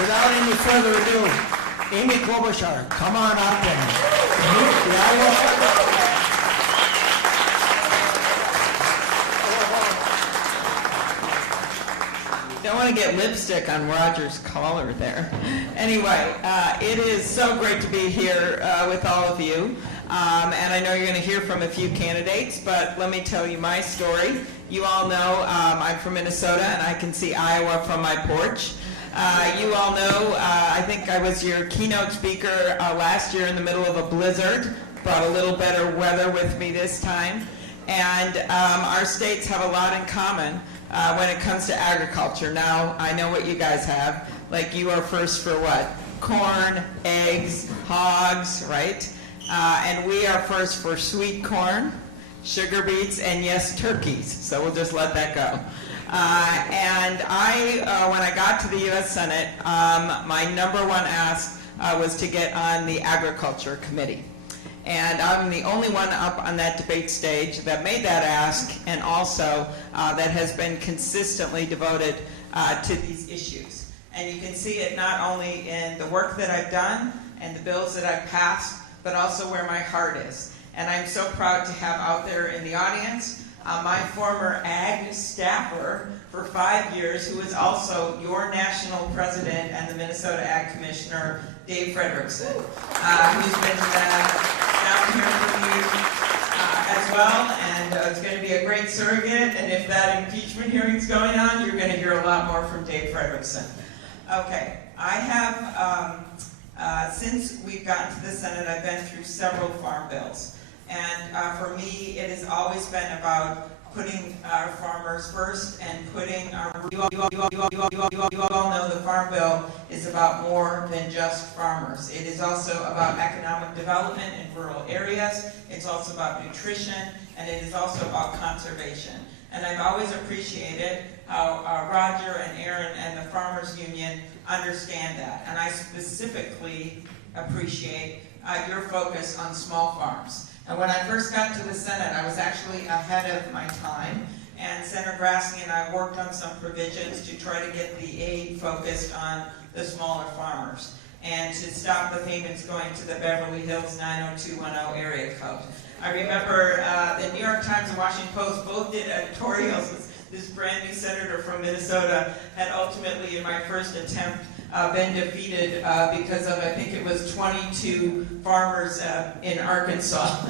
without any further ado, Amy Klobuchar, come on up and meet the Iowa. Don't want to get lipstick on Roger's collar there. Anyway, it is so great to be here with all of you. And I know you're going to hear from a few candidates, but let me tell you my story. You all know I'm from Minnesota, and I can see Iowa from my porch. You all know, I think I was your keynote speaker last year in the middle of a blizzard. Brought a little better weather with me this time. And our states have a lot in common when it comes to agriculture. Now, I know what you guys have. Like, you are first for what? Corn, eggs, hogs, right? And we are first for sweet corn, sugar beets, and yes, turkeys. So we'll just let that go. And when I got to the U.S. Senate, my number one ask was to get on the Agriculture Committee. And I'm the only one up on that debate stage that made that ask, and also that has been consistently devoted to these issues. And you can see it not only in the work that I've done and the bills that I've passed, but also where my heart is. And I'm so proud to have out there in the audience my former ag staffer for 5 years, who is also your national president and the Minnesota Ag Commissioner, Dave Frederickson, who's been down here for you as well, and it's going to be a great surrogate, and if that impeachment hearing's going on, you're going to hear a lot more from Dave Frederickson. Okay, I have, since we've gotten to the Senate, I've been through several farm bills. And for me, it has always been about putting our farmers first and putting our, you all know the Farm Bill is about more than just farmers. It is also about economic development in rural areas. It's also about nutrition, and it is also about conservation. And I've always appreciated how Roger and Aaron and the Farmers Union understand that. And I specifically appreciate your focus on small farms. And when I first got to the Senate, I was actually ahead of my time, and Senator Grassley and I worked on some provisions to try to get the aid focused on the smaller farmers and to stop the payments going to the Beverly Hills 90210 area code. I remember the New York Times and Washington Post both did editorials. This brand new senator from Minnesota had ultimately, in my first attempt, been defeated because of, I think it was 22 farmers in Arkansas.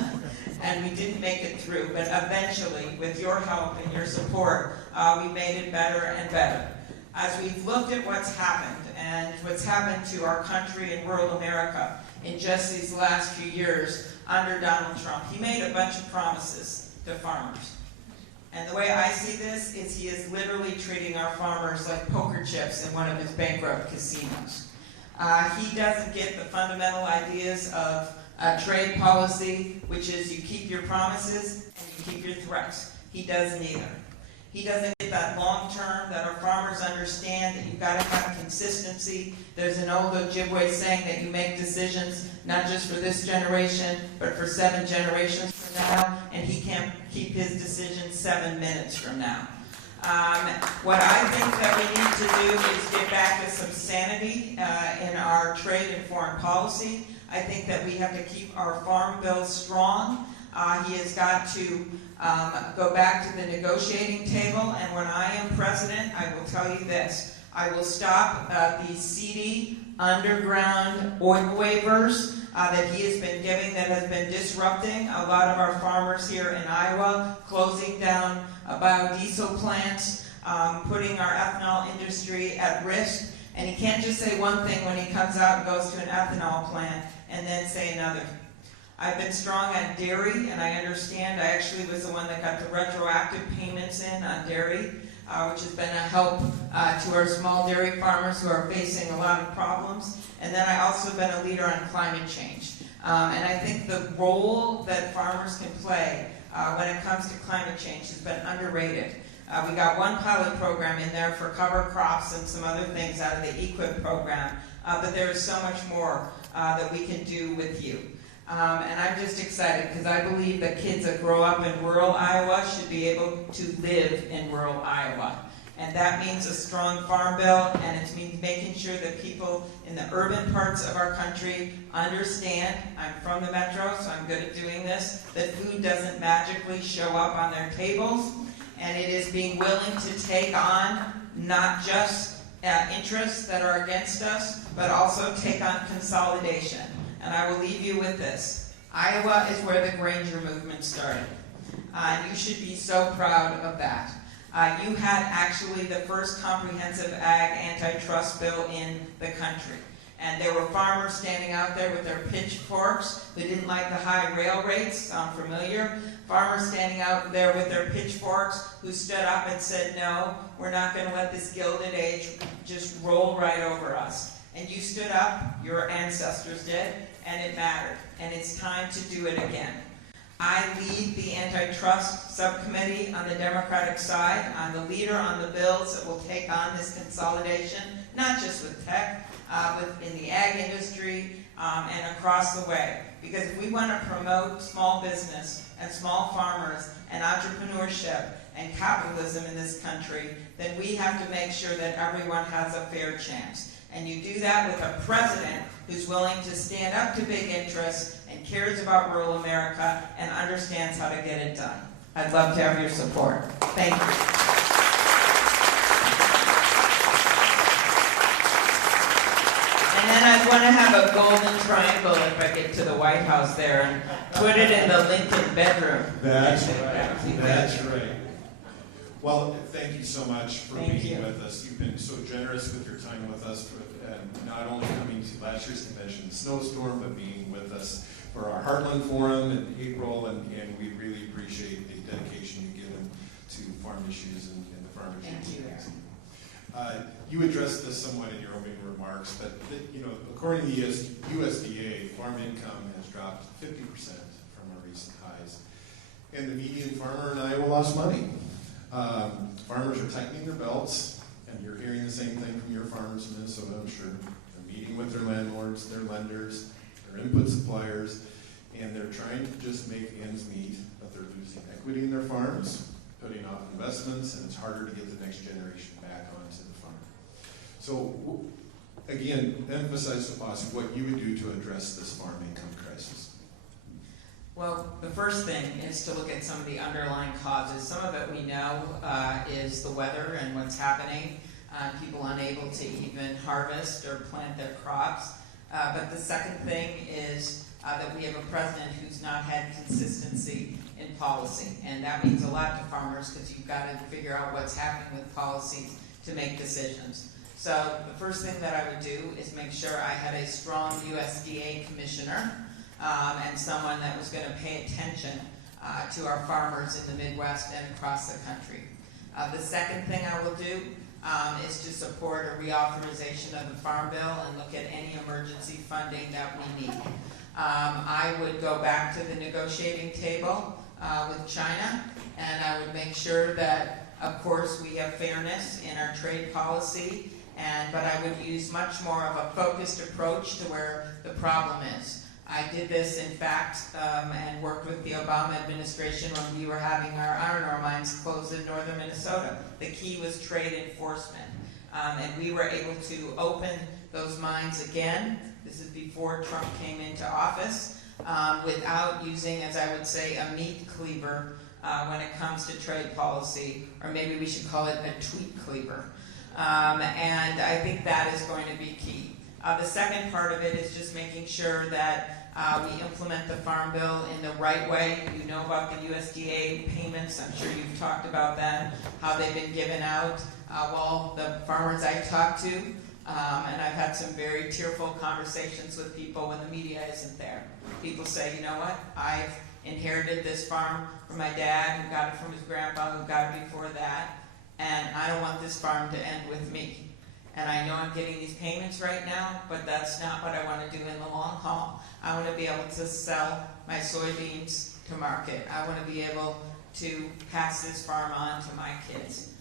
And we didn't make it through. But eventually, with your help and your support, we made it better and better. As we've looked at what's happened and what's happened to our country and rural America in just these last few years under Donald Trump, he made a bunch of promises to farmers. And the way I see this is he is literally treating our farmers like poker chips in one of his bankrupt casinos. He doesn't get the fundamental ideas of trade policy, which is you keep your promises and you keep your threats. He does neither. He doesn't get that long term, that our farmers understand that you've got to have consistency. There's an old Ojibwe saying that you make decisions not just for this generation, but for 7 generations from now, and he can't keep his decisions 7 minutes from now. What I think that we need to do is get back to some sanity in our trade and foreign policy. I think that we have to keep our farm bill strong. He has got to go back to the negotiating table, and when I am president, I will tell you this. I will stop the seedy underground oil waivers that he has been giving that has been disrupting a lot of our farmers here in Iowa, closing down biodiesel plants, putting our ethanol industry at risk. And he can't just say one thing when he comes out and goes to an ethanol plant and then say another. I've been strong on dairy, and I understand I actually was the one that got the retroactive payments in on dairy, which has been a help to our small dairy farmers who are facing a lot of problems. And then I also been a leader on climate change. And I think the role that farmers can play when it comes to climate change has been underrated. We got one pilot program in there for cover crops and some other things out of the EQIP program, but there is so much more that we can do with you. And I'm just excited because I believe that kids that grow up in rural Iowa should be able to live in rural Iowa. And that means a strong farm bill, and it making sure that people in the urban parts of our country understand, I'm from the metro, so I'm good at doing this, that food doesn't magically show up on their tables, and it is being willing to take on not just interests that are against us, but also take on consolidation. And I will leave you with this. Iowa is where the Granger movement started. You should be so proud of that. You had actually the first comprehensive ag antitrust bill in the country. And there were farmers standing out there with their pitchforks who didn't like the high rail rates. Sound familiar? Farmers standing out there with their pitchforks who stood up and said, no, we're not going to let this Gilded Age just roll right over us. And you stood up, your ancestors did, and it mattered. And it's time to do it again. I lead the antitrust subcommittee on the Democratic side. I'm the leader on the bills that will take on this consolidation, not just with tech, in the ag industry, and across the way. Because if we want to promote small business and small farmers and entrepreneurship and capitalism in this country, then we have to make sure that everyone has a fair chance. And you do that with a president who's willing to stand up to big interests and cares about rural America and understands how to get it done. I'd love to have your support. Thank you. And then I'd want to have a golden triangle if I get to the White House there and put it in the Lincoln bedroom. That's right. That's right. Well, thank you so much for being with us. You've been so generous with your time with us, not only coming to last year's convention, the snowstorm, but being with us for our Heartland Forum in April, and we really appreciate the dedication you've given to farm issues and the farmers. Thank you. You addressed this somewhat in your opening remarks, but according to the USDA, farm income has dropped 50% from our recent highs, and the median farmer in Iowa lost money. Farmers are tightening their belts, and you're hearing the same thing from your farmers in Minnesota, I'm sure. They're meeting with their landlords, their lenders, their input suppliers, and they're trying to just make ends meet, but they're losing equity in their farms, putting off investments, and it's harder to get the next generation back onto the farm. So, again, emphasize to us what you would do to address this farm income crisis. Well, the first thing is to look at some of the underlying causes. Some of it we know is the weather and what's happening, people unable to even harvest or plant their crops. But the second thing is that we have a president who's not had consistency in policy. And that means a lot to farmers because you've got to figure out what's happening with policies to make decisions. So the first thing that I would do is make sure I had a strong USDA commissioner and someone that was going to pay attention to our farmers in the Midwest and across the country. The second thing I will do is to support a reauthorization of the Farm Bill and look at any emergency funding that we need. I would go back to the negotiating table with China, and I would make sure that, of course, we have fairness in our trade policy, but I would use much more of a focused approach to where the problem is. I did this, in fact, and worked with the Obama administration when we were having our iron ore mines closed in northern Minnesota. The key was trade enforcement. And we were able to open those mines again. This is before Trump came into office, without using, as I would say, a meat cleaver when it comes to trade policy, or maybe we should call it a tweet cleaver. And I think that is going to be key. The second part of it is just making sure that we implement the Farm Bill in the right way. You know about the USDA payments. I'm sure you've talked about that, how they've been given out. Well, the farmers I talk to, and I've had some very tearful conversations with people when the media isn't there. People say, you know what, I've inherited this farm from my dad, who got it from his grandpa, who got it before that, and I don't want this farm to end with me. And I know I'm getting these payments right now, but that's not what I want to do in the long haul. I want to be able to sell my soybeans to market. I want to be able to pass this farm on to my kids.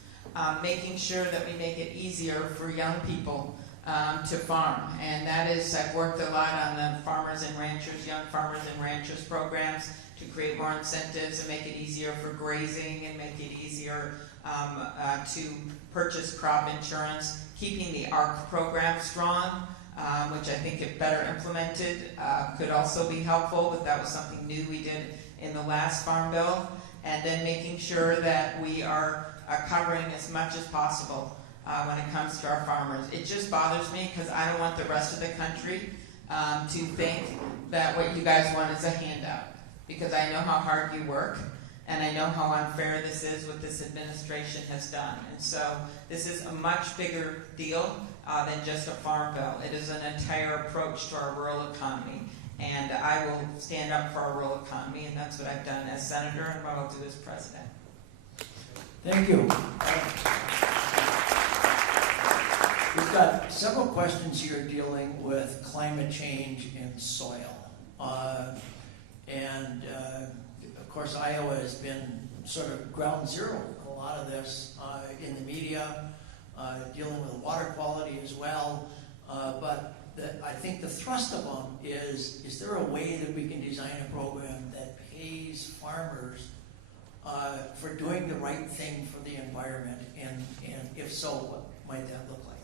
Making sure that we make it easier for young people to farm. And that is, I've worked a lot on the farmers and ranchers, young farmers and ranchers programs to create more incentives and make it easier for grazing and make it easier to purchase crop insurance, keeping the ARC program strong, which I think if better implemented could also be helpful, but that was something new we did in the last Farm Bill. And then making sure that we are covering as much as possible when it comes to our farmers. It just bothers me because I don't want the rest of the country to think that what you guys want is a handout, because I know how hard you work, and I know how unfair this is, what this administration has done. And so this is a much bigger deal than just a farm bill. It is an entire approach to our rural economy. And I will stand up for our rural economy, and that's what I've done as senator and what I'll do as president. Thank you. We've got several questions here dealing with climate change and soil. Of course, Iowa has been sort of ground zero in a lot of this in the media, dealing with water quality as well. But I think the thrust of them is there a way that we can design a program that pays farmers for doing the right thing for the environment? And if so, what might that look like?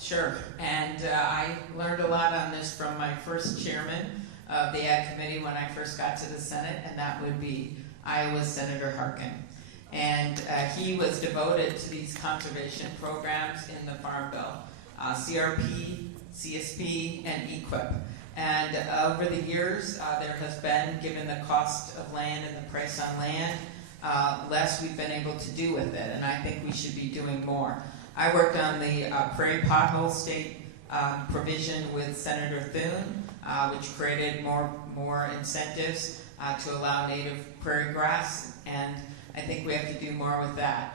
Sure. And I learned a lot on this from my first chairman of the Ag Committee when I first got to the Senate, and that would be Iowa's Senator Harkin. And he was devoted to these conservation programs in the Farm Bill, CRP, CSP, and EQIP. And over the years, there has been, given the cost of land and the price on land, less we've been able to do with it, and I think we should be doing more. I worked on the prairie pothole state provision with Senator Thune, which created more incentives to allow native prairie grass, and I think we have to do more with that.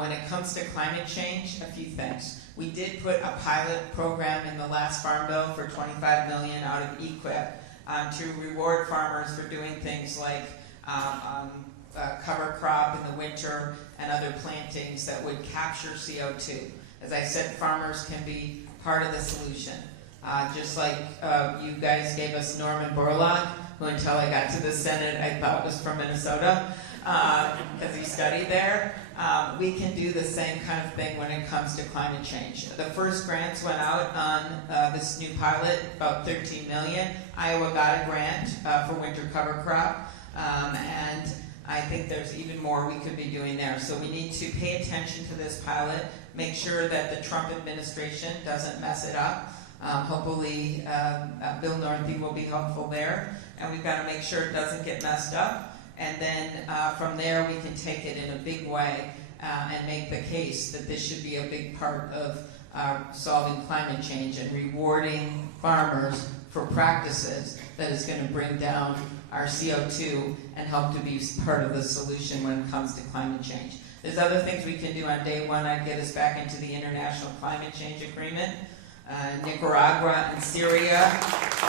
When it comes to climate change, a few things. We did put a pilot program in the last Farm Bill for $25 million out of EQIP to reward farmers for doing things like cover crop in the winter and other plantings that would capture CO2. As I said, farmers can be part of the solution. Just like you guys gave us Norman Borlaug, who until I got to the Senate I thought was from Minnesota, because he studied there. We can do the same kind of thing when it comes to climate change. The first grants went out on this new pilot, about $13 million. Iowa got a grant for winter cover crop, and I think there's even more we could be doing there. So we need to pay attention to this pilot, make sure that the Trump administration doesn't mess it up. Hopefully Bill Northey will be helpful there, and we've got to make sure it doesn't get messed up. And then from there we can take it in a big way and make the case that this should be a big part of solving climate change and rewarding farmers for practices that is going to bring down our CO2 and help to be part of the solution when it comes to climate change. There's other things we can do on day one. I'd get us back into the International Climate Change Agreement. Nicaragua and Syria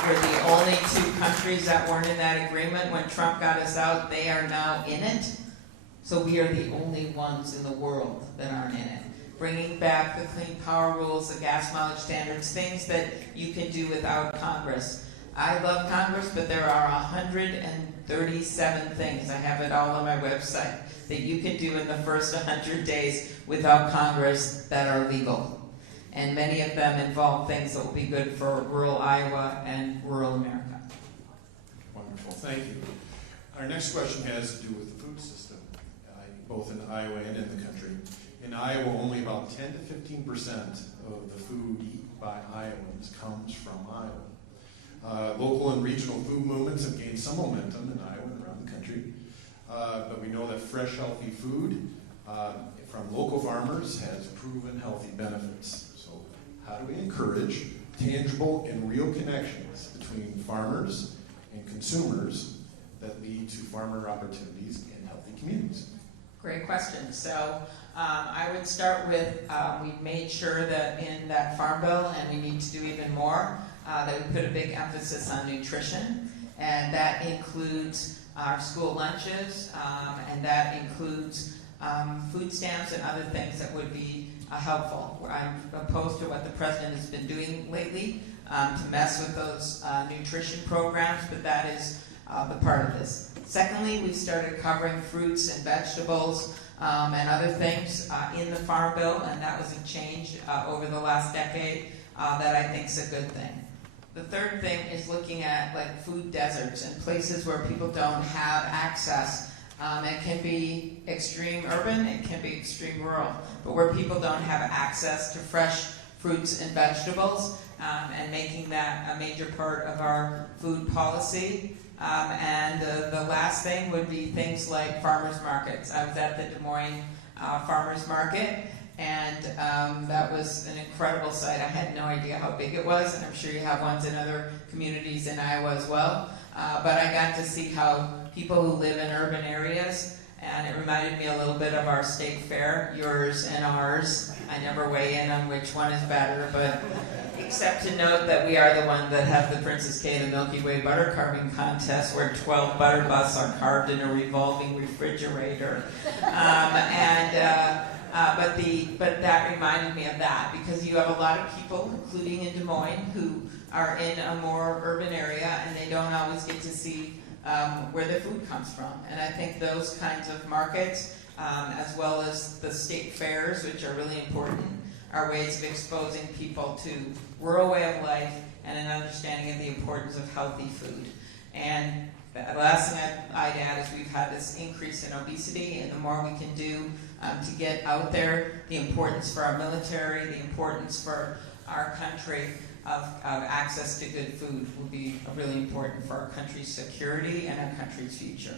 were the only two countries that weren't in that agreement. When Trump got us out, they are now in it. So we are the only ones in the world that aren't in it. Bringing back the clean power rules, the gas mileage standards, things that you can do without Congress. I love Congress, but there are 137 things, I have it all on my website, that you can do in the first 100 days without Congress that are legal. And many of them involve things that will be good for rural Iowa and rural America. Wonderful, thank you. Our next question has to do with the food system, both in Iowa and in the country. In Iowa, only about 10 to 15% of the food eaten by Iowans comes from Iowa. Local and regional food movements have gained some momentum in Iowa and around the country, but we know that fresh, healthy food from local farmers has proven healthy benefits. How do we encourage tangible and real connections between farmers and consumers that lead to farmer opportunities and healthy communities? Great question. So I would start with we've made sure that in that Farm Bill, and we need to do even more, that we put a big emphasis on nutrition, and that includes our school lunches, and that includes food stamps and other things that would be helpful. I'm opposed to what the president has been doing lately to mess with those nutrition programs, but that is the part of this. Secondly, we started covering fruits and vegetables and other things in the Farm Bill, and that was a change over the last decade that I think is a good thing. The third thing is looking at like food deserts and places where people don't have access. It can be extreme urban, it can be extreme rural, but where people don't have access to fresh fruits and vegetables, and making that a major part of our food policy. And the last thing would be things like farmers markets. I was at the Des Moines Farmers Market, and that was an incredible sight. I had no idea how big it was, and I'm sure you have ones in other communities in Iowa as well. But I got to see how people who live in urban areas, and it reminded me a little bit of our state fair, yours and ours. I never weigh in on which one is better, but except to note that we are the one that have the Princess Kay and the Milky Way butter carving contest, where 12 butter busts are carved in a revolving refrigerator. But that reminded me of that, because you have a lot of people, including in Des Moines, who are in a more urban area, and they don't always get to see where their food comes from. And I think those kinds of markets, as well as the state fairs, which are really important, are ways of exposing people to rural way of life and an understanding of the importance of healthy food. And the last thing I'd add is we've had this increase in obesity, and the more we can do to get out there, the importance for our military, the importance for our country of access to good food will be really important for our country's security and our country's future.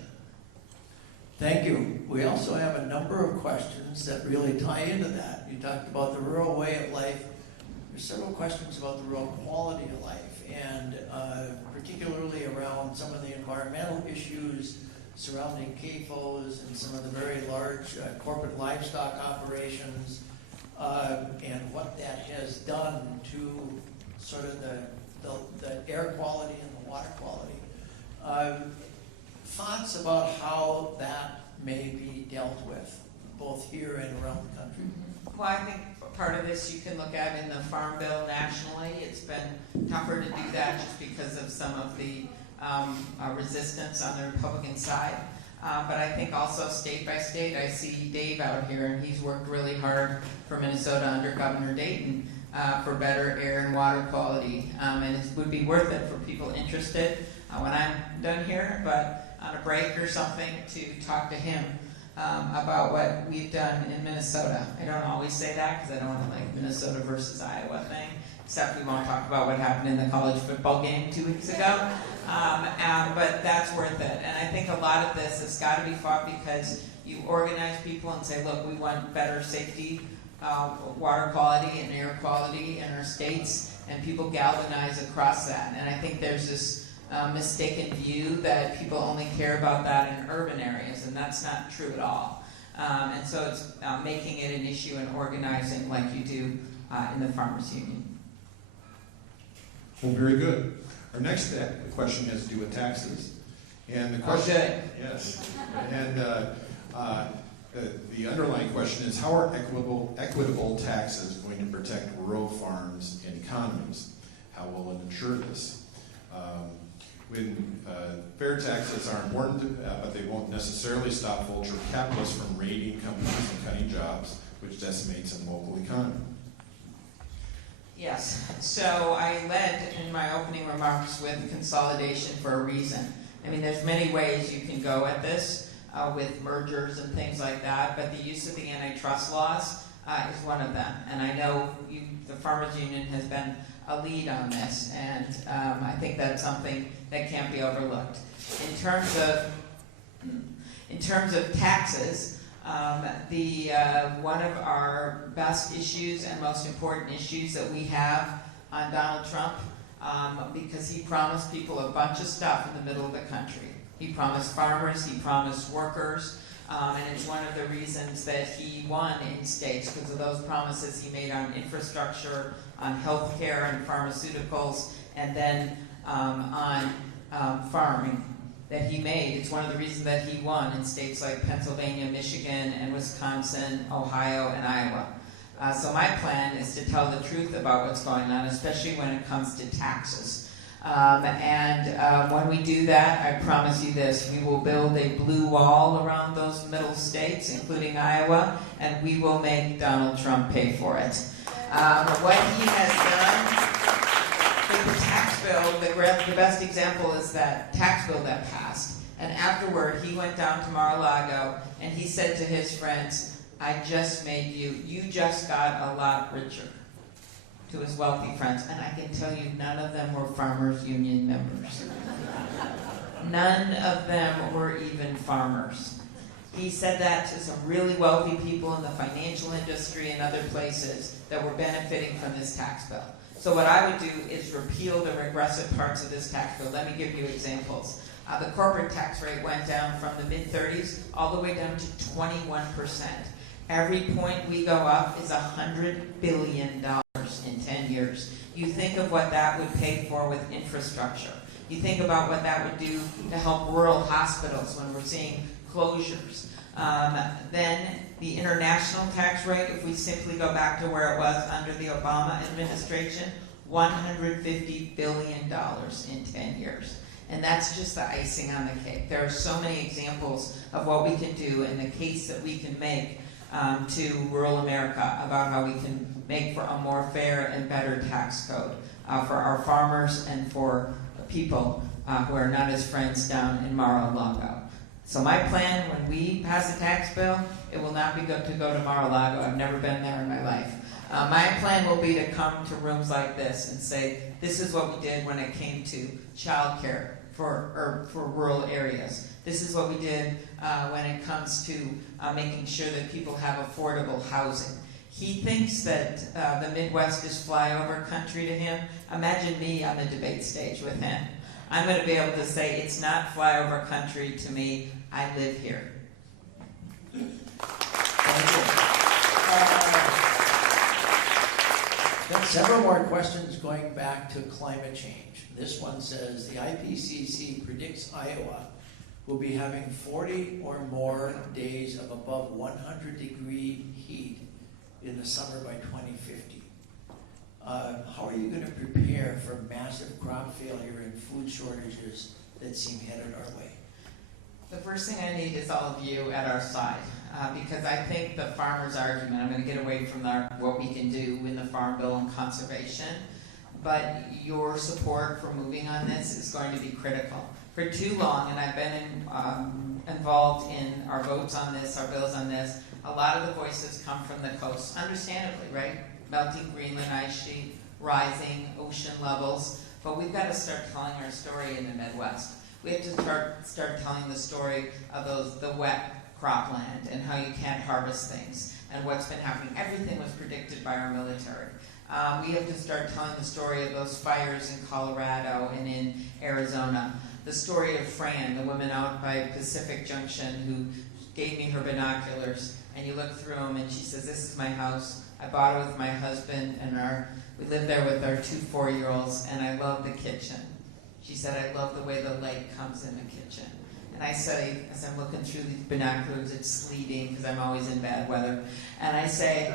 Thank you. We also have a number of questions that really tie into that. You talked about the rural way of life. There's several questions about the rural quality of life, and particularly around some of the environmental issues surrounding CAFOs and some of the very large corporate livestock operations, and what that has done to sort of the air quality and the water quality. Thoughts about how that may be dealt with, both here and around the country? Well, I think part of this you can look at in the Farm Bill nationally. It's been tougher to do that just because of some of the resistance on the Republican side. But I think also state by state, I see Dave out here, and he's worked really hard for Minnesota under Governor Dayton for better air and water quality. And it would be worth it for people interested when I'm done here, but on a break or something, to talk to him about what we've done in Minnesota. I don't always say that because I don't want to like Minnesota versus Iowa thing, except we won't talk about what happened in the college football game 2 weeks ago. But that's worth it. And I think a lot of this has got to be fought because you organize people and say, look, we want better safety, water quality and air quality in our states, and people galvanize across that. And I think there's this mistaken view that people only care about that in urban areas, and that's not true at all. And so it's making it an issue and organizing like you do in the Farmers Union. Well, very good. Our next question has to do with taxes. And the question, yes. And the underlying question is, how are equitable taxes going to protect rural farms and economies? How will it ensure this? Fair taxes are important, but they won't necessarily stop vulture capitalists from raiding companies and cutting jobs, which decimates the local economy. Yes, so I led in my opening remarks with consolidation for a reason. I mean, there's many ways you can go at this with mergers and things like that, but the use of the antitrust laws is one of them. And I know the Farmers Union has been a lead on this, and I think that's something that can't be overlooked. In terms of taxes, one of our best issues and most important issues that we have on Donald Trump, because he promised people a bunch of stuff in the middle of the country. He promised farmers, he promised workers, and it's one of the reasons that he won in states, because of those promises he made on infrastructure, on health care and pharmaceuticals, and then on farming that he made. It's one of the reasons that he won in states like Pennsylvania, Michigan, and Wisconsin, Ohio, and Iowa. So my plan is to tell the truth about what's going on, especially when it comes to taxes. When we do that, I promise you this, we will build a blue wall around those middle states, including Iowa, and we will make Donald Trump pay for it. What he has done with the tax bill, the best example is that tax bill that passed. And afterward, he went down to Mar-a-Lago and he said to his friends, I just made you just got a lot richer. To his wealthy friends. And I can tell you, none of them were farmers union members. None of them were even farmers. He said that to some really wealthy people in the financial industry and other places that were benefiting from this tax bill. So what I would do is repeal the regressive parts of this tax bill. Let me give you examples. The corporate tax rate went down from the mid-30s all the way down to 21%. Every point we go up is $100 billion in 10 years. You think of what that would pay for with infrastructure. You think about what that would do to help rural hospitals when we're seeing closures. Then the international tax rate, if we simply go back to where it was under the Obama administration, $150 billion in 10 years. And that's just the icing on the cake. There are so many examples of what we can do and the case that we can make to rural America about how we can make for a more fair and better tax code for our farmers and for people who are not his friends down in Mar-a-Lago. So my plan, when we pass a tax bill, it will not be to go to Mar-a-Lago. I've never been there in my life. My plan will be to come to rooms like this and say, this is what we did when it came to child care for rural areas. This is what we did when it comes to making sure that people have affordable housing. He thinks that the Midwest is flyover country to him. Imagine me on the debate stage with him. I'm going to be able to say, it's not flyover country to me. I live here. Got several more questions going back to climate change. This one says, the IPCC predicts Iowa will be having 40 or more days of above 100-degree heat in the summer by 2050. How are you going to prepare for massive crop failure and food shortages that seem headed our way? The first thing I need is all of you at our side, because I think the farmer's argument, I'm going to get away from what we can do in the Farm Bill and conservation, but your support for moving on this is going to be critical. For too long, and I've been involved in our votes on this, our bills on this, a lot of the voices come from the coast, understandably, right? Melting Greenland ice sheet, rising ocean levels, but we've got to start telling our story in the Midwest. We have to start telling the story of the wet cropland and how you can't harvest things and what's been happening. Everything was predicted by our military. We have to start telling the story of those fires in Colorado and in Arizona. The story of Fran, the woman out by Pacific Junction who gave me her binoculars, and you look through them and she says, this is my house. I bought it with my husband and we lived there with our 2 4-year-olds, and I love the kitchen. She said, I love the way the light comes in the kitchen. And I say, as I'm looking through these binoculars, it's sleeting because I'm always in bad weather. And I say,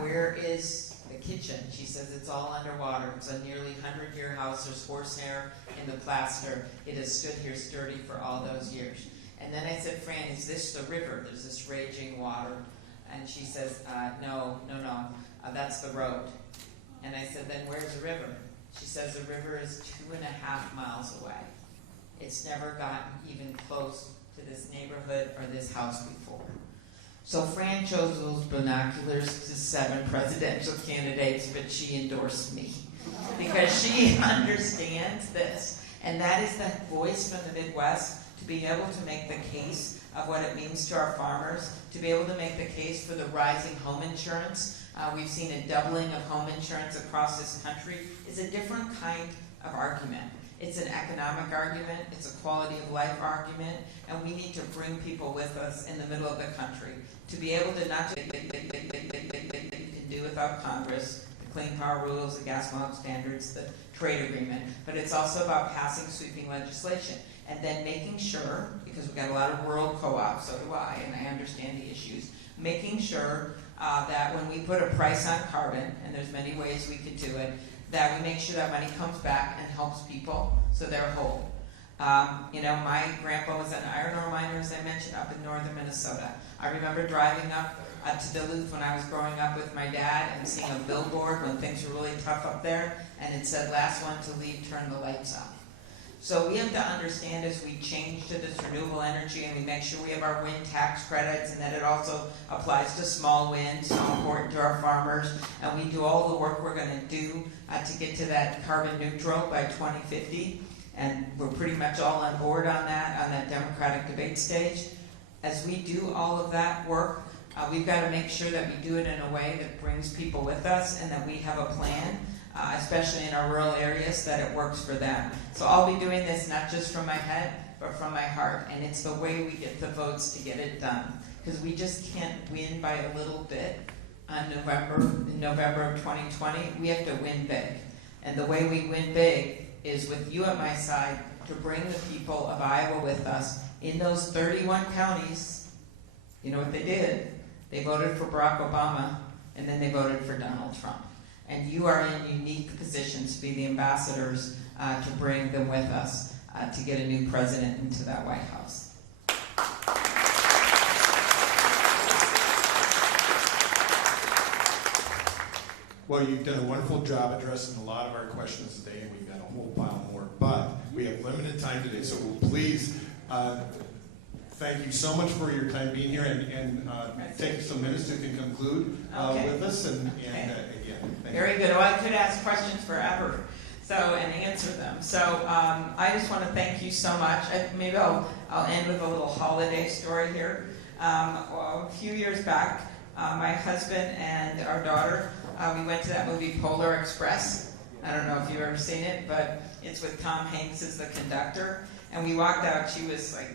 where is the kitchen? She says, it's all underwater. It's a nearly 100-year house. There's horsehair in the plaster. It has stood here sturdy for all those years. And then I said, Fran, is this the river? There's this raging water. And she says, no, that's the road. And I said, then where's the river? She says, the river is 2.5 miles away. It's never gotten even close to this neighborhood or this house before. So Fran chose those binoculars to 7 presidential candidates, but she endorsed me because she understands this. And that is the voice from the Midwest, to be able to make the case of what it means to our farmers, to be able to make the case for the rising home insurance. We've seen a doubling of home insurance across this country. It's a different kind of argument. It's an economic argument, it's a quality of life argument, and we need to bring people with us in the middle of the country to be able to not just you can do without Congress, the Clean Power Rules, the gas mileage standards, the trade agreement, but it's also about passing sweeping legislation and then making sure, because we've got a lot of rural co-ops, so do I, and I understand the issues, making sure that when we put a price on carbon, and there's many ways we could do it, that we make sure that money comes back and helps people so they're whole. My grandpa was an iron ore miner, as I mentioned, up in northern Minnesota. I remember driving up to Duluth when I was growing up with my dad and seeing a billboard when things were really tough up there, and it said, "Last one to leave, turn the lights off." So we have to understand as we change to this renewable energy and we make sure we have our wind tax credits and that it also applies to small wind, so important to our farmers, and we do all the work we're going to do to get to that carbon neutral by 2050, and we're pretty much all on board on that Democratic debate stage. As we do all of that work, we've got to make sure that we do it in a way that brings people with us and that we have a plan, especially in our rural areas, that it works for them. So I'll be doing this not just from my head, but from my heart, and it's the way we get the votes to get it done. Because we just can't win by a little bit in November of 2020. We have to win big. And the way we win big is with you at my side to bring the people of Iowa with us in those 31 counties. You know what they did? They voted for Barack Obama, and then they voted for Donald Trump. And you are in unique positions to be the ambassadors to bring them with us to get a new president into that White House. Well, you've done a wonderful job addressing a lot of our questions today, and we've got a whole pile more. But we have limited time today, so please thank you so much for your time being here, and take some minutes to conclude with us. And again, thank Very good. Well, I could ask questions forever, and answer them. So I just want to thank you so much. Maybe I'll end with a little holiday story here. A few years back, my husband and our daughter, we went to that movie Polar Express. I don't know if you've ever seen it, but it's with Tom Hanks as the conductor. And we walked out. She was like,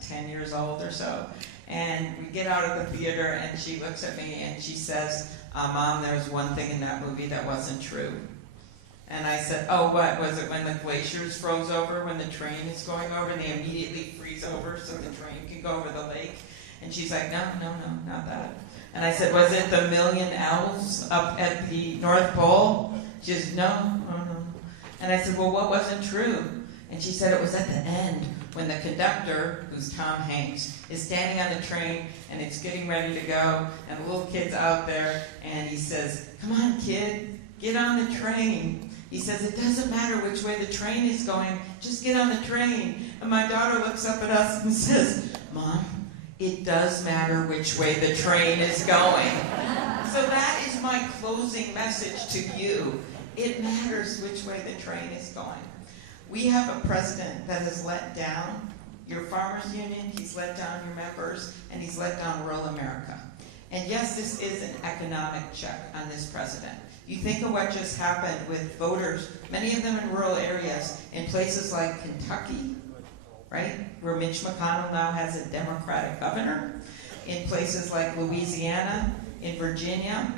10 years old or so. And we get out of the theater, and she looks at me and she says, "Mom, there was one thing in that movie that wasn't true." And I said, "Oh, what? Was it when the glaciers froze over, when the train is going over, and they immediately freeze over so the train can go over the lake?" And she's like, no, not that. And I said, "Was it the million elves up at the North Pole?" She says, no. And I said, "Well, what wasn't true?" And she said, "It was at the end, when the conductor, who's Tom Hanks, is standing on the train and it's getting ready to go, and the little kid's out there, and he says, 'Come on, kid, get on the train.' He says, 'It doesn't matter which way the train is going, just get on the train.' And my daughter looks up at us and says, 'Mom, it does matter which way the train is going.'" So that is my closing message to you. It matters which way the train is going. We have a president that has let down your farmers union, he's let down your members, and he's let down rural America. And yes, this is an economic check on this president. You think of what just happened with voters, many of them in rural areas, in places like Kentucky, right, where Mitch McConnell now has a Democratic governor, in places like Louisiana, in Virginia.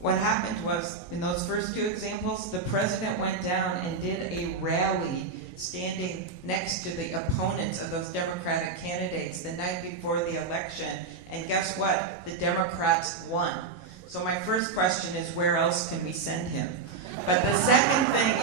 What happened was, in those first two examples, the president went down and did a rally standing next to the opponents of those Democratic candidates the night before the election, and guess what? The Democrats won. So my first question is, where else can we send him? But the second thing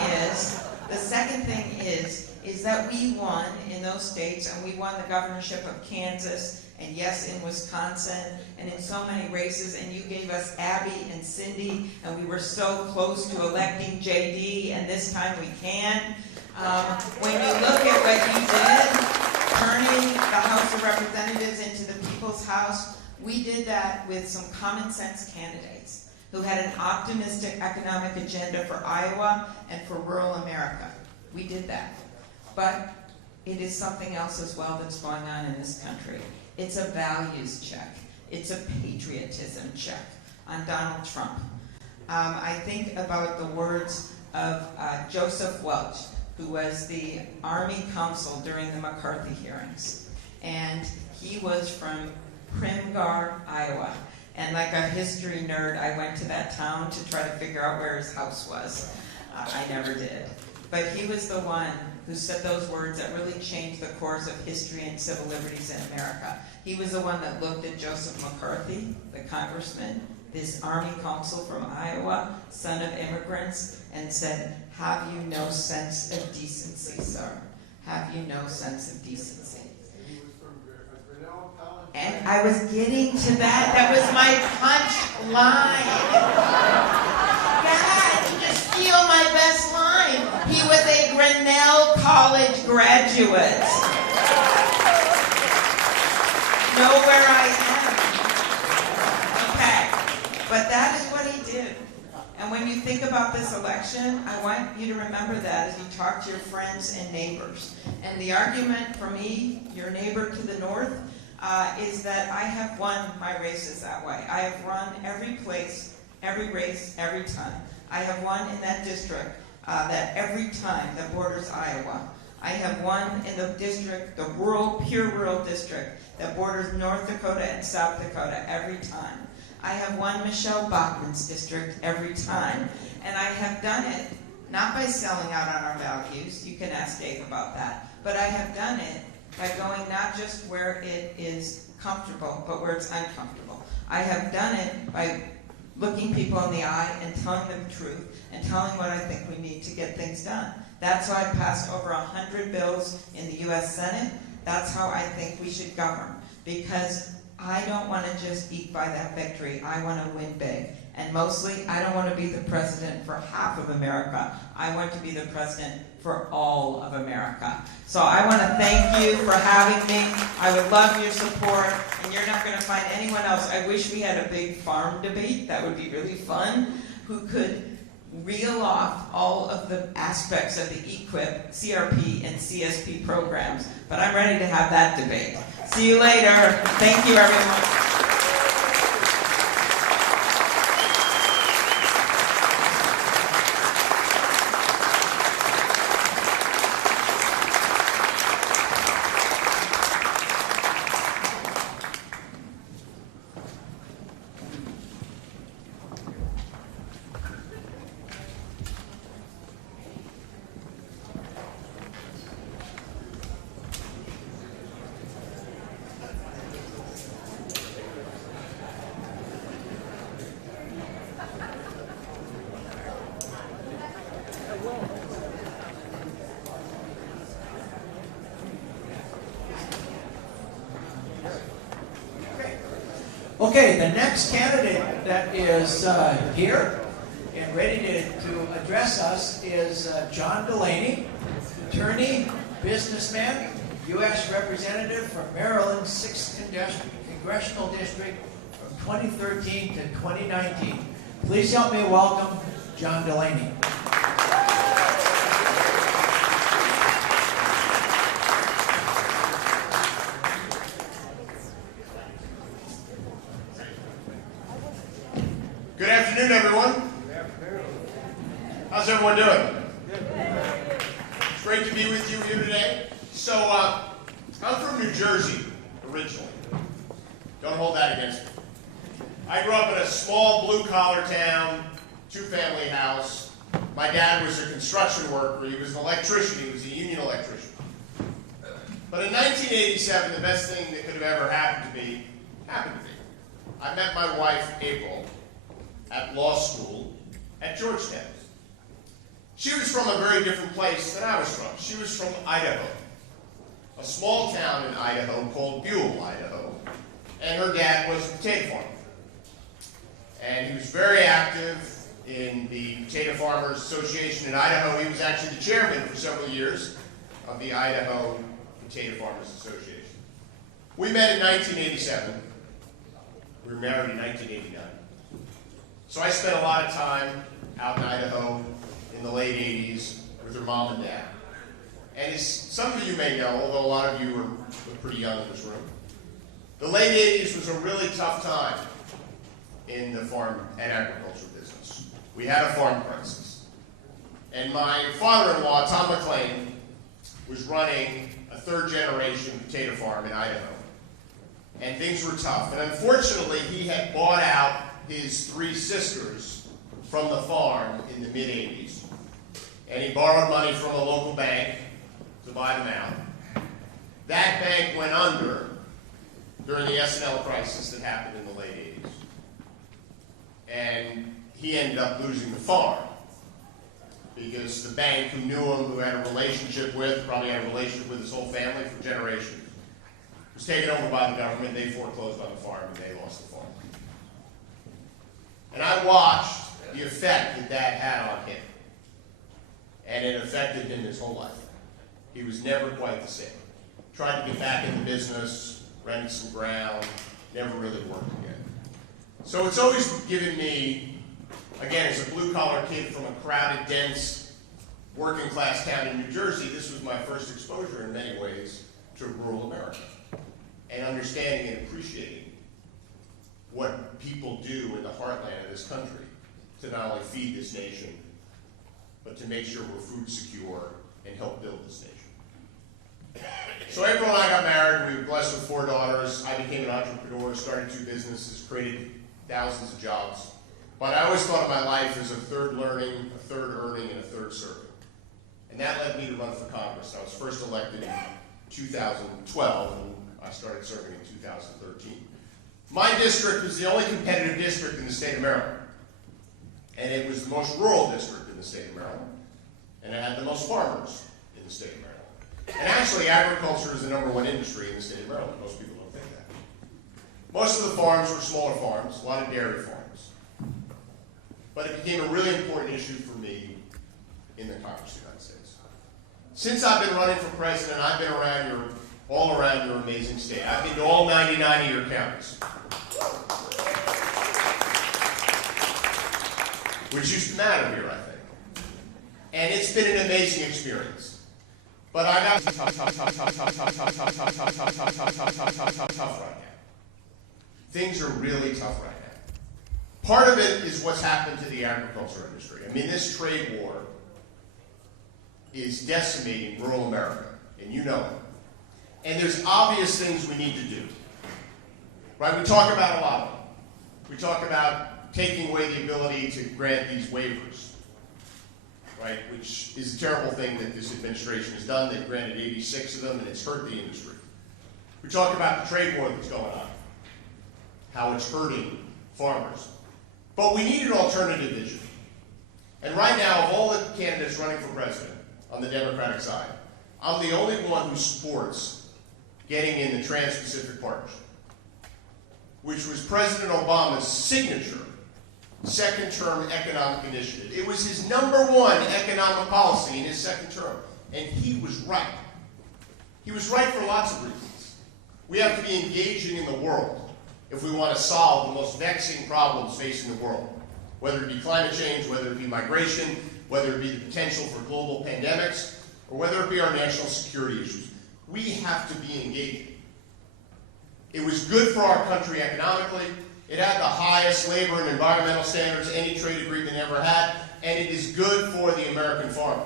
is that we won in those states, and we won the governorship of Kansas, and yes, in Wisconsin, and in so many races, and you gave us Abby and Cindy, and we were so close to electing JD, and this time we can. When you look at what you did, turning the House of Representatives into the People's House, we did that with some common sense candidates who had an optimistic economic agenda for Iowa and for rural America. We did that. But it is something else as well that's going on in this country. It's a values check. It's a patriotism check on Donald Trump. I think about the words of Joseph Welch, who was the Army counsel during the McCarthy hearings. And he was from Primgar, Iowa. And like a history nerd, I went to that town to try to figure out where his house was. I never did. But he was the one who said those words that really changed the course of history and civil liberties in America. He was the one that looked at Joseph McCarthy, the congressman, this Army consul from Iowa, son of immigrants, and said, "Have you no sense of decency, sir? Have you no sense of decency?" And I was getting to that. That was my punch line. God, you just steal my best line. He was a Grinnell College graduate. Know where I am. Okay, but that is what he did. And when you think about this election, I want you to remember that as you talk to your friends and neighbors. And the argument for me, your neighbor to the north, is that I have won my races that way. I have run every place, every race, every time. I have won in that district that every time that borders Iowa. I have won in the district, the rural, pure rural district that borders North Dakota and South Dakota every time. I have won Michelle Bachmann's district every time. And I have done it not by selling out on our values, you can ask Dave about that, but I have done it by going not just where it is comfortable, but where it's uncomfortable. I have done it by looking people in the eye and telling them the truth and telling what I think we need to get things done. That's how I passed over 100 bills in the U.S. Senate. That's how I think we should govern. Because I don't want to just eke by that victory. I want to win big. And mostly, I don't want to be the president for half of America. I want to be the president for all of America. So I want to thank you for having me. I would love your support, and you're not going to find anyone else. I wish we had a big farm debate. That would be really fun. Who could reel off all of the aspects of the EQIP, CRP, and CSP programs. But I'm ready to have that debate. See you later. Thank you, everyone. Okay, the next candidate that is here and ready to address us is John Delaney, attorney, businessman, U.S. Representative from Maryland's 6th Congressional District from 2013 to 2019. Please help me welcome John Delaney. Good afternoon, everyone. Good afternoon. How's everyone doing? Good. It's great to be with you here today. So, I'm from New Jersey, originally. Don't hold that against me. I grew up in a small blue-collar town, two-family house. My dad was a construction worker. He was an electrician. He was a union electrician. But in 1987, the best thing that could have ever happened to me happened to me. I met my wife, April, at law school at Georgetown. She was from a very different place than I was from. She was from Idaho, a small town in Idaho called Buell, Idaho, and her dad was a potato farmer. And he was very active in the Potato Farmers Association in Idaho. He was actually the chairman for several years of the Idaho Potato Farmers Association. We met in 1987. We were married in 1989. So I spent a lot of time out in Idaho in the late 80s with her mom and dad. And as some of you may know, although a lot of you are pretty young in this room, the late 80s was a really tough time in the farm and agriculture business. We had a farm crisis. And my father-in-law, Tom McLean, was running a third-generation potato farm in Idaho. And things were tough. And unfortunately, he had bought out his three sisters from the farm in the mid-80s. And he borrowed money from a local bank to buy them out. That bank went under during the S&L crisis that happened in the late 80s. and he ended up losing the farm because the bank who knew him, who had a relationship with, probably had a relationship with his whole family for generations, was taken over by the government. They foreclosed on the farm and they lost the farm. And I watched the effect that that had on him. And it affected him his whole life. He was never quite the same. Tried to get back in the business, rented some ground, never really worked again. So it's always given me, again, as a blue-collar kid from a crowded, dense, working-class town in New Jersey, this was my first exposure in many ways to rural America. And understanding and appreciating what people do in the heartland of this country to not only feed this nation, but to make sure we're food secure and help build this nation. So April and I got married. We were blessed with 4 daughters. I became an entrepreneur, started 2 businesses, created thousands of jobs. But I always thought of my life as a third learning, a third earning, and a third serving. And that led me to run for Congress. I was first elected in 2012, and I started serving in 2013. My district was the only competitive district in the state of Maryland. And it was the most rural district in the state of Maryland. And it had the most farmers in the state of Maryland. And actually, agriculture is the #1 industry in the state of Maryland. Most people don't think that. Most of the farms were smaller farms, a lot of dairy farms. But it became a really important issue for me in the Congress of the United States. Since I've been running for president, I've been all around your amazing state. I've been to all 99 of your counties. Which used to matter here, I think. And it's been an amazing experience. But I got tough right now. Things are really tough right now. Part of it is what's happened to the agriculture industry. I mean, this trade war is decimating rural America, and you know it. And there's obvious things we need to do. Right? We talk about a lot of them. We talk about taking away the ability to grant these waivers, right, which is a terrible thing that this administration has done. They've granted 86 of them, and it's hurt the industry. We talk about the trade war that's going on, how it's hurting farmers. But we need an alternative vision. And right now, of all the candidates running for president on the Democratic side, I'm the only one who supports getting in the Trans-Pacific Partnership, which was President Obama's signature second-term economic initiative. It was his #1 economic policy in his second term, and he was right. He was right for lots of reasons. We have to be engaging in the world if we want to solve the most vexing problems facing the world, whether it be climate change, whether it be migration, whether it be the potential for global pandemics, or whether it be our national security issues. We have to be engaging. It was good for our country economically. It had the highest labor and environmental standards any trade agreement ever had, and it is good for the American farmer.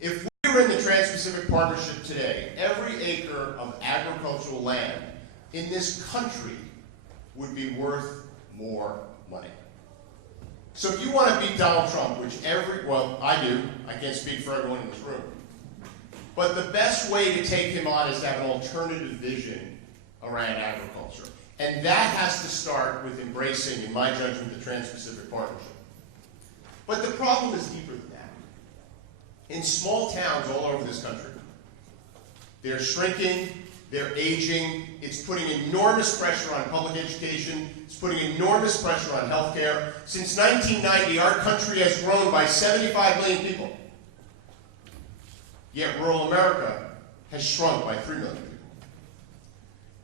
If we were in the Trans-Pacific Partnership today, every acre of agricultural land in this country would be worth more money. So if you want to beat Donald Trump, which well, I do. I can't speak for everyone in this room. But the best way to take him on is to have an alternative vision around agriculture. And that has to start with embracing, in my judgment, the Trans-Pacific Partnership. But the problem is deeper than that. In small towns all over this country, they're shrinking, they're aging, it's putting enormous pressure on public education, it's putting enormous pressure on healthcare. Since 1990, our country has grown by 75 million people. Yet rural America has shrunk by 3 million people.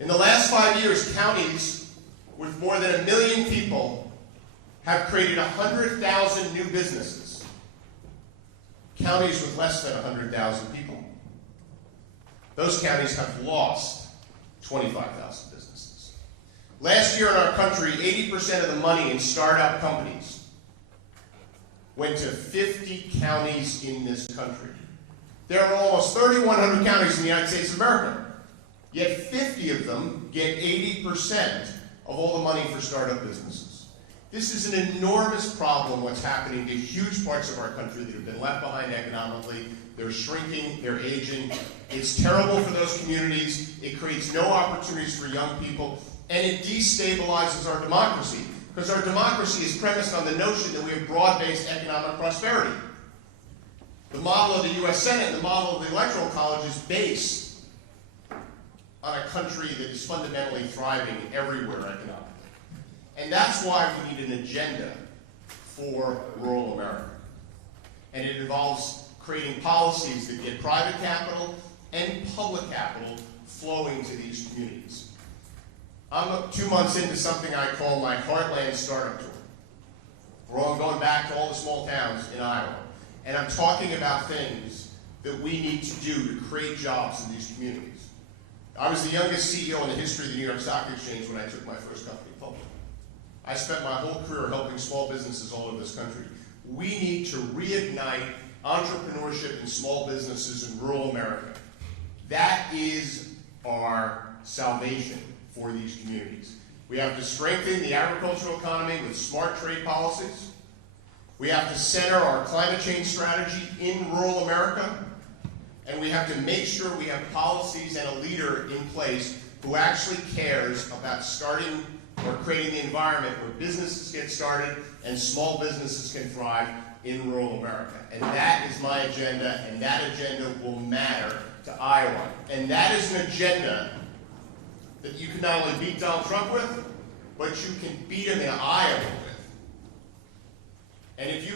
In the last 5 years, counties with more than 1 million people have created 100,000 new businesses. Counties with less than 100,000 people, those counties have lost 25,000 businesses. Last year in our country, 80% of the money in startup companies went to 50 counties in this country. There are almost 3,100 counties in the United States of America. Yet 50 of them get 80% of all the money for startup businesses. This is an enormous problem, what's happening to huge parts of our country that have been left behind economically. They're shrinking, they're aging. It's terrible for those communities. It creates no opportunities for young people, and it destabilizes our democracy. Because our democracy is premised on the notion that we have broad-based economic prosperity. The model of the US Senate, the model of the Electoral College is based on a country that is fundamentally thriving everywhere economically. And that's why we need an agenda for rural America. And it involves creating policies that get private capital and public capital flowing to these communities. I'm 2 months into something I call my Heartland Startup Tour. We're all going back to all the small towns in Iowa. And I'm talking about things that we need to do to create jobs in these communities. I was the youngest CEO in the history of the New York Stock Exchange when I took my first company public. I spent my whole career helping small businesses all over this country. We need to reignite entrepreneurship and small businesses in rural America. That is our salvation for these communities. We have to strengthen the agricultural economy with smart trade policies. We have to center our climate change strategy in rural America. And we have to make sure we have policies and a leader in place who actually cares about starting or creating the environment where businesses get started and small businesses can thrive in rural America. And that is my agenda, and that agenda will matter to Iowa. And that is an agenda that you can not only beat Donald Trump with, but you can beat him in Iowa with. And if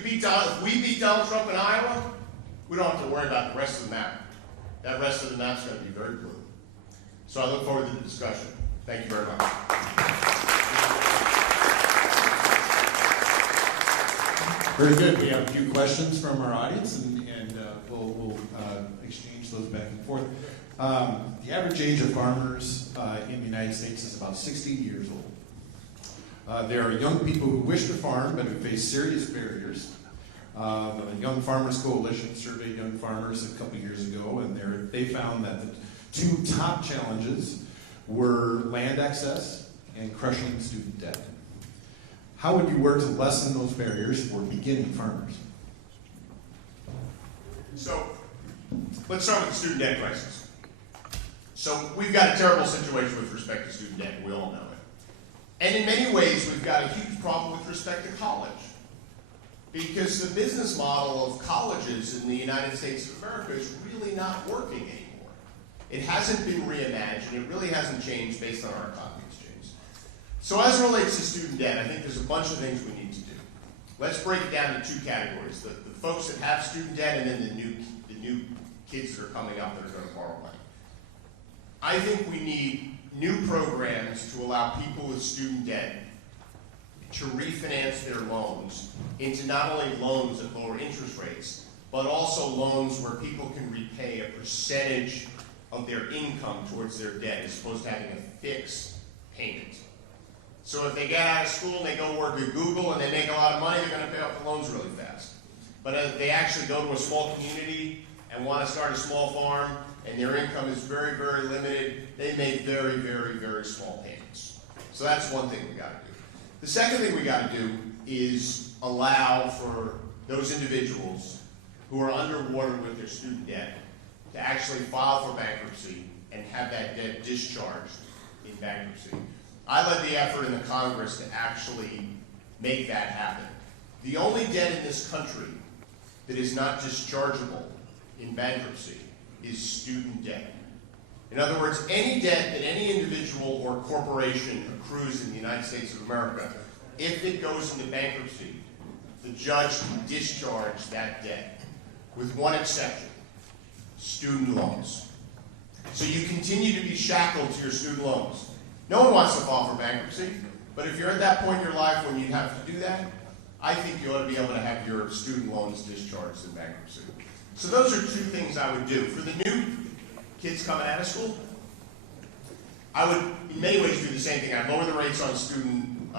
we beat Donald Trump in Iowa, we don't have to worry about the rest of the map. That rest of the map's going to be very blue. So I look forward to the discussion. Thank you very much. Very good. We have a few questions from our audience, and we'll exchange those back and forth. The average age of farmers in the United States is about 60 years old. There are young people who wish to farm but who face serious barriers. The Young Farmers Coalition surveyed young farmers a couple years ago, and they found that the two top challenges were land access and crushing student debt. How would you work to lessen those barriers for beginning farmers? So let's start with the student debt crisis. So we've got a terrible situation with respect to student debt. We all know it. And in many ways, we've got a huge problem with respect to college. Because the business model of colleges in the United States of America is really not working anymore. It hasn't been reimagined. It really hasn't changed based on our economy's changed. So as it relates to student debt, I think there's a bunch of things we need to do. Let's break it down into two categories. The folks that have student debt and then the new kids that are coming up that are going to borrow money. I think we need new programs to allow people with student debt to refinance their loans into not only loans at lower interest rates, but also loans where people can repay a percentage of their income towards their debt as opposed to having a fixed payment. So if they get out of school and they go work at Google and they make a lot of money, they're going to pay off the loans really fast. But if they actually go to a small community and want to start a small farm and their income is very, very limited, they make very, very, very small payments. So that's one thing we got to do. The second thing we got to do is allow for those individuals who are underwater with their student debt to actually file for bankruptcy and have that debt discharged in bankruptcy. I led the effort in the Congress to actually make that happen. The only debt in this country that is not dischargeable in bankruptcy is student debt. In other words, any debt that any individual or corporation accrues in the United States of America, if it goes into bankruptcy, the judge can discharge that debt, with one exception: student loans. So you continue to be shackled to your student loans. No one wants to file for bankruptcy, but if you're at that point in your life when you have to do that, I think you ought to be able to have your student loans discharged in bankruptcy. So those are two things I would do. For the new kids coming out of school, I would, in many ways, do the same thing. I'd lower the rates on student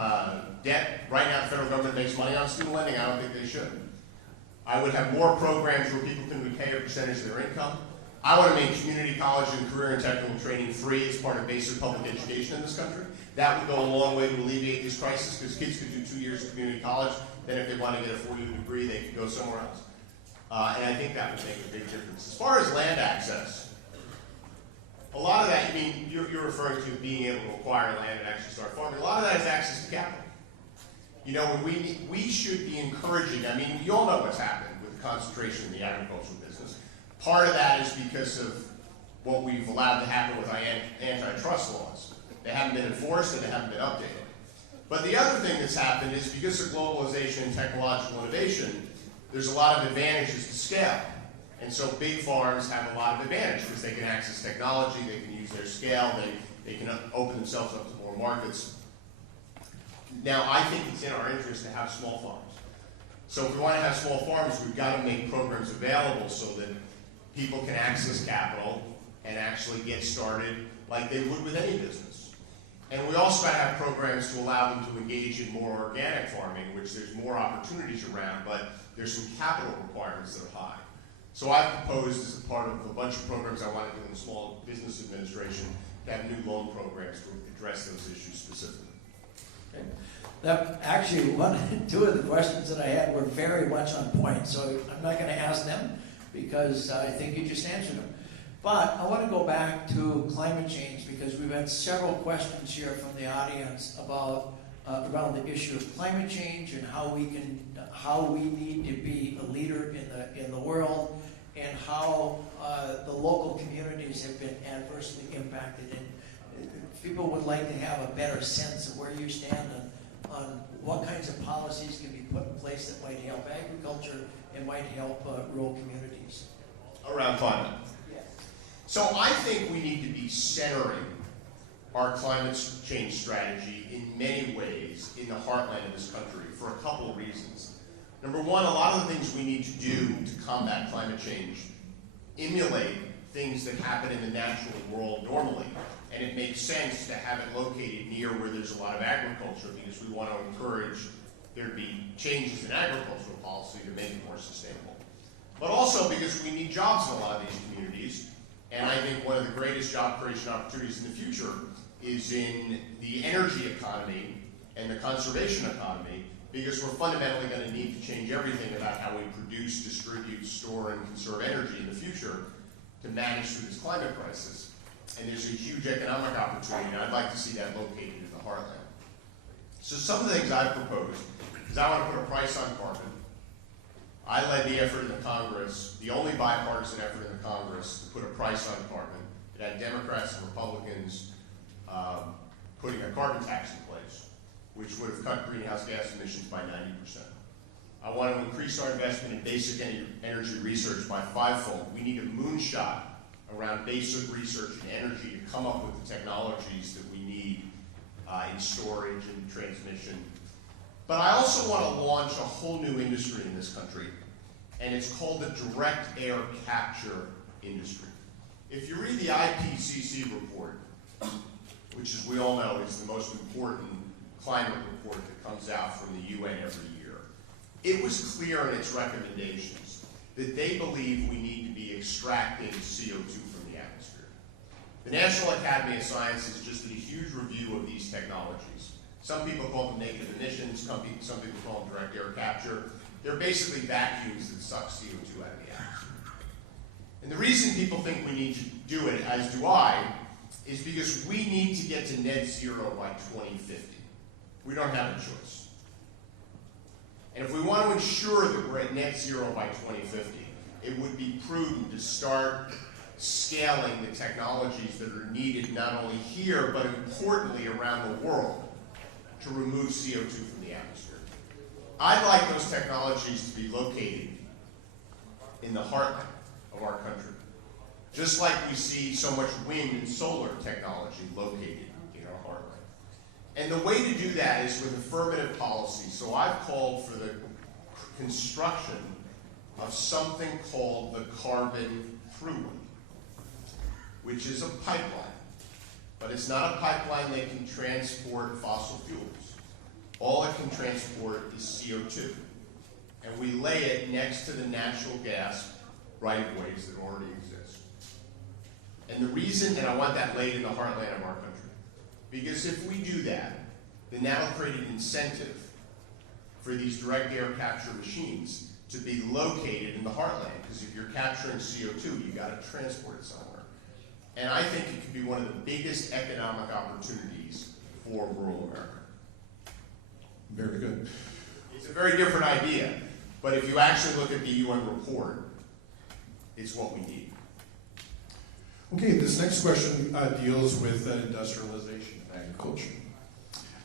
debt. Right now, the federal government makes money on student lending. I don't think they should. I would have more programs where people can repay a percentage of their income. I want to make community college and career and technical training free as part of basic public education in this country. That would go a long way to alleviate this crisis, because kids could do 2 years of community college. Then if they want to get a 4-year degree, they could go somewhere else. And I think that would make a big difference. As far as land access, a lot of that, you're referring to being able to acquire land and actually start farming. A lot of that is access to capital. You know, we should be encouraging, I mean, you all know what's happened with the concentration in the agricultural business. Part of that is because of what we've allowed to happen with our antitrust laws. They haven't been enforced and they haven't been updated. But the other thing that's happened is because of globalization and technological innovation, there's a lot of advantages to scale. And so big farms have a lot of advantage because they can access technology, they can use their scale, they can open themselves up to more markets. Now, I think it's in our interest to have small farms. So if we want to have small farms, we've got to make programs available so that people can access capital and actually get started like they would with any business. And we also got to have programs to allow them to engage in more organic farming, which there's more opportunities around, but there's some capital requirements that are high. So I've proposed, as a part of a bunch of programs I want to do in the Small Business Administration, to have new loan programs to address those issues specifically. Okay. That actually, two of the questions that I had were very much on point, so I'm not going to ask them because I think you just answered them. But I want to go back to climate change because we've had several questions here from the audience about around the issue of climate change and how we need to be a leader in the world, and how the local communities have been adversely impacted. And people would like to have a better sense of where you stand on what kinds of policies can be put in place that might help agriculture and might help rural communities. Around climate. So I think we need to be centering our climate change strategy in many ways in the heartland of this country for a couple of reasons. Number one, a lot of the things we need to do to combat climate change emulate things that happen in the natural world normally. And it makes sense to have it located near where there's a lot of agriculture because we want to encourage there to be changes in agricultural policy to make it more sustainable. But also because we need jobs in a lot of these communities. And I think one of the greatest job creation opportunities in the future is in the energy economy and the conservation economy, because we're fundamentally going to need to change everything about how we produce, distribute, store, and conserve energy in the future to manage through this climate crisis. And there's a huge economic opportunity, and I'd like to see that located in the heartland. So some of the things I've proposed is I want to put a price on carbon. I led the effort in the Congress, the only bipartisan effort in the Congress, to put a price on carbon. It had Democrats and Republicans putting a carbon tax in place, which would have cut greenhouse gas emissions by 90%. I want to increase our investment in basic energy research by fivefold. We need a moonshot around basic research in energy to come up with the technologies that we need in storage and transmission. But I also want to launch a whole new industry in this country, and it's called the direct air capture industry. If you read the IPCC report, which as we all know is the most important climate report that comes out from the UN every year, it was clear in its recommendations that they believe we need to be extracting CO2 from the atmosphere. The National Academy of Sciences just did a huge review of these technologies. Some people call them negative emissions, some people call them direct air capture. They're basically vacuums that suck CO2 out of the atmosphere. And the reason people think we need to do it, as do I, is because we need to get to net zero by 2050. We don't have a choice. And if we want to ensure that we're at net zero by 2050, it would be prudent to start scaling the technologies that are needed not only here, but importantly around the world to remove CO2 from the atmosphere. I'd like those technologies to be located in the heartland of our country, just like we see so much wind and solar technology located in our heartland. And the way to do that is with affirmative policy. So I've called for the construction of something called the carbon throughway, which is a pipeline. But it's not a pipeline that can transport fossil fuels. All it can transport is CO2. And we lay it next to the natural gas right-of-ways that already exist. And the reason, and I want that laid in the heartland of our country, because if we do that, then that'll create an incentive for these direct air capture machines to be located in the heartland, because if you're capturing CO2, you've got to transport it somewhere. And I think it could be one of the biggest economic opportunities for rural America. Very good. It's a very different idea, but if you actually look at the UN report, it's what we need. Okay, this next question deals with industrialization of agriculture.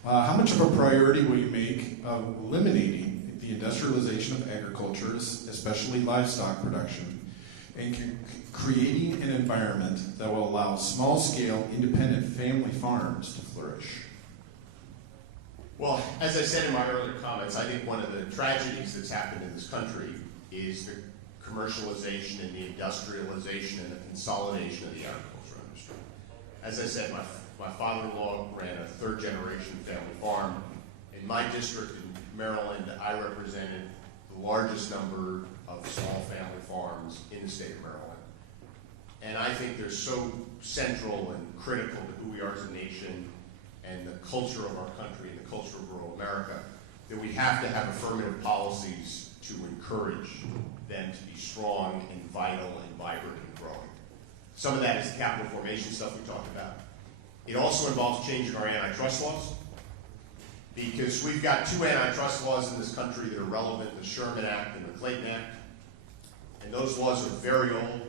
How much of a priority will you make of eliminating the industrialization of agriculture, especially livestock production, and creating an environment that will allow small-scale, independent family farms to flourish? Well, as I said in my earlier comments, I think one of the tragedies that's happened in this country is the commercialization and the industrialization and the consolidation of the agriculture industry. As I said, my father-in-law ran a third-generation family farm. In my district in Maryland, I represented the largest number of small family farms in the state of Maryland. And I think they're so central and critical to who we are as a nation and the culture of our country and the culture of rural America that we have to have affirmative policies to encourage them to be strong and vital and vibrant and growing. Some of that is the capital formation stuff we talked about. It also involves changing our antitrust laws, because we've got two antitrust laws in this country that are relevant, the Sherman Act and the Clayton Act. And those laws are very old,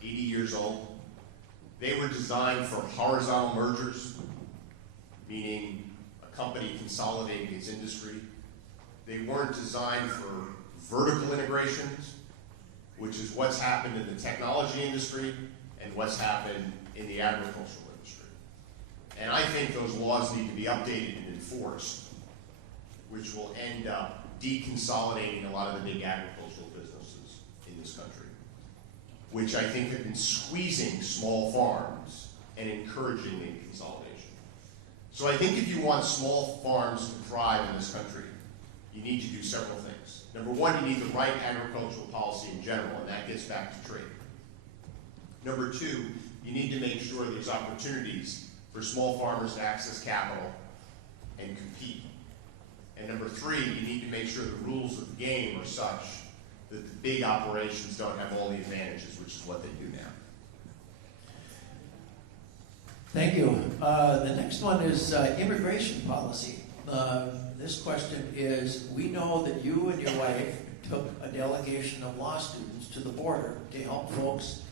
80 years old. They were designed for horizontal mergers, meaning a company consolidating its industry. They weren't designed for vertical integrations, which is what's happened in the technology industry and what's happened in the agricultural industry. And I think those laws need to be updated and enforced, which will end up deconsolidating a lot of the big agricultural businesses in this country, which I think have been squeezing small farms and encouraging the consolidation. So I think if you want small farms to thrive in this country, you need to do several things. Number one, you need the right agricultural policy in general, and that gets back to trade. Number two, you need to make sure there's opportunities for small farmers to access capital and compete. And number three, you need to make sure the rules of the game are such that the big operations don't have all the advantages, which is what they do now. Thank you. The next one is immigration policy. This question is, we know that you and your wife took a delegation of law students to the border to help folks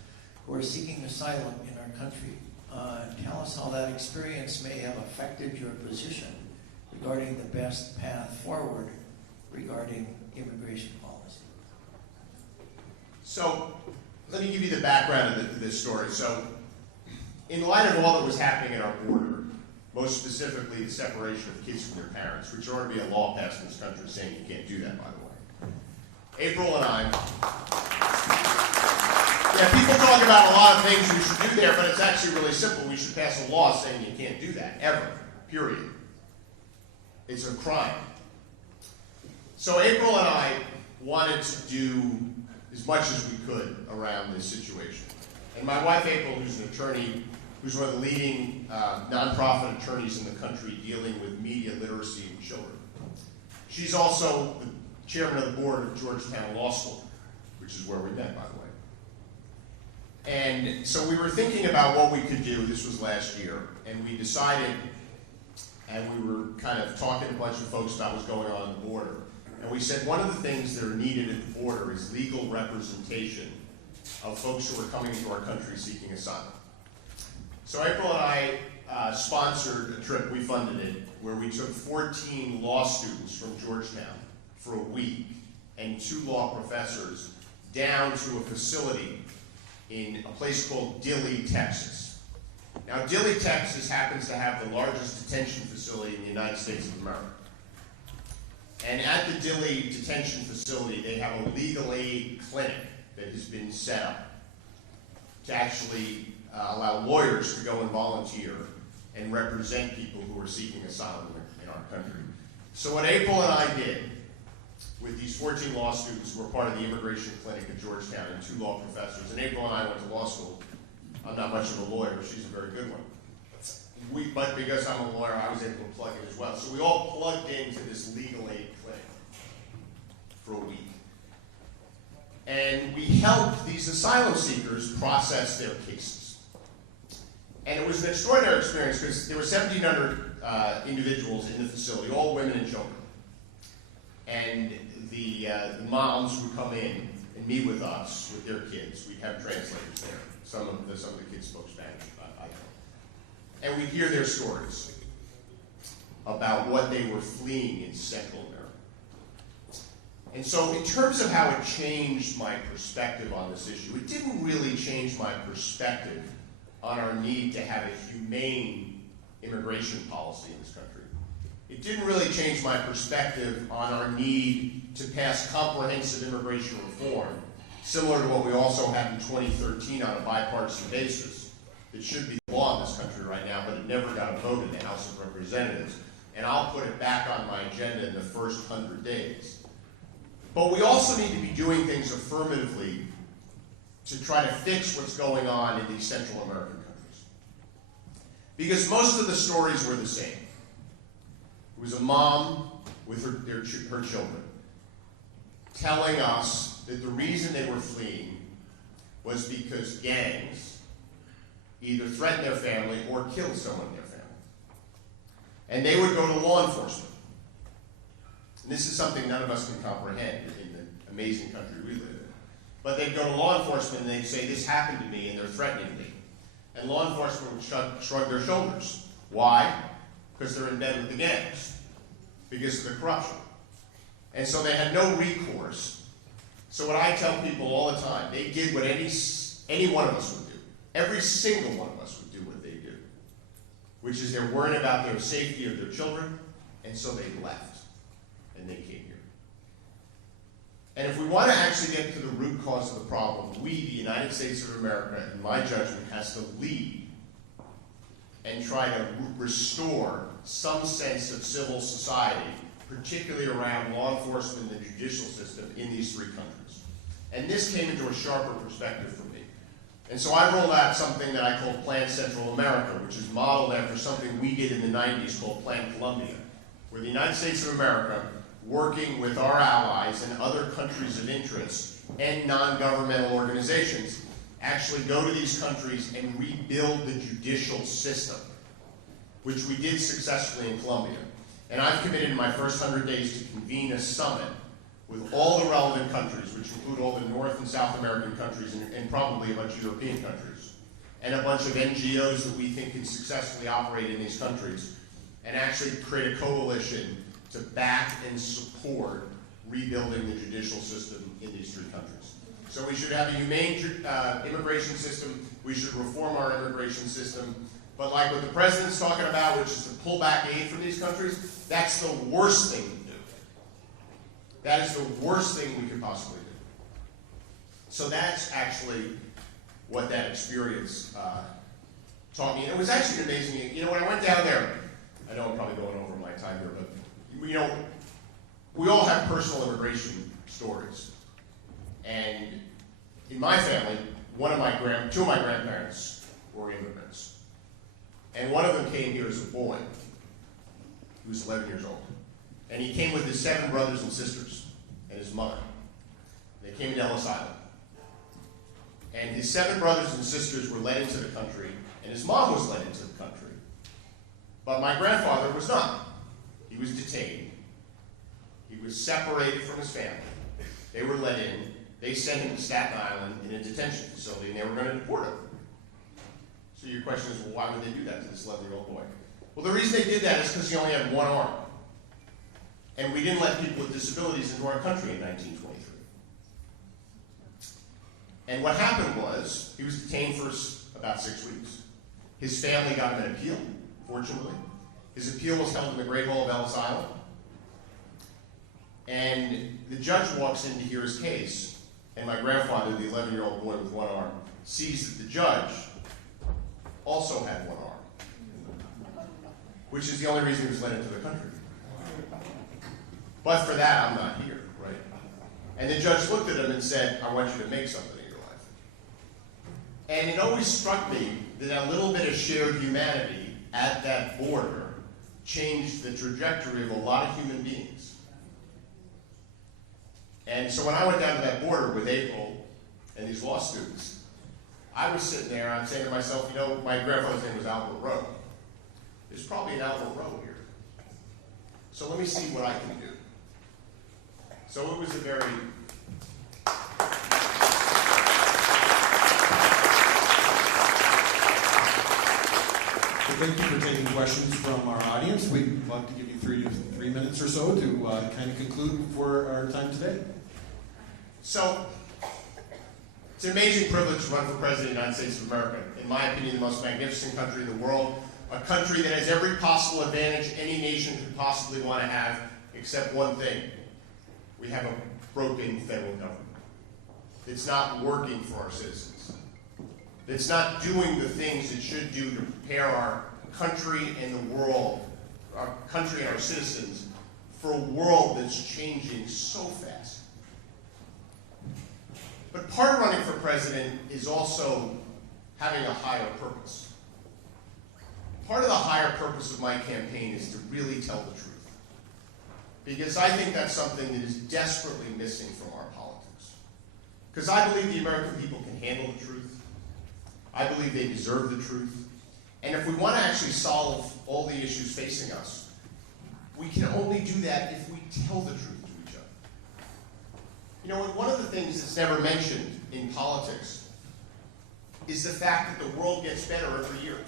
who are seeking asylum in our country. Tell us how that experience may have affected your position regarding the best path forward regarding immigration policy. So, let me give you the background of this story. So, in light of all that was happening at our border, most specifically the separation of kids from their parents, which ought to be a law passed in this country saying you can't do that, by the way. April and I, people talk about a lot of things we should do there, but it's actually really simple. We should pass a law saying you can't do that, ever, period. It's a crime. So April and I wanted to do as much as we could around this situation. And my wife, April, who's an attorney, who's one of the leading nonprofit attorneys in the country dealing with media literacy in children. She's also the chairman of the board of Georgetown Law School, which is where we met, by the way. And so we were thinking about what we could do. This was last year. And we decided, and we were kind of talking to a bunch of folks about what's going on the border. And we said one of the things that are needed at the border is legal representation of folks who are coming into our country seeking asylum. So April and I sponsored a trip, we funded it, where we took 14 law students from Georgetown for a week and 2 law professors down to a facility in a place called Dilley, Texas. Now Dilley, Texas happens to have the largest detention facility in the United States of America. And at the Dilley detention facility, they have a legal aid clinic that has been set up to actually allow lawyers to go and volunteer and represent people who are seeking asylum in our country. So what April and I did with these 14 law students who were part of the immigration clinic at Georgetown and 2 law professors, and April and I went to law school. I'm not much of a lawyer, she's a very good one. But because I'm a lawyer, I was able to plug in as well. So we all plugged into this legal aid clinic for a week. And we helped these asylum seekers process their cases. And it was an extraordinary experience because there were 1,700 individuals in the facility, all women and children. and the moms would come in and meet with us with their kids. We'd have translators there. Some of the kids spoke Spanish, I don't. And we'd hear their stories about what they were fleeing in Central America. And so in terms of how it changed my perspective on this issue, it didn't really change my perspective on our need to have a humane immigration policy in this country. It didn't really change my perspective on our need to pass comprehensive immigration reform, similar to what we also have in 2013 on a bipartisan basis. It should be the law in this country right now, but it never got a vote in the House of Representatives. And I'll put it back on my agenda in the first 100 days. But we also need to be doing things affirmatively to try to fix what's going on in these Central American countries. Because most of the stories were the same. It was a mom with her children telling us that the reason they were fleeing was because gangs either threatened their family or killed someone in their family. And they would go to law enforcement. And this is something none of us can comprehend in the amazing country we live in. But they'd go to law enforcement and they'd say, this happened to me and they're threatening me. And law enforcement would shrug their shoulders. Why? Because they're in bed with the gangs. Because of the corruption. And so they had no recourse. So what I tell people all the time, they did what any one of us would do. Every single one of us would do what they do. Which is they're worried about their safety of their children, and so they left. And they came here. And if we want to actually get to the root cause of the problem, we, the United States of America, in my judgment, has to lead and try to restore some sense of civil society, particularly around law enforcement and the judicial system in these three countries. And this came into a sharper perspective for me. And so I rolled out something that I call Plan Central America, which is modeled after something we did in the 90s called Plan Colombia, where the United States of America, working with our allies and other countries of interest and non-governmental organizations, actually go to these countries and rebuild the judicial system, which we did successfully in Colombia. And I've committed in my first 100 days to convene a summit with all the relevant countries, which include all the North and South American countries and probably a bunch of European countries, and a bunch of NGOs that we think can successfully operate in these countries, and actually create a coalition to back and support rebuilding the judicial system in these three countries. So we should have a humane immigration system. We should reform our immigration system. But like what the president's talking about, which is to pull back aid from these countries, that's the worst thing to do. That is the worst thing we could possibly do. So that's actually what that experience taught me. And it was actually amazing. You know, when I went down there, I know I'm probably going over my time here, but you know, we all have personal immigration stories. And in my family, two of my grandparents were immigrants. And one of them came here as a boy. He was 11 years old. And he came with his 7 brothers and sisters and his mother. They came to Ellis Island. And his 7 brothers and sisters were led into the country, and his mom was led into the country. But my grandfather was not. He was detained. He was separated from his family. They were let in. They sent him to Staten Island in a detention facility, and they were going to deport him. So your question is, well, why would they do that to this 11-year-old boy? Well, the reason they did that is because he only had one arm. And we didn't let people with disabilities into our country in 1923. And what happened was, he was detained for about 6 weeks. His family got him an appeal, fortunately. His appeal was held in the Great Hall of Ellis Island. And the judge walks in to hear his case, and my grandfather, the 11-year-old boy with one arm, sees that the judge also had one arm, which is the only reason he was let into the country. But for that, I'm not here, right? And the judge looked at him and said, I want you to make something of your life. And it always struck me that a little bit of shared humanity at that border changed the trajectory of a lot of human beings. And so when I went down to that border with April and these law students, I was sitting there, I'm saying to myself, you know, my grandfather's name was Albert Rowe. There's probably an Albert Rowe here. So let me see what I can do. So it was a very... Thank you for taking questions from our audience. We'd love to give you 3 minutes or so to kind of conclude for our time today. So, it's an amazing privilege to run for President of the United States of America. In my opinion, the most magnificent country in the world. A country that has every possible advantage any nation could possibly want to have, except one thing. We have a broken federal government. It's not working for our citizens. It's not doing the things it should do to prepare our country and the world, our country and our citizens, for a world that's changing so fast. But part of running for president is also having a higher purpose. Part of the higher purpose of my campaign is to really tell the truth. Because I think that's something that is desperately missing from our politics. Because I believe the American people can handle the truth. I believe they deserve the truth. And if we want to actually solve all the issues facing us, we can only do that if we tell the truth to each other. You know, one of the things that's never mentioned in politics is the fact that the world gets better every year.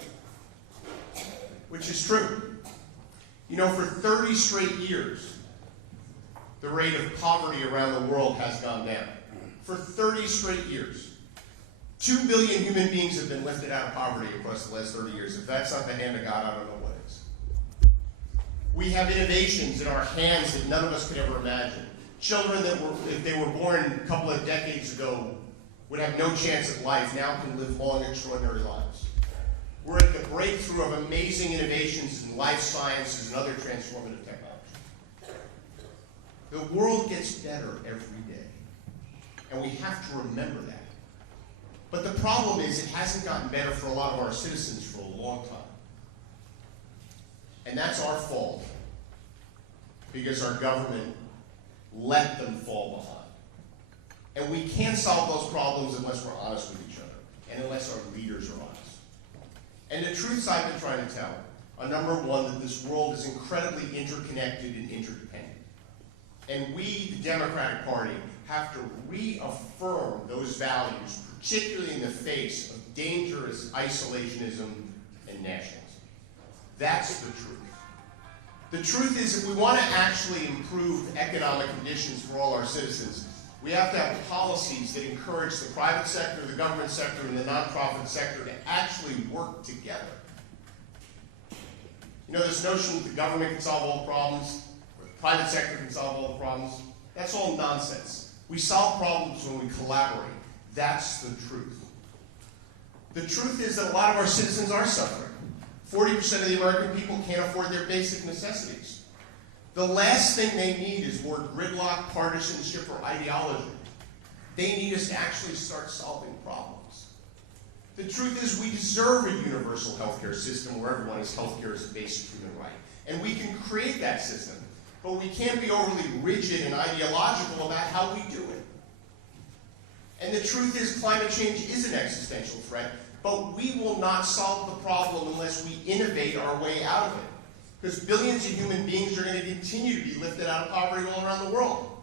Which is true. You know, for 30 straight years, the rate of poverty around the world has gone down. For 30 straight years. 2 billion human beings have been lifted out of poverty across the last 30 years. If that's not the hand of God, I don't know what is. We have innovations in our hands that none of us could ever imagine. Children that were, if they were born a couple of decades ago, would have no chance at life, now can live long, extraordinary lives. We're at the breakthrough of amazing innovations in life sciences and other transformative technology. The world gets better every day, and we have to remember that. But the problem is it hasn't gotten better for a lot of our citizens for a long time. And that's our fault, because our government let them fall behind. And we can't solve those problems unless we're honest with each other, and unless our leaders are honest. And the truths I've been trying to tell are, number one, that this world is incredibly interconnected and interdependent. And we, the Democratic Party, have to reaffirm those values, particularly in the face of dangerous isolationism and nationalism. That's the truth. The truth is, if we want to actually improve economic conditions for all our citizens, we have to have policies that encourage the private sector, the government sector, and the nonprofit sector to actually work together. You know, this notion that the government can solve all the problems, or the private sector can solve all the problems, that's all nonsense. We solve problems when we collaborate. That's the truth. The truth is that a lot of our citizens are suffering. 40% of the American people can't afford their basic necessities. The last thing they need is more gridlock, partisanship, or ideology. They need us to actually start solving problems. The truth is we deserve a universal healthcare system where everyone has healthcare as a basic human right. And we can create that system, but we can't be overly rigid and ideological about how we do it. And the truth is climate change is an existential threat, but we will not solve the problem unless we innovate our way out of it. Because billions of human beings are going to continue to be lifted out of poverty all around the world.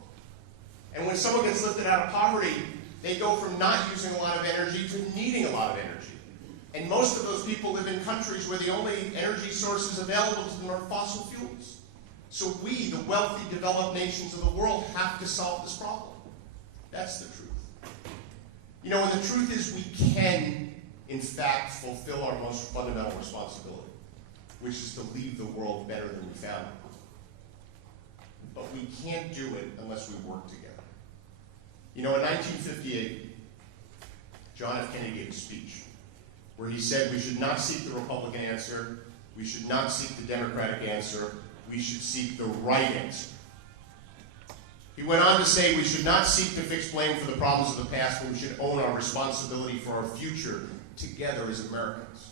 And when someone gets lifted out of poverty, they go from not using a lot of energy to needing a lot of energy. And most of those people live in countries where the only energy sources available to them are fossil fuels. So we, the wealthy, developed nations of the world, have to solve this problem. That's the truth. You know, and the truth is we can, in fact, fulfill our most fundamental responsibility, which is to leave the world better than we found it. But we can't do it unless we work together. You know, in 1958, John F. Kennedy gave a speech where he said we should not seek the Republican answer, we should not seek the Democratic answer, we should seek the right answer. He went on to say we should not seek to fix blame for the problems of the past, but we should own our responsibility for our future together as Americans.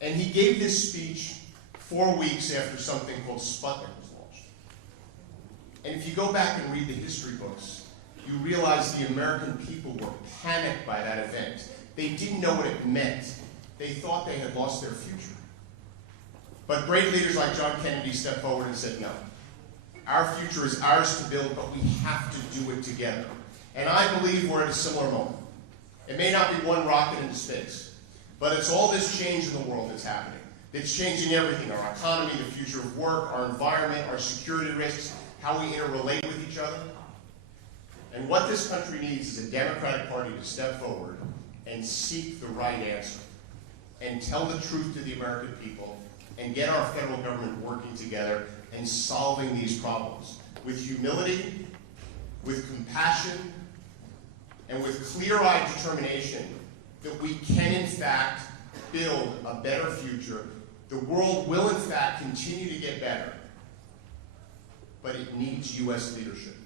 And he gave this speech 4 weeks after something called Sputnik was launched. And if you go back and read the history books, you realize the American people were panicked by that event. They didn't know what it meant. They thought they had lost their future. But great leaders like John Kennedy stepped forward and said, no. Our future is ours to build, but we have to do it together. And I believe we're at a similar moment. It may not be one rocket into space, but it's all this change in the world that's happening. It's changing everything, our economy, the future of work, our environment, our security risks, how we interrelate with each other. And what this country needs is a Democratic Party to step forward and seek the right answer and tell the truth to the American people and get our federal government working together and solving these problems with humility, with compassion, and with clear-eyed determination that we can, in fact, build a better future. The world will, in fact, continue to get better, but it needs U.S. leadership.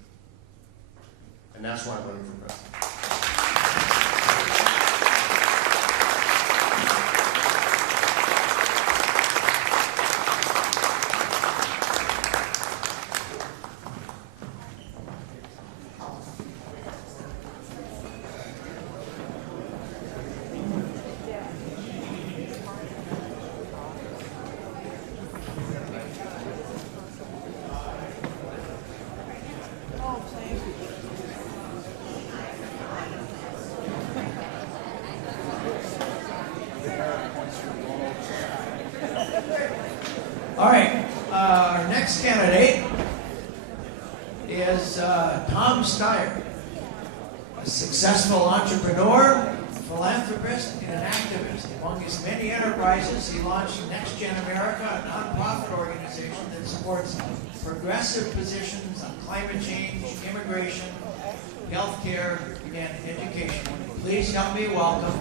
And that's why I'm running for president. All right, our next candidate is Tom Steyer, a successful entrepreneur, philanthropist, and an activist. Among his many enterprises, he launched Next Gen America, a nonprofit organization that supports progressive positions on climate change, immigration, healthcare, and education. Please help me welcome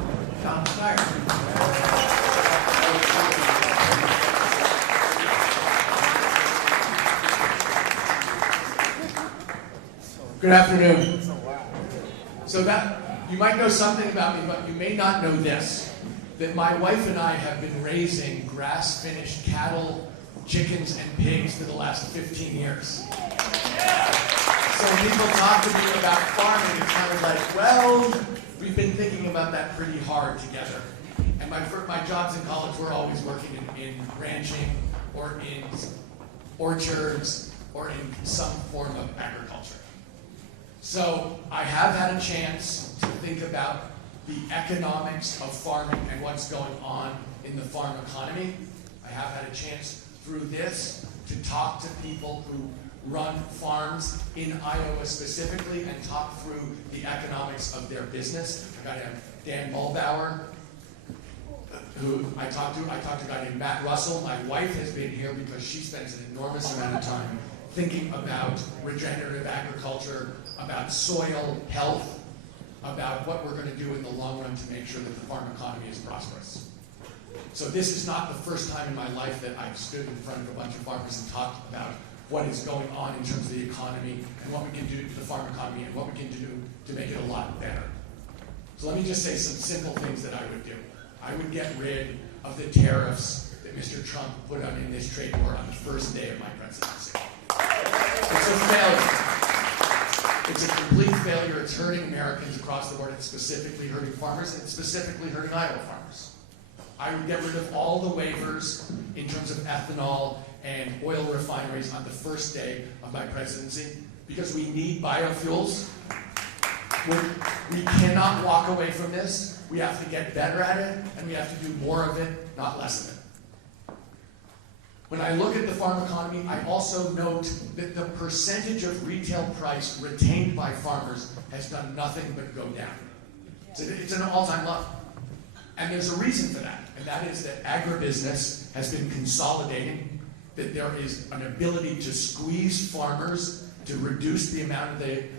Tom Steyer. Good afternoon. So that, you might know something about me, but you may not know this, that my wife and I have been raising grass-finished cattle, chickens, and pigs for the last 15 years. So when people talk to me about farming, it's kind of like, well, we've been thinking about that pretty hard together. And my jobs in college were always working in ranching, or in orchards, or in some form of agriculture. So I have had a chance to think about the economics of farming and what's going on in the farm economy. I have had a chance through this to talk to people who run farms in Iowa specifically and talk through the economics of their business. I got Dan Mulbauer, who I talked to a guy named Matt Russell. My wife has been here because she spends an enormous amount of time thinking about regenerative agriculture, about soil health, about what we're going to do in the long run to make sure that the farm economy is prosperous. So this is not the first time in my life that I've stood in front of a bunch of farmers and talked about what is going on in terms of the economy and what we can do to the farm economy and what we can do to make it a lot better. So let me just say some simple things that I would do. I would get rid of the tariffs that Mr. Trump put on in this trade war on the first day of my presidency. It's a failure. It's a complete failure. It's hurting Americans across the board. It's specifically hurting farmers, and it's specifically hurting Iowa farmers. I would get rid of all the waivers in terms of ethanol and oil refineries on the first day of my presidency because we need biofuels. We cannot walk away from this. We have to get better at it, and we have to do more of it, not less of it. When I look at the farm economy, I also note that the percentage of retail price retained by farmers has done nothing but go down. It's an all-time low. And there's a reason for that, and that is that agribusiness has been consolidating, that there is an ability to squeeze farmers to reduce the amount of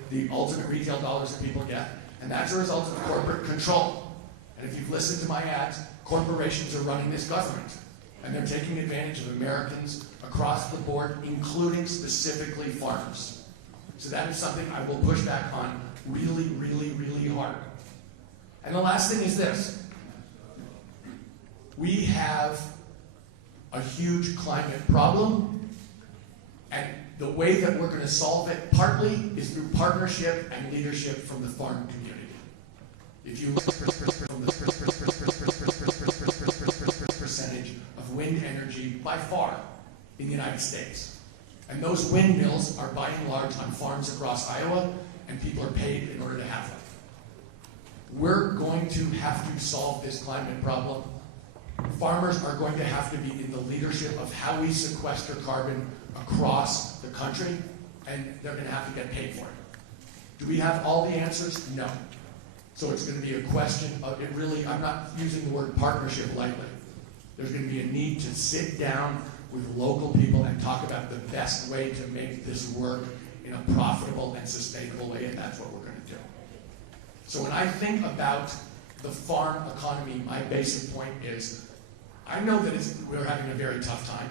the ultimate retail dollars that people get, and that's a result of corporate control. And if you've listened to my ads, corporations are running this government. And they're taking advantage of Americans across the board, including specifically farmers. So that is something I will push back on really, really, really hard. And the last thing is this. We have a huge climate problem, and the way that we're going to solve it partly is through partnership and leadership from the farm community. If you look at the percentage of wind energy by far in the United States. And those windmills are by and large on farms across Iowa, and people are paid in order to have them. We're going to have to solve this climate problem. Farmers are going to have to be in the leadership of how we sequester carbon across the country, and they're going to have to get paid for it. Do we have all the answers? No. So it's going to be a question of, I'm not using the word partnership lightly. There's going to be a need to sit down with local people and talk about the best way to make this work in a profitable and sustainable way, and that's what we're going to do. So when I think about the farm economy, my basic point is, I know that we're having a very tough time,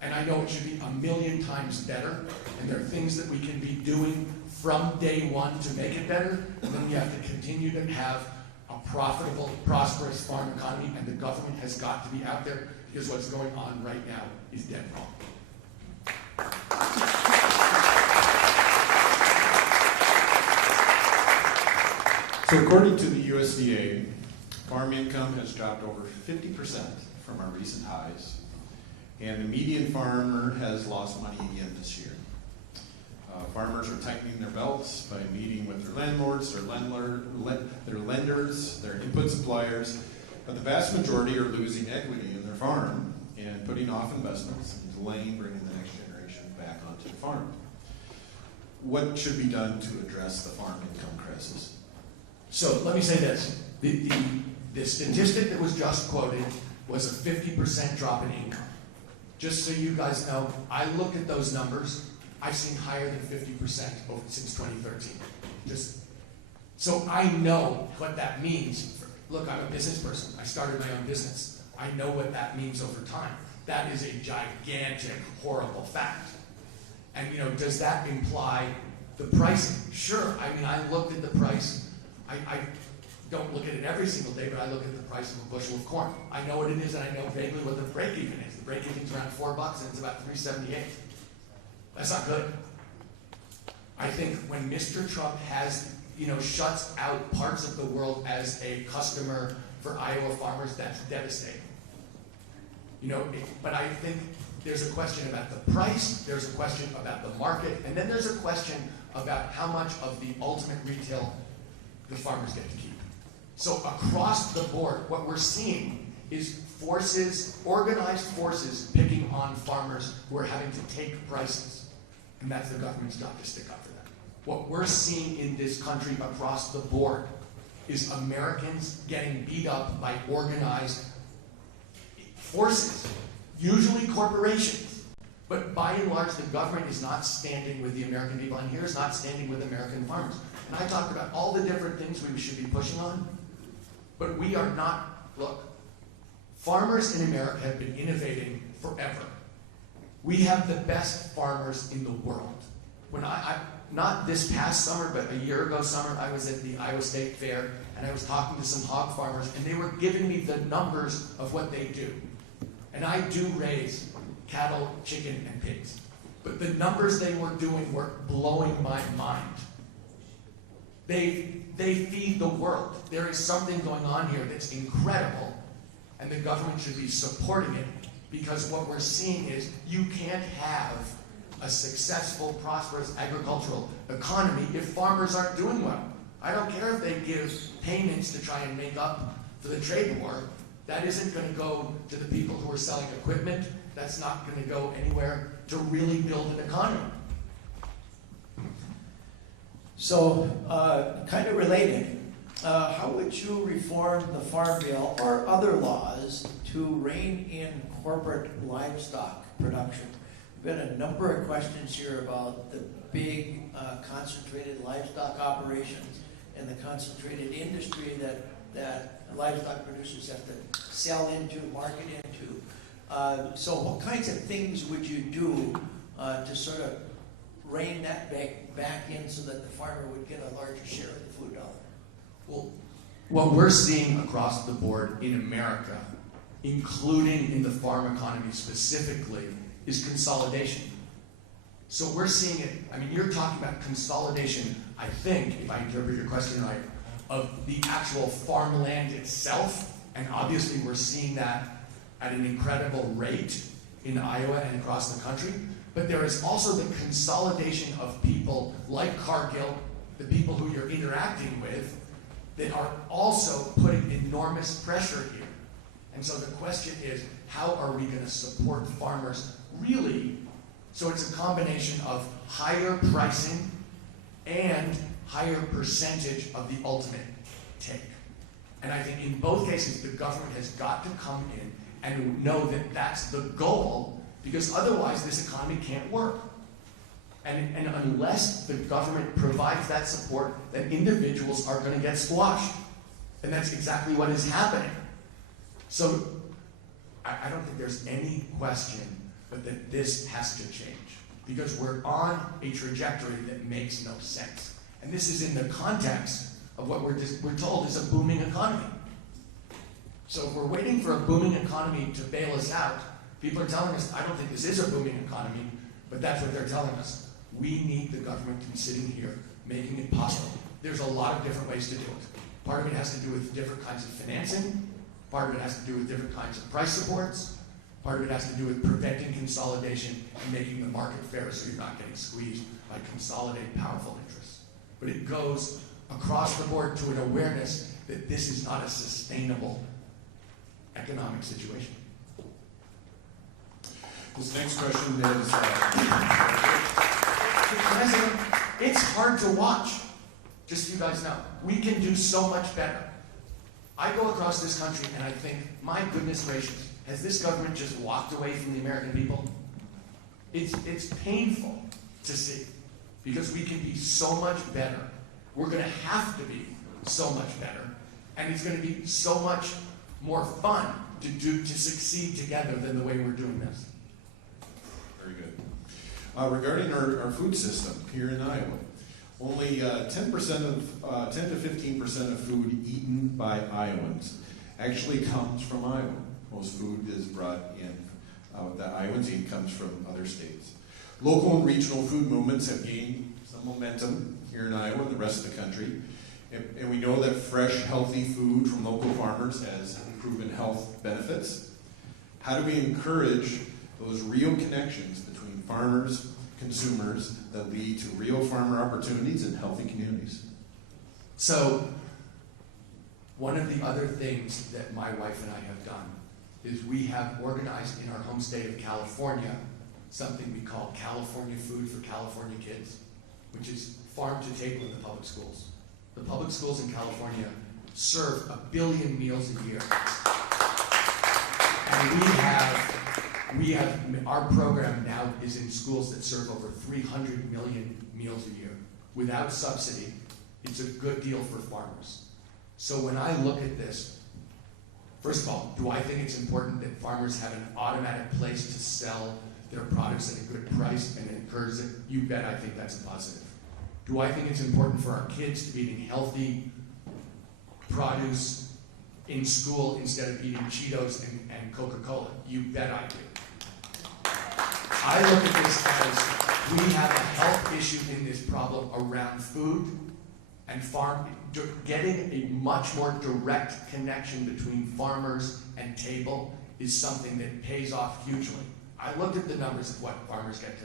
and I know it should be 1,000,000 times better, and there are things that we can be doing from day one to make it better, and then we have to continue to have a profitable, prosperous farm economy, and the government has got to be out there, because what's going on right now is dead wrong. So according to the USDA, farm income has dropped over 50% from our recent highs, and the median farmer has lost money again this year. Farmers are tightening their belts by meeting with their landlords, their lenders, their input suppliers, but the vast majority are losing equity in their farm and putting off investments and delaying bringing the next generation back onto the farm. What should be done to address the farm income crisis? So let me say this. The statistic that was just quoted was a 50% drop in income. Just so you guys know, I looked at those numbers. I've seen higher than 50% since 2013. So I know what that means. Look, I'm a business person. I started my own business. I know what that means over time. That is a gigantic, horrible fact. And does that imply the pricing? Sure. I mean, I looked at the price. I don't look at it every single day, but I look at the price of a bushel of corn. I know what it is, and I know vaguely what the break-even is. The break-even is around $4, and it's about $3.78. That's not good. I think when Mr. Trump shuts out parts of the world as a customer for Iowa farmers, that's devastating. But I think there's a question about the price, there's a question about the market, and then there's a question about how much of the ultimate retail the farmers get to keep. So across the board, what we're seeing is organized forces picking on farmers who are having to take prices. And that's the government's job to stick up for them. What we're seeing in this country across the board is Americans getting beat up by organized forces, usually corporations. But by and large, the government is not standing with the American people, and here is not standing with American farmers. And I talked about all the different things we should be pushing on, but we are not. Look, farmers in America have been innovating forever. We have the best farmers in the world. When not this past summer, but a year ago summer, I was at the Iowa State Fair, and I was talking to some hog farmers, and they were giving me the numbers of what they do. And I do raise cattle, chicken, and pigs. But the numbers they were doing were blowing my mind. They feed the world. There is something going on here that's incredible, and the government should be supporting it, because what we're seeing is you can't have a successful, prosperous agricultural economy if farmers aren't doing well. I don't care if they give payments to try and make up for the trade war. That isn't going to go to the people who are selling equipment. That's not going to go anywhere to really build an economy. So, kind of related, how would you reform the Farm Bill or other laws to rein in corporate livestock production? There's been a number of questions here about the big concentrated livestock operations and the concentrated industry that livestock producers have to sell into, market into. So what kinds of things would you do to sort of rein that back in so that the farmer would get a larger share of the food dollar? Well, what we're seeing across the board in America, including in the farm economy specifically, is consolidation. So we're seeing it, I mean, you're talking about consolidation, I think, if I interpret your question right, of the actual farmland itself, and obviously we're seeing that at an incredible rate in Iowa and across the country. but there is also the consolidation of people like Cargill, the people who you're interacting with, that are also putting enormous pressure here. And so the question is, how are we going to support farmers really? So it's a combination of higher pricing and higher percentage of the ultimate take. And I think in both cases, the government has got to come in and know that that's the goal, because otherwise this economy can't work. And unless the government provides that support, then individuals are going to get squashed. And that's exactly what is happening. So I don't think there's any question but that this has to change, because we're on a trajectory that makes no sense. And this is in the context of what we're told is a booming economy. So if we're waiting for a booming economy to bail us out, people are telling us, I don't think this is a booming economy, but that's what they're telling us. We need the government to be sitting here making it possible. There's a lot of different ways to do it. Part of it has to do with different kinds of financing. Part of it has to do with different kinds of price supports. Part of it has to do with preventing consolidation and making the market fair so you're not getting squeezed by consolidated powerful interests. But it goes across the board to an awareness that this is not a sustainable economic situation. This next question is, President, it's hard to watch. Just so you guys know, we can do so much better. I go across this country and I think, my goodness gracious, has this government just walked away from the American people? It's painful to see, because we can be so much better. We're going to have to be so much better, and it's going to be so much more fun to succeed together than the way we're doing this. very good. Regarding our food system here in Iowa, only 10% of 10 to 15% of food eaten by Iowans actually comes from Iowa. Most food is brought in that Iowans eat comes from other states. Local and regional food movements have gained some momentum here in Iowa and the rest of the country. And we know that fresh, healthy food from local farmers has proven health benefits. How do we encourage those real connections between farmers, consumers, that lead to real farmer opportunities and healthy communities? So, one of the other things that my wife and I have done is we have organized in our home state of California something we call California Food for California Kids, which is farm to table in the public schools. The public schools in California serve 1 billion meals a year. And we have our program now is in schools that serve over 300 million meals a year. Without subsidy, it's a good deal for farmers. So when I look at this, first of all, do I think it's important that farmers have an automatic place to sell their products at a good price and encourage it? You bet I think that's a positive. Do I think it's important for our kids to be eating healthy produce in school instead of eating Cheetos and Coca-Cola? You bet I do. I look at this as we have a health issue in this problem around food and getting a much more direct connection between farmers and table is something that pays off hugely. I looked at the numbers of what farmers get to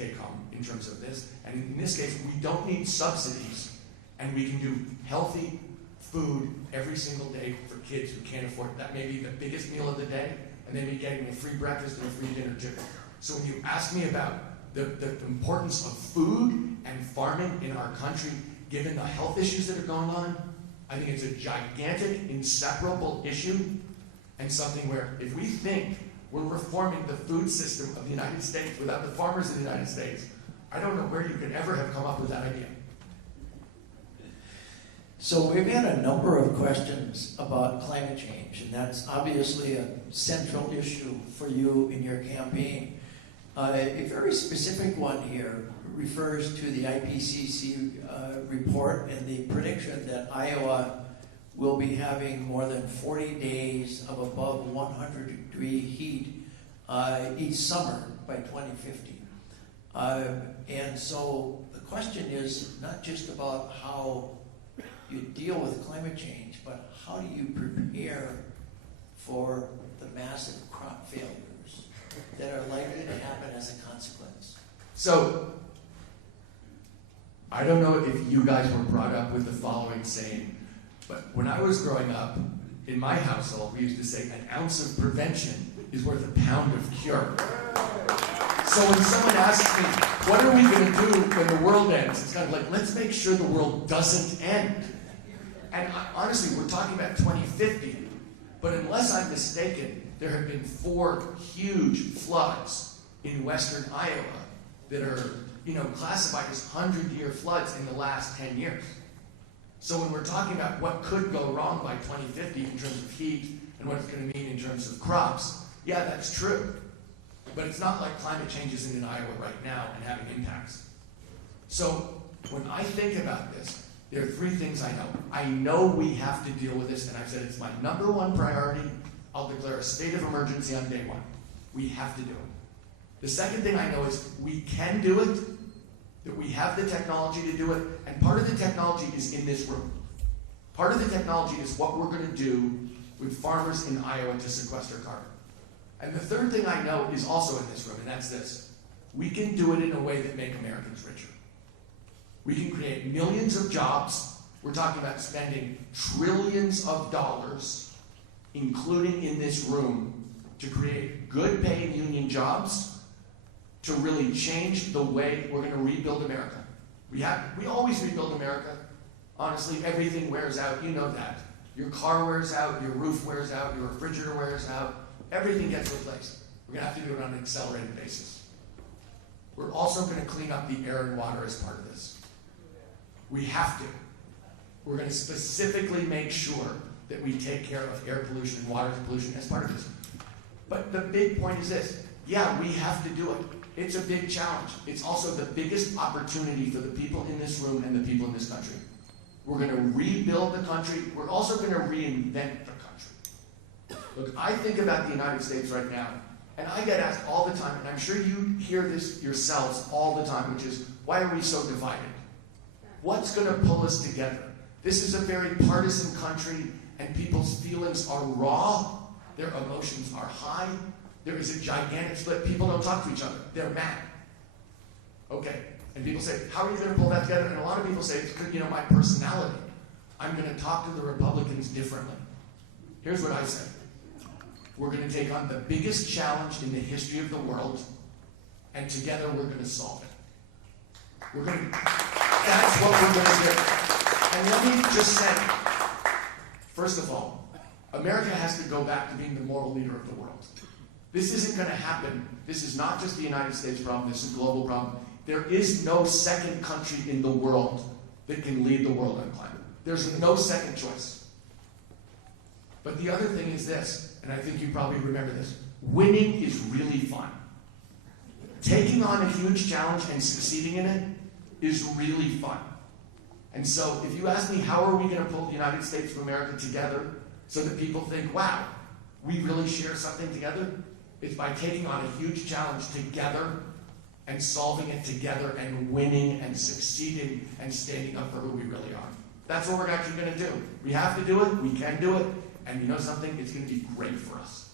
take home in terms of this, and in this case, we don't need subsidies, and we can do healthy food every single day for kids who can't afford it. That may be the biggest meal of the day, and they may be getting a free breakfast and a free dinner too. So when you ask me about the importance of food and farming in our country, given the health issues that are going on, I think it's a gigantic, inseparable issue, and something where if we think we're reforming the food system of the United States without the farmers of the United States, I don't know where you could ever have come up with that idea. So we've had a number of questions about climate change, and that's obviously a central issue for you in your campaign. A very specific one here refers to the IPCC report and the prediction that Iowa will be having more than 40 days of above 100-degree heat each summer by 2050. And so the question is not just about how you deal with climate change, but how do you prepare for the massive crop failures that are likely to happen as a consequence. So, I don't know if you guys were brought up with the following saying, but when I was growing up, in my household, we used to say an ounce of prevention is worth a pound of cure. So when someone asks me, what are we going to do when the world ends? It's kind of like, let's make sure the world doesn't end. And honestly, we're talking about 2050. But unless I'm mistaken, there have been 4 huge floods in western Iowa that are, classified as 100-year floods in the last 10 years. So when we're talking about what could go wrong by 2050 in terms of heat and what it's going to mean in terms of crops, yeah, that's true. But it's not like climate change isn't in Iowa right now and having impacts. So when I think about this, there are 3 things I know. I know we have to deal with this, and I've said it's my #1 priority. I'll declare a state of emergency on day 1. We have to do it. The second thing I know is we can do it, that we have the technology to do it, and part of the technology is in this room. Part of the technology is what we're going to do with farmers in Iowa to sequester carbon. And the third thing I know is also in this room, and that's this. We can do it in a way that makes Americans richer. We can create millions of jobs. We're talking about spending trillions of dollars, including in this room, to create good paying union jobs, to really change the way we're going to rebuild America. We always rebuild America. Honestly, everything wears out. You know that. Your car wears out, your roof wears out, your refrigerator wears out. Everything gets replaced. We're going to have to do it on an accelerated basis. We're also going to clean up the air and water as part of this. We have to. We're going to specifically make sure that we take care of air pollution and water pollution as part of this. But the big point is this. Yeah, we have to do it. It's a big challenge. It's also the biggest opportunity for the people in this room and the people in this country. We're going to rebuild the country. We're also going to reinvent the country. Look, I think about the United States right now, and I get asked all the time, and I'm sure you hear this yourselves all the time, which is, why are we so divided? What's going to pull us together? This is a very partisan country, and people's feelings are raw. Their emotions are high. There is a gigantic split. People don't talk to each other. They're mad. Okay. And people say, how are you going to pull that together? And a lot of people say, it's because, my personality. I'm going to talk to the Republicans differently. Here's what I say. We're going to take on the biggest challenge in the history of the world, and together we're going to solve it. That's what we're going to do. And let me just say, first of all, America has to go back to being the moral leader of the world. This isn't going to happen. This is not just the United States problem. This is a global problem. There is no second country in the world that can lead the world on climate. There's no second choice. But the other thing is this, and I think you probably remember this. Winning is really fun. Taking on a huge challenge and succeeding in it is really fun. And so if you ask me, how are we going to pull the United States of America together so that people think, wow, we really share something together? It's by taking on a huge challenge together and solving it together and winning and succeeding and standing up for who we really are. That's what we're actually going to do. We have to do it. We can do it. And you know something? It's going to be great for us.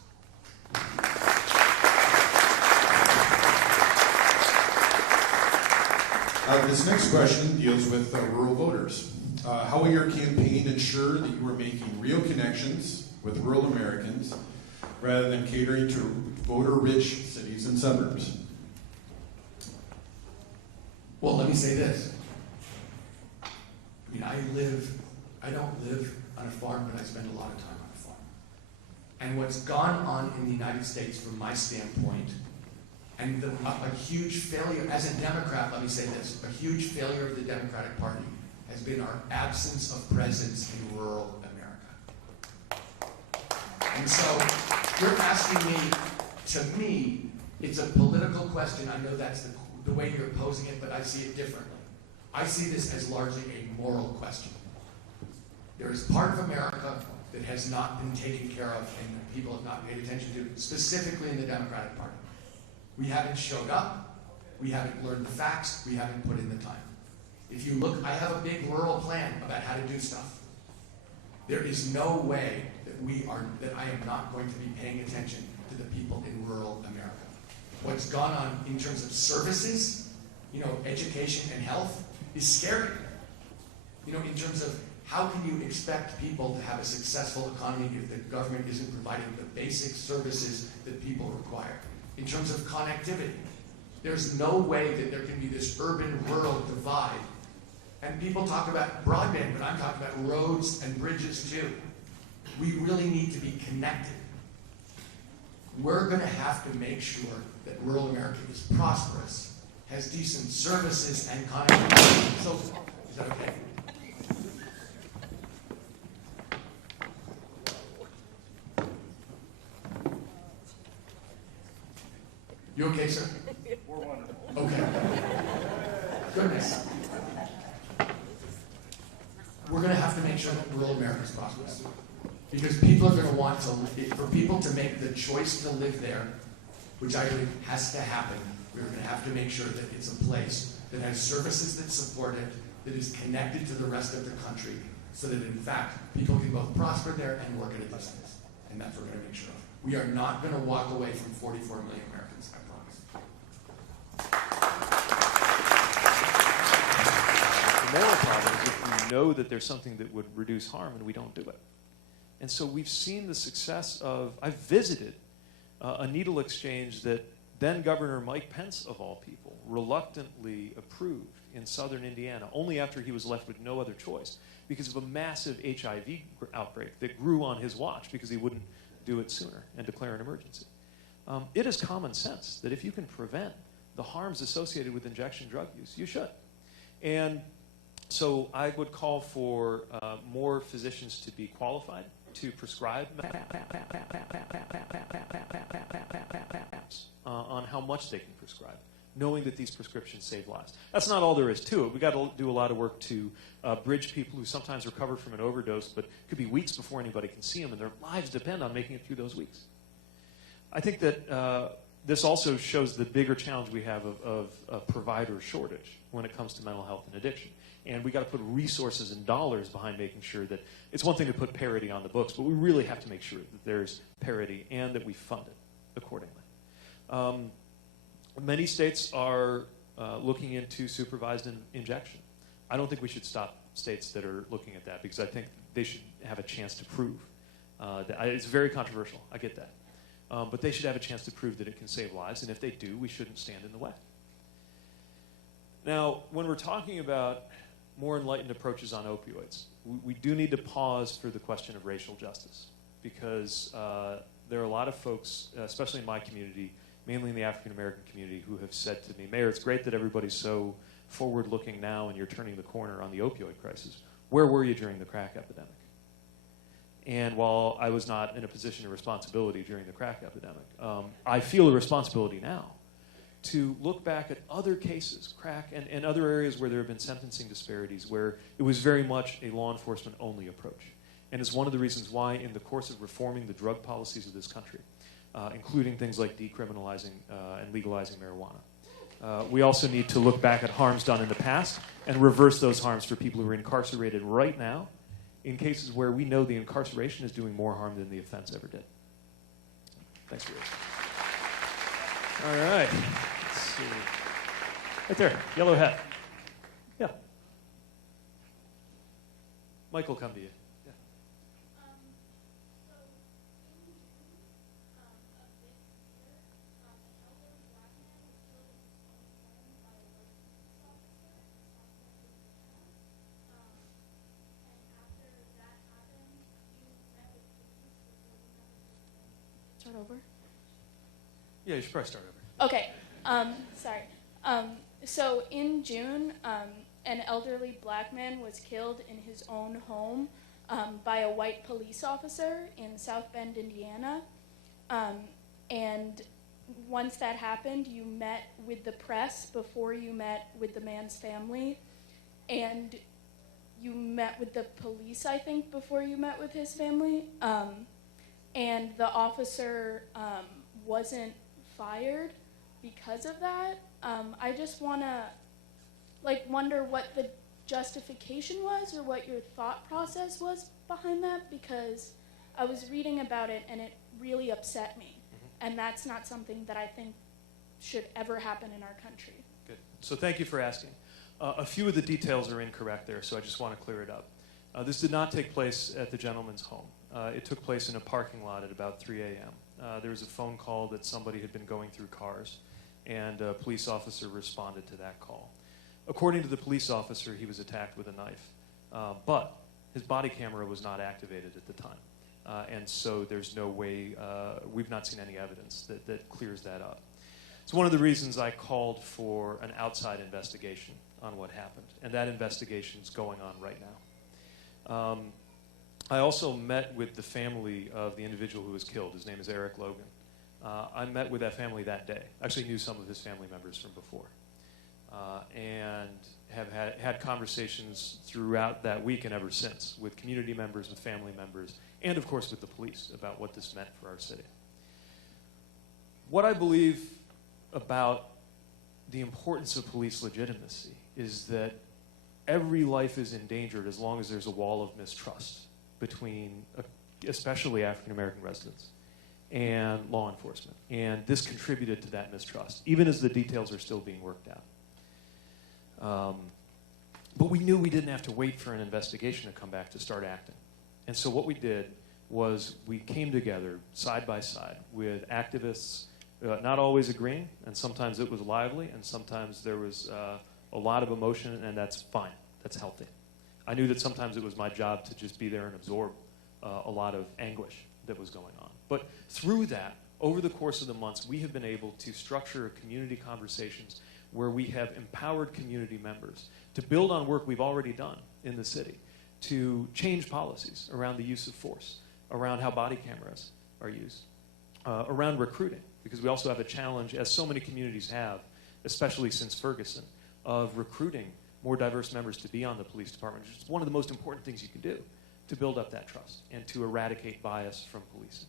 This next question deals with rural voters. How will your campaign ensure that you are making real connections with rural Americans rather than catering to voter-rich cities and suburbs? Well, let me say this. I don't live on a farm, but I spend a lot of time on a farm. And what's gone on in the United States from my standpoint, and a huge failure, as a Democrat, let me say this, a huge failure of the Democratic Party has been our absence of presence in rural America. And so, you're asking me, to me, it's a political question. I know that's the way you're posing it, but I see it differently. I see this as largely a moral question. There is part of America that has not been taken care of and people have not paid attention to, specifically in the Democratic Party. We haven't showed up, we haven't learned the facts, we haven't put in the time. If you look, I have a big rural plan about how to do stuff. There is no way that I am not going to be paying attention to the people in rural America. what's gone on in terms of services, education and health, is scary. In terms of how can you expect people to have a successful economy if the government isn't providing the basic services that people require? In terms of connectivity, there's no way that there can be this urban-rural divide. And people talk about broadband, but I'm talking about roads and bridges too. We really need to be connected. We're going to have to make sure that rural America is prosperous, has decent services and connectivity. So, is that okay? You okay, sir? We're wonderful. Okay. Goodness. We're going to have to make sure that rural America is prosperous. Because people are going to want to, for people to make the choice to live there, which I believe has to happen, we're going to have to make sure that it's a place that has services that support it, that is connected to the rest of the country, so that in fact, people can both prosper there and work at a distance. And that's what we're going to make sure of. We are not going to walk away from 44 million Americans, I promise. The moral problem is if we know that there's something that would reduce harm and we don't do it. And so we've seen the success of, I've visited a needle exchange that then Governor Mike Pence, of all people, reluctantly approved in southern Indiana, only after he was left with no other choice, because of a massive HIV outbreak that grew on his watch because he wouldn't do it sooner and declare an emergency. It is common sense that if you can prevent the harms associated with injection drug use, you should. And so I would call for more physicians to be qualified to prescribe on how much they can prescribe, knowing that these prescriptions save lives. That's not all there is to it. We've got to do a lot of work to bridge people who sometimes recover from an overdose, but could be weeks before anybody can see them, and their lives depend on making it through those weeks. I think that this also shows the bigger challenge we have of a provider shortage when it comes to mental health and addiction. And we got to put resources and dollars behind making sure that it's one thing to put parity on the books, but we really have to make sure that there's parity and that we fund it accordingly. Many states are looking into supervised injection. I don't think we should stop states that are looking at that because I think they should have a chance to prove. It's very controversial, I get that. But they should have a chance to prove that it can save lives, and if they do, we shouldn't stand in the way. Now, when we're talking about more enlightened approaches on opioids, we do need to pause for the question of racial justice, because there are a lot of folks, especially in my community, mainly in the African American community, who have said to me, Mayor, it's great that everybody's so forward-looking now and you're turning the corner on the opioid crisis. Where were you during the crack epidemic? And while I was not in a position of responsibility during the crack epidemic, I feel a responsibility now to look back at other cases, crack, and other areas where there have been sentencing disparities where it was very much a law enforcement-only approach. And it's one of the reasons why, in the course of reforming the drug policies of this country, including things like decriminalizing and legalizing marijuana, we also need to look back at harms done in the past and reverse those harms for people who are incarcerated right now in cases where we know the incarceration is doing more harm than the offense ever did. Thanks for your attention. All right. Let's see. Right there, yellow hat. Yeah. Mike will come to you. Yeah. Start over? Yeah, you should probably start over. Okay, sorry. So in June, an elderly black man was killed in his own home by a white police officer in South Bend, Indiana. And once that happened, you met with the press before you met with the man's family. And you met with the police, I think, before you met with his family. And the officer wasn't fired because of that. I just want to wonder what the justification was or what your thought process was behind that, because I was reading about it and it really upset me. And that's not something that I think should ever happen in our country. Good. So thank you for asking. A few of the details are incorrect there, so I just want to clear it up. This did not take place at the gentleman's home. It took place in a parking lot at about 3 a.m. There was a phone call that somebody had been going through cars, and a police officer responded to that call. According to the police officer, he was attacked with a knife, but his body camera was not activated at the time. And so there's no way, we've not seen any evidence that clears that up. It's one of the reasons I called for an outside investigation on what happened, and that investigation is going on right now. I also met with the family of the individual who was killed. His name is Eric Logan. I met with that family that day. Actually knew some of his family members from before. And have had conversations throughout that week and ever since with community members, with family members, and of course with the police about what this meant for our city. What I believe about the importance of police legitimacy is that every life is endangered as long as there's a wall of mistrust between especially African American residents and law enforcement. And this contributed to that mistrust, even as the details are still being worked out. But we knew we didn't have to wait for an investigation to come back to start acting. And so what we did was we came together side by side with activists, not always agreeing, and sometimes it was lively, and sometimes there was a lot of emotion, and that's fine. That's healthy. I knew that sometimes it was my job to just be there and absorb a lot of anguish that was going on. But through that, over the course of the months, we have been able to structure community conversations where we have empowered community members to build on work we've already done in the city, to change policies around the use of force, around how body cameras are used, around recruiting, because we also have a challenge, as so many communities have, especially since Ferguson, of recruiting more diverse members to be on the police department, which is one of the most important things you can do to build up that trust and to eradicate bias from policing.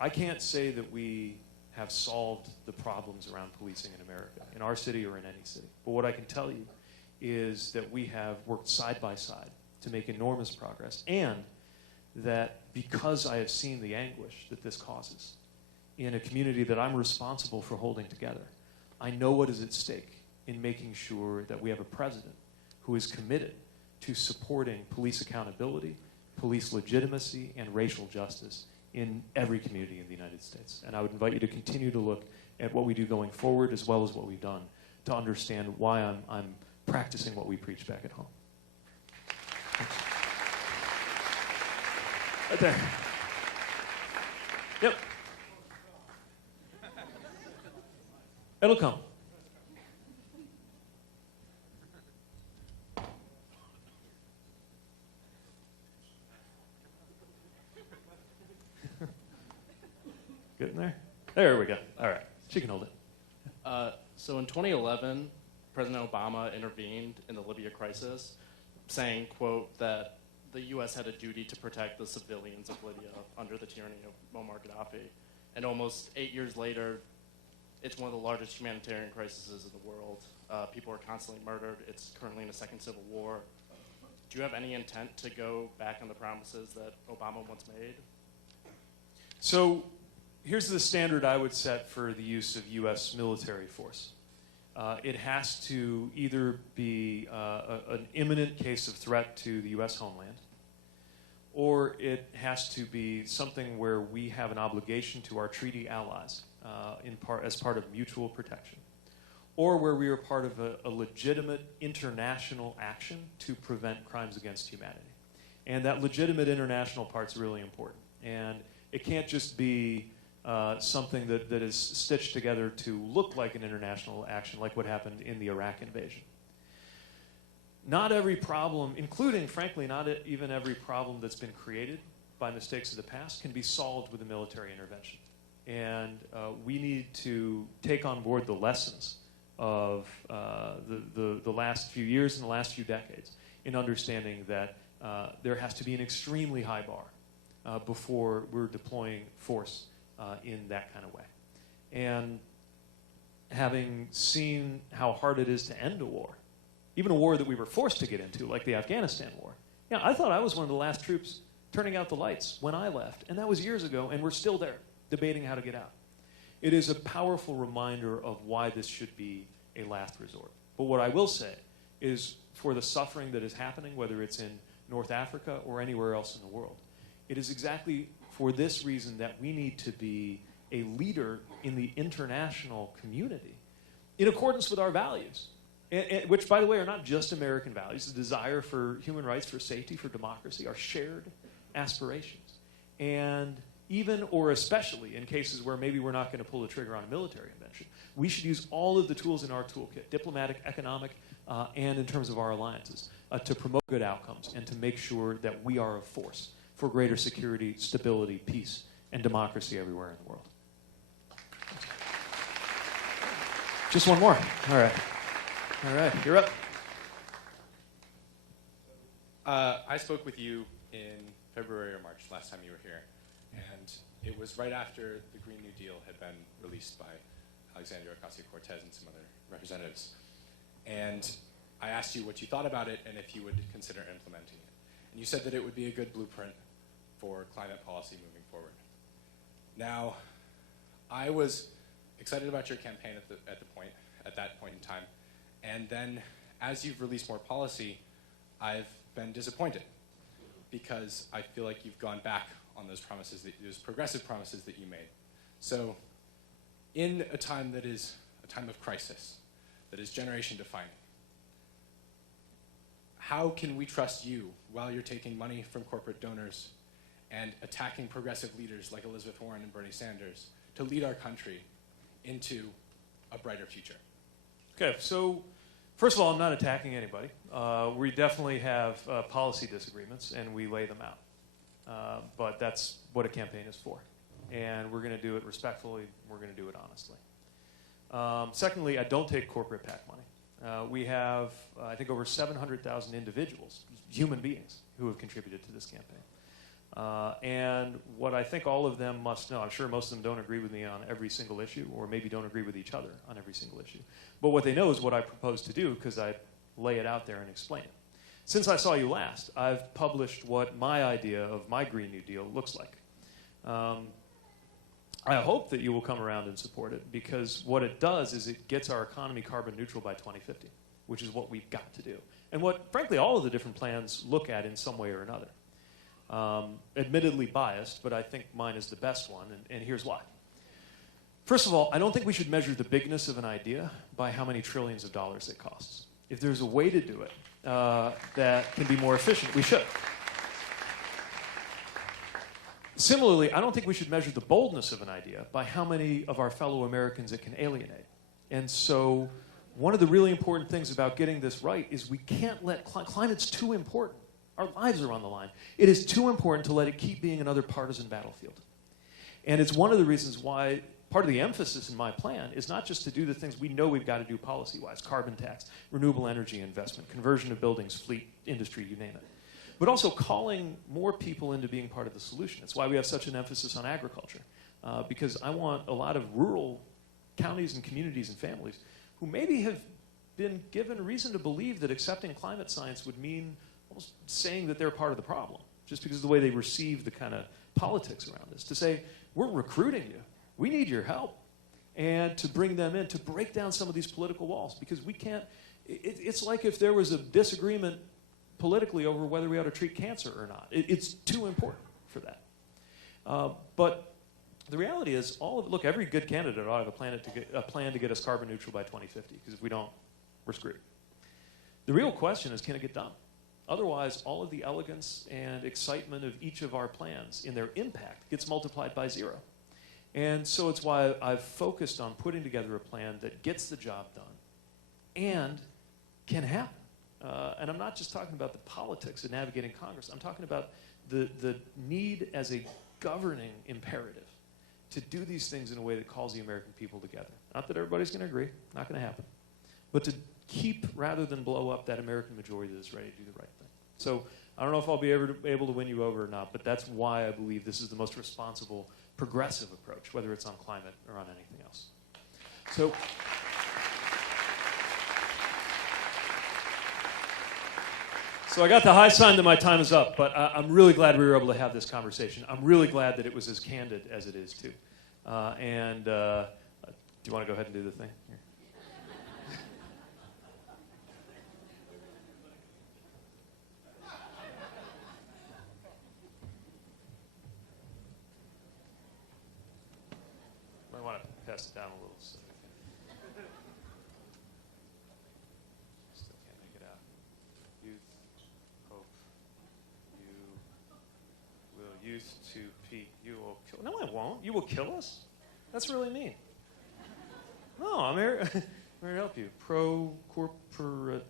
I can't say that we have solved the problems around policing in America, in our city or in any city. But what I can tell you is that we have worked side by side to make enormous progress, and that because I have seen the anguish that this causes in a community that I'm responsible for holding together, I know what is at stake in making sure that we have a president who is committed to supporting police accountability, police legitimacy, and racial justice in every community in the United States. And I would invite you to continue to look at what we do going forward as well as what we've done to understand why I'm practicing what we preach back at home. Thanks. Right there. Yep. It'll come. Getting there? There we go. All right. She can hold it. So in 2011, President Obama intervened in the Libya crisis, saying, quote, that the U.S. had a duty to protect the civilians of Libya under the tyranny of Muammar Gaddafi. And almost 8 years later, it's one of the largest humanitarian crises in the world. People are constantly murdered. It's currently in a second civil war. Do you have any intent to go back on the promises that Obama once made? So here's the standard I would set for the use of U.S. military force. It has to either be an imminent case of threat to the U.S. homeland, or it has to be something where we have an obligation to our treaty allies as part of mutual protection, or where we are part of a legitimate international action to prevent crimes against humanity. And that legitimate international part's really important. And it can't just be something that is stitched together to look like an international action, like what happened in the Iraq invasion. Not every problem, including, frankly, not even every problem that's been created by mistakes of the past, can be solved with a military intervention. And we need to take on board the lessons of the last few years and the last few decades in understanding that there has to be an extremely high bar before we're deploying force in that kind of way. And having seen how hard it is to end a war, even a war that we were forced to get into, like the Afghanistan war, yeah, I thought I was one of the last troops turning out the lights when I left, and that was years ago, and we're still there debating how to get out. it is a powerful reminder of why this should be a last resort. But what I will say is for the suffering that is happening, whether it's in North Africa or anywhere else in the world, it is exactly for this reason that we need to be a leader in the international community in accordance with our values, which, by the way, are not just American values. The desire for human rights, for safety, for democracy are shared aspirations. And even or especially in cases where maybe we're not going to pull the trigger on a military invention, we should use all of the tools in our toolkit, diplomatic, economic, and in terms of our alliances, to promote good outcomes and to make sure that we are a force for greater security, stability, peace, and democracy everywhere in the world. Just one more. All right. All right, you're up. I spoke with you in February or March last time you were here, and it was right after the Green New Deal had been released by Alexandria Ocasio-Cortez and some other representatives. And I asked you what you thought about it and if you would consider implementing it. And you said that it would be a good blueprint for climate policy moving forward. Now, I was excited about your campaign at that point in time, and then as you've released more policy, I've been disappointed because I feel like you've gone back on those promises, those progressive promises that you made. So, in a time that is a time of crisis, that is generation defining, how can we trust you while you're taking money from corporate donors and attacking progressive leaders like Elizabeth Warren and Bernie Sanders to lead our country into a brighter future? Okay, so first of all, I'm not attacking anybody. We definitely have policy disagreements, and we lay them out. But that's what a campaign is for. And we're going to do it respectfully. We're going to do it honestly. Secondly, I don't take corporate PAC money. We have, I think, over 700,000 individuals, human beings, who have contributed to this campaign. And what I think all of them must know, I'm sure most of them don't agree with me on every single issue, or maybe don't agree with each other on every single issue. But what they know is what I propose to do, because I lay it out there and explain it. Since I saw you last, I've published what my idea of my Green New Deal looks like. I hope that you will come around and support it, because what it does is it gets our economy carbon neutral by 2050, which is what we've got to do. And what, frankly, all of the different plans look at in some way or another. Admittedly biased, but I think mine is the best one, and here's why. First of all, I don't think we should measure the bigness of an idea by how many trillions of dollars it costs. If there's a way to do it that can be more efficient, we should. Similarly, I don't think we should measure the boldness of an idea by how many of our fellow Americans it can alienate. And so one of the really important things about getting this right is we can't let climate's too important. Our lives are on the line. It is too important to let it keep being another partisan battlefield. And it's one of the reasons why part of the emphasis in my plan is not just to do the things we know we've got to do policy-wise, carbon tax, renewable energy investment, conversion of buildings, fleet, industry, you name it, but also calling more people into being part of the solution. It's why we have such an emphasis on agriculture, because I want a lot of rural counties and communities and families who maybe have been given reason to believe that accepting climate science would mean almost saying that they're part of the problem, just because of the way they receive the kind of politics around this, to say, we're recruiting you, we need your help, and to bring them in, to break down some of these political walls, because we can't, it's like if there was a disagreement politically over whether we ought to treat cancer or not. It's too important for that. But the reality is, look, every good candidate ought to have a plan to get us carbon neutral by 2050, because if we don't, we're screwed. The real question is, can it get done? Otherwise, all of the elegance and excitement of each of our plans in their impact gets multiplied by 0. And so it's why I've focused on putting together a plan that gets the job done and can happen. And I'm not just talking about the politics of navigating Congress. I'm talking about the need as a governing imperative to do these things in a way that calls the American people together. Not that everybody's going to agree. Not going to happen. But to keep, rather than blow up, that American majority that is ready to do the right thing. So I don't know if I'll be able to win you over or not, but that's why I believe this is the most responsible, progressive approach, whether it's on climate or on anything else. So I got the high sign that my time is up, but I'm really glad we were able to have this conversation. I'm really glad that it was as candid as it is, too. Do you want to go ahead and do the thing? Here. Might want to pass it down a little. So still can't make it out. Youth, hope, youth to peak. You will kill. No, I won't. You will kill us? That's really mean. No, I'm here. I'm here to help you. Pro-corporate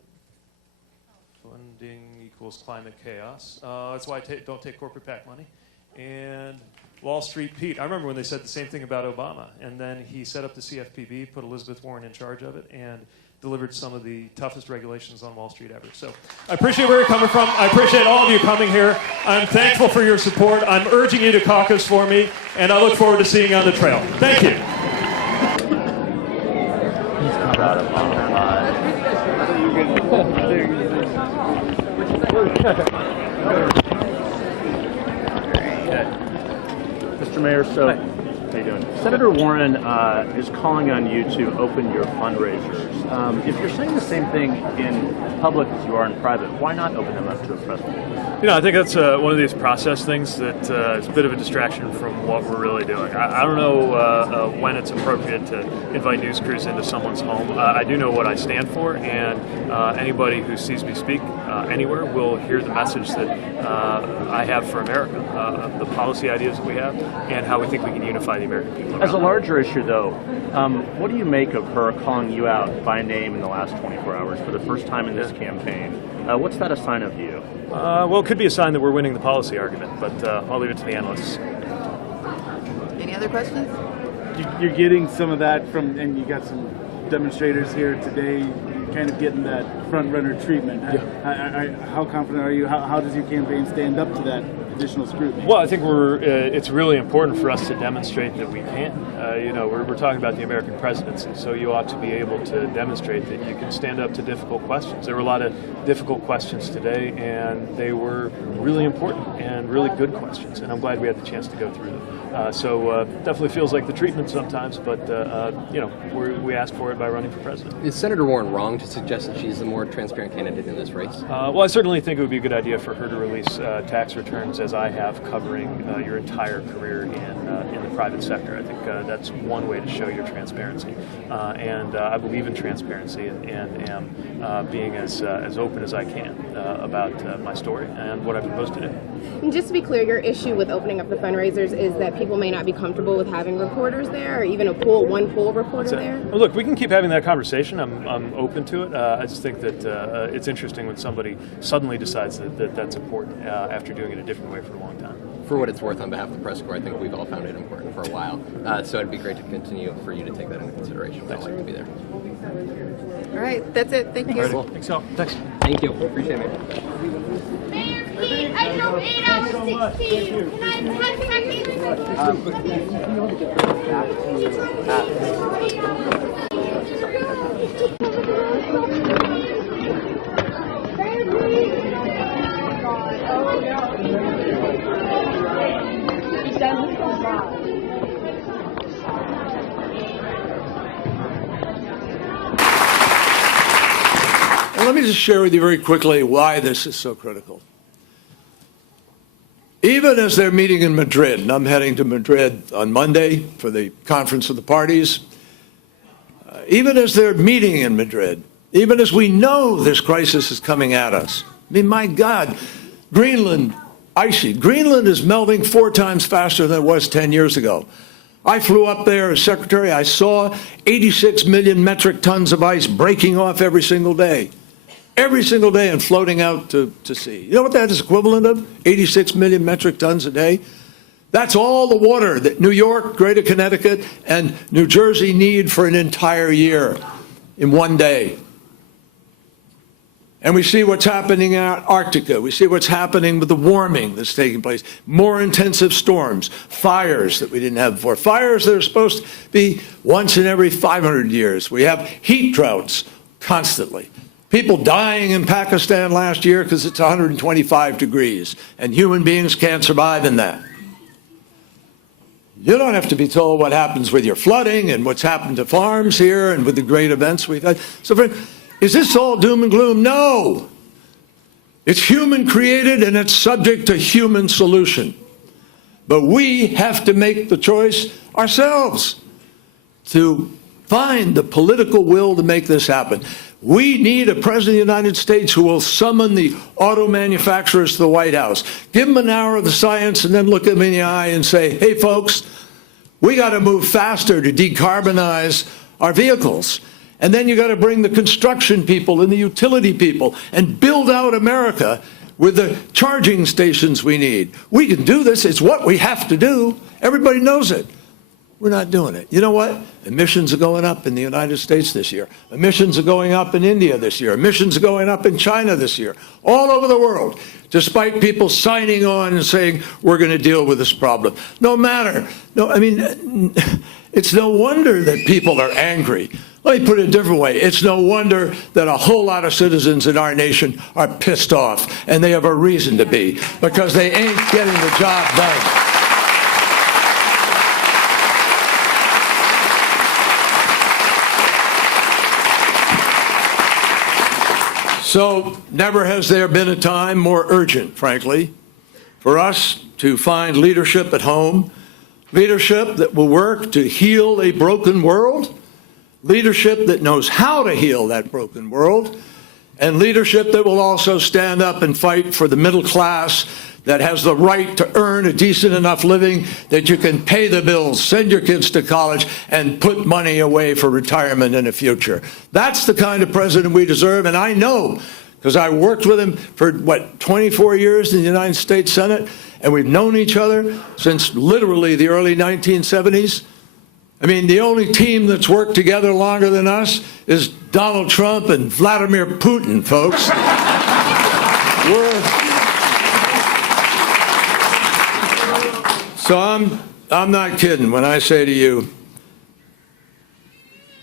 funding equals climate chaos. That's why I don't take corporate PAC money. And Wall Street Pete. I remember when they said the same thing about Obama. And then he set up the CFPB, put Elizabeth Warren in charge of it, and delivered some of the toughest regulations on Wall Street ever. So I appreciate where you're coming from. I appreciate all of you coming here. I'm thankful for your support. I'm urging you to caucus for me, and I look forward to seeing you on the trail. Thank you. Mr. Mayor, so how you doing? Senator Warren is calling on you to open your fundraisers. If you're saying the same thing in public as you are in private, why not open them up to a press meeting? You know, I think that's one of these process things that is a bit of a distraction from what we're really doing. I don't know when it's appropriate to invite news crews into someone's home. I do know what I stand for, and anybody who sees me speak anywhere will hear the message that I have for America, the policy ideas that we have, and how we think we can unify the American people. As a larger issue, though, what do you make of her calling you out by name in the last 24 hours for the first time in this campaign? What's that a sign of you? Well, it could be a sign that we're winning the policy argument, but I'll leave it to the analysts. Any other questions? You're getting some of that from, and you got some demonstrators here today, kind of getting that front runner treatment. How confident are you? How does your campaign stand up to that additional scrutiny? Well, I think it's really important for us to demonstrate that we can. We're talking about the American presidency, so you ought to be able to demonstrate that you can stand up to difficult questions. There were a lot of difficult questions today, and they were really important and really good questions, and I'm glad we had the chance to go through them. So definitely feels like the treatment sometimes, but we asked for it by running for president. Is Senator Warren wrong to suggest that she's a more transparent candidate in this race? Well, I certainly think it would be a good idea for her to release tax returns, as I have, covering your entire career in the private sector. I think that's one way to show your transparency, and I believe in transparency and am being as open as I can about my story and what I propose to do. And just to be clear, your issue with opening up the fundraisers is that people may not be comfortable with having reporters there, or even one poll reporter there? Well, look, we can keep having that conversation. I'm open to it. I just think that it's interesting when somebody suddenly decides that that's important after doing it a different way for a long time. For what it's worth, on behalf of the press corps, I think we've all found it important for a while. So it'd be great to continue for you to take that into consideration. I'd like to be there. All right, that's it. Thank you. Cool. Thanks, all. Thanks. Thank you. Appreciate it. Mayor Pete, I drove 8 hours 16. Can I have 10 Let me just share with you very quickly why this is so critical. Even as they're meeting in Madrid, and I'm heading to Madrid on Monday for the Conference of the Parties, even as they're meeting in Madrid, even as we know this crisis is coming at us, I mean, my God, Greenland, ice sheet. Greenland is melting 4 times faster than it was 10 years ago. I flew up there as secretary. I saw 86 million metric tons of ice breaking off every single day and floating out to sea. You know what that is equivalent of? 86 million metric tons a day. That's all the water that New York, Greater Connecticut, and New Jersey need for an entire year in one day. And we see what's happening in Antarctica. We see what's happening with the warming that's taking place. More intensive storms, fires that we didn't have before. Fires that are supposed to be once in every 500 years. We have heat droughts constantly. People dying in Pakistan last year because it's 125 degrees, and human beings can't survive in that. You don't have to be told what happens with your flooding and what's happened to farms here and with the great events we've had. So, friend, is this all doom and gloom? No. It's human created and it's subject to human solution. But we have to make the choice ourselves to find the political will to make this happen. We need a president of the United States who will summon the auto manufacturers to the White House. Give them an hour of the science and then look them in the eye and say, hey, folks, we got to move faster to decarbonize our vehicles. And then you got to bring the construction people and the utility people and build out America with the charging stations we need. We can do this. It's what we have to do. Everybody knows it. We're not doing it. You know what? Emissions are going up in the United States this year. Emissions are going up in India this year. Emissions are going up in China this year. All over the world, despite people signing on and saying, we're going to deal with this problem. No matter. No, I mean, it's no wonder that people are angry. Let me put it a different way. It's no wonder that a whole lot of citizens in our nation are pissed off, and they have a reason to be, because they ain't getting the job done. So never has there been a time more urgent, frankly, for us to find leadership at home, leadership that will work to heal a broken world, leadership that knows how to heal that broken world, and leadership that will also stand up and fight for the middle class that has the right to earn a decent enough living that you can pay the bills, send your kids to college, and put money away for retirement in the future. That's the kind of president we deserve, and I know, because I worked with him for, 24 years in the United States Senate, and we've known each other since literally the early 1970s. I mean, the only team that's worked together longer than us is Donald Trump and Vladimir Putin, folks. So I'm not kidding when I say to you,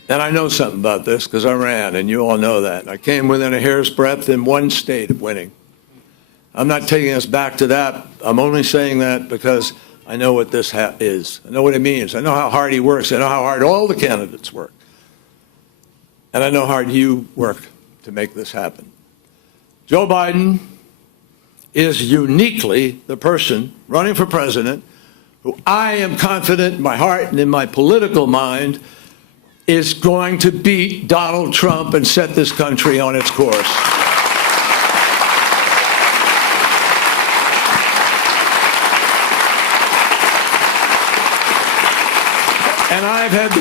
and I know something about this because I ran, and you all know that. I came within a hair's breadth in one state of winning. I'm not taking us back to that. I'm only saying that because I know what this is. I know what it means. I know how hard he works. I know how hard all the candidates work. And I know how hard you work to make this happen. Joe Biden is uniquely the person running for president who I am confident in my heart and in my political mind is going to beat Donald Trump and set this country on its course. And I've had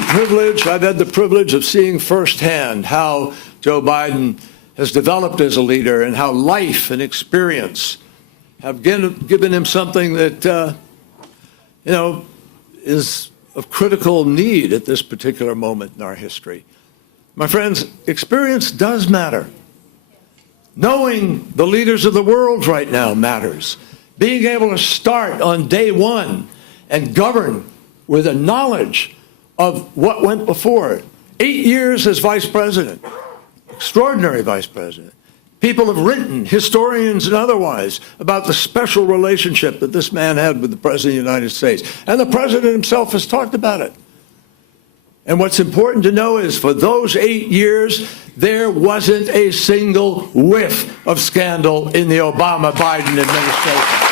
the privilege of seeing firsthand how Joe Biden has developed as a leader and how life and experience have given him something that is of critical need at this particular moment in our history. My friends, experience does matter. Knowing the leaders of the world right now matters. Being able to start on day one and govern with a knowledge of what went before. 8 years as vice president, extraordinary vice president. People have written, historians and otherwise, about the special relationship that this man had with the President of the United States. And the President himself has talked about it. And what's important to know is for those 8 years, there wasn't a single whiff of scandal in the Obama-Biden administration.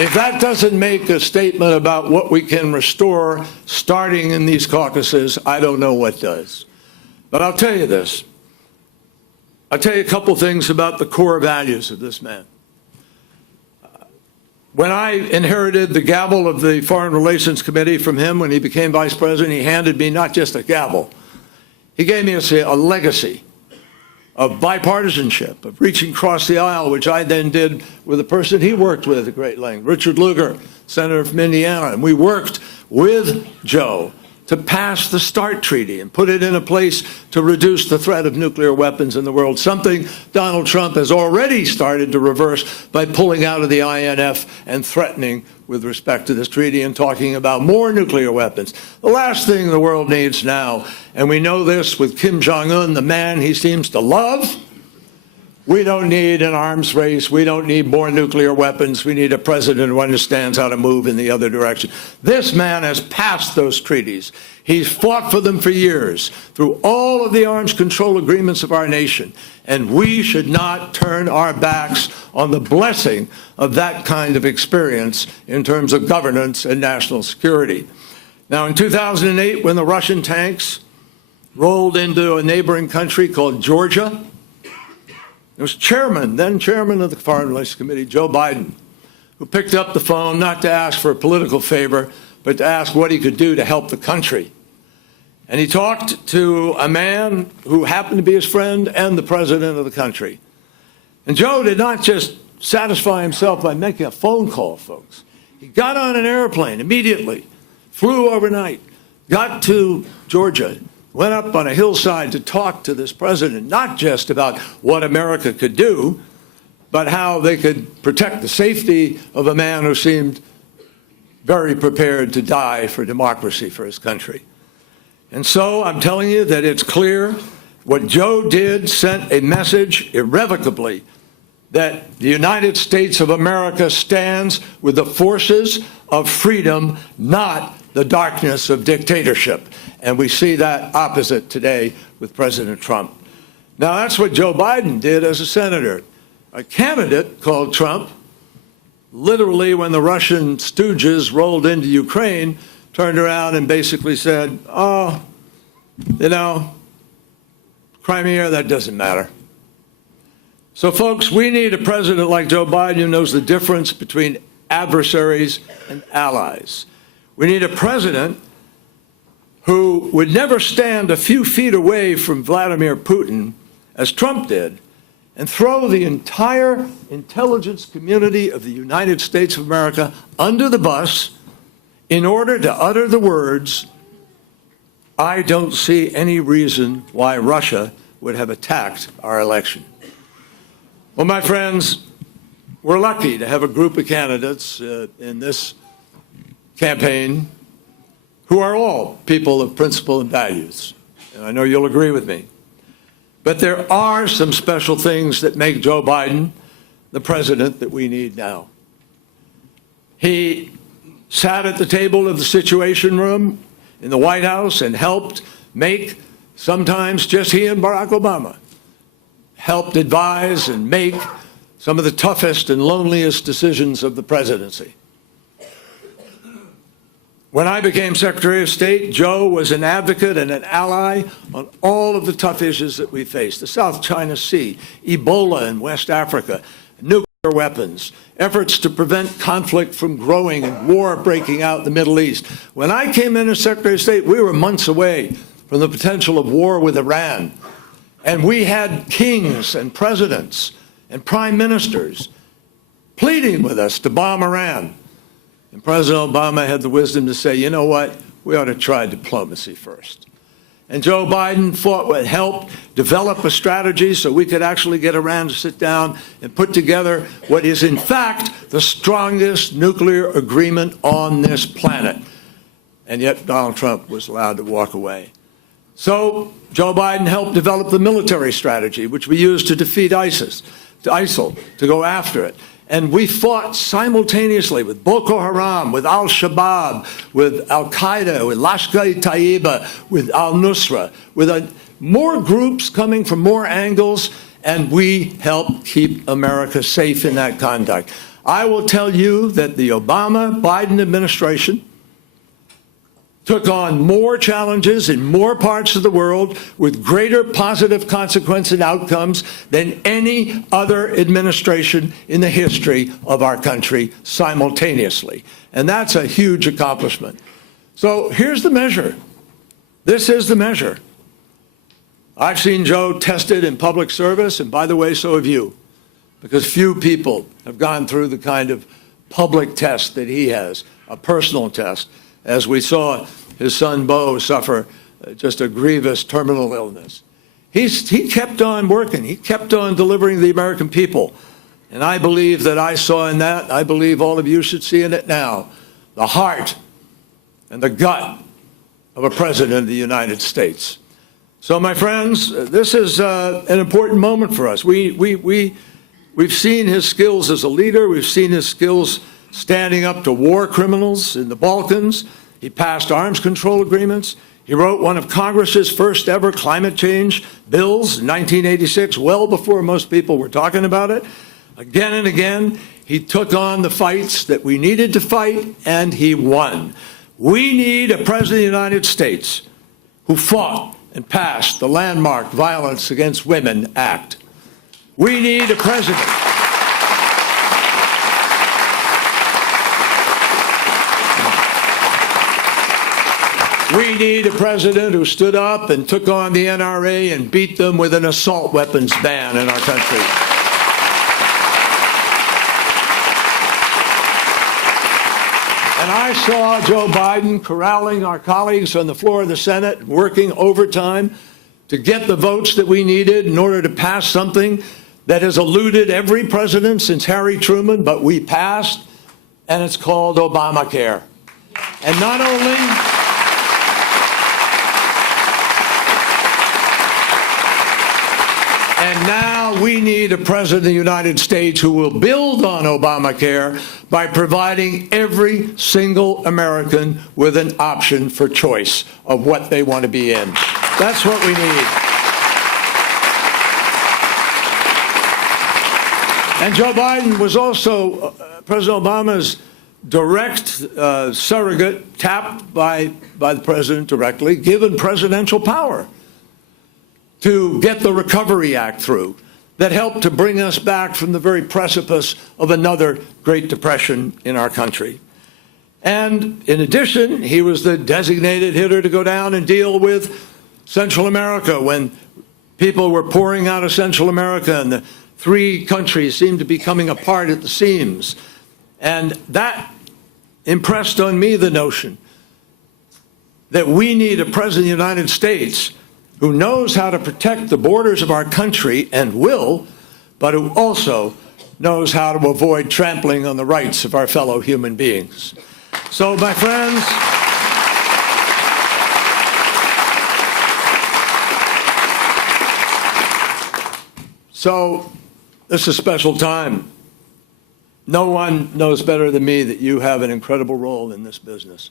If that doesn't make a statement about what we can restore starting in these caucuses, I don't know what does. But I'll tell you this. I'll tell you a couple things about the core values of this man. When I inherited the gavel of the Foreign Relations Committee from him when he became vice president, he handed me not just a gavel. He gave me a legacy of bipartisanship, of reaching across the aisle, which I then did with a person he worked with at great length, Richard Lugar, senator from Indiana. And we worked with Joe to pass the START treaty and put it in a place to reduce the threat of nuclear weapons in the world, something Donald Trump has already started to reverse by pulling out of the INF and threatening with respect to this treaty and talking about more nuclear weapons. The last thing the world needs now, and we know this with Kim Jong-un, the man he seems to love, we don't need an arms race. We don't need more nuclear weapons. We need a president who understands how to move in the other direction. This man has passed those treaties. He's fought for them for years through all of the arms control agreements of our nation. And we should not turn our backs on the blessing of that kind of experience in terms of governance and national security. Now, in 2008, when the Russian tanks rolled into a neighboring country called Georgia, it was then chairman of the Foreign Relations Committee, Joe Biden, who picked up the phone not to ask for a political favor, but to ask what he could do to help the country. And he talked to a man who happened to be his friend and the president of the country. And Joe did not just satisfy himself by making a phone call, folks. He got on an airplane immediately, flew overnight, got to Georgia, went up on a hillside to talk to this president, not just about what America could do, but how they could protect the safety of a man who seemed very prepared to die for democracy for his country. And so I'm telling you that it's clear what Joe did sent a message irrevocably that the United States of America stands with the forces of freedom, not the darkness of dictatorship. And we see that opposite today with President Trump. Now, that's what Joe Biden did as a senator. A candidate called Trump, literally when the Russian stooges rolled into Ukraine, turned around and basically said, oh, you know, Crimea, that doesn't matter. So, folks, we need a president like Joe Biden who knows the difference between adversaries and allies. We need a president who would never stand a few feet away from Vladimir Putin, as Trump did, and throw the entire intelligence community of the United States of America under the bus in order to utter the words, I don't see any reason why Russia would have attacked our election. Well, my friends, we're lucky to have a group of candidates in this campaign who are all people of principle and values. And I know you'll agree with me. But there are some special things that make Joe Biden the president that we need now. He sat at the table of the Situation Room in the White House and helped make, sometimes just he and Barack Obama, helped advise and make some of the toughest and loneliest decisions of the presidency. When I became Secretary of State, Joe was an advocate and an ally on all of the tough issues that we face: the South China Sea, Ebola in West Africa, nuclear weapons, efforts to prevent conflict from growing and war breaking out in the Middle East. When I came in as Secretary of State, we were months away from the potential of war with Iran. And we had kings and presidents and prime ministers pleading with us to bomb Iran. And President Obama had the wisdom to say, you know what, we ought to try diplomacy first. And Joe Biden helped develop a strategy so we could actually get Iran to sit down and put together what is, in fact, the strongest nuclear agreement on this planet. And yet Donald Trump was allowed to walk away. So Joe Biden helped develop the military strategy, which we used to defeat ISIL, to go after it. And we fought simultaneously with Boko Haram, with al-Shabaab, with al-Qaeda, with Lashkar-e-Taiba, with al-Nusra, with more groups coming from more angles, and we helped keep America safe in that conduct. I will tell you that the Obama-Biden administration took on more challenges in more parts of the world with greater positive consequence and outcomes than any other administration in the history of our country simultaneously. And that's a huge accomplishment. So here's the measure. This is the measure. I've seen Joe tested in public service, and by the way, so have you, because few people have gone through the kind of public test that he has, a personal test, as we saw his son Bo suffer just a grievous terminal illness. He kept on working. He kept on delivering the American people. And I believe that I saw in that, I believe all of you should see in it now, the heart and the gut of a president of the United States. So, my friends, this is an important moment for us. We've seen his skills as a leader. We've seen his skills standing up to war criminals in the Balkans. He passed arms control agreements. He wrote one of Congress's first ever climate change bills in 1986, well before most people were talking about it. Again and again, he took on the fights that we needed to fight, and he won. We need a president of the United States who fought and passed the landmark Violence Against Women Act. We need a president who stood up and took on the NRA and beat them with an assault weapons ban in our country. And I saw Joe Biden corralling our colleagues on the floor of the Senate, working overtime to get the votes that we needed in order to pass something that has eluded every president since Harry Truman, but we passed, and it's called Obamacare. And not only And now we need a president of the United States who will build on Obamacare by providing every single American with an option for choice of what they want to be in. That's what we need. And Joe Biden was also President Obama's direct surrogate, tapped by the president directly, given presidential power to get the Recovery Act through that helped to bring us back from the very precipice of another Great Depression in our country. And in addition, he was the designated hitter to go down and deal with Central America when people were pouring out of Central America and the three countries seemed to be coming apart at the seams. And that impressed on me the notion that we need a president of the United States who knows how to protect the borders of our country and will, but who also knows how to avoid trampling on the rights of our fellow human beings. So, my friends, this is a special time. No one knows better than me that you have an incredible role in this business.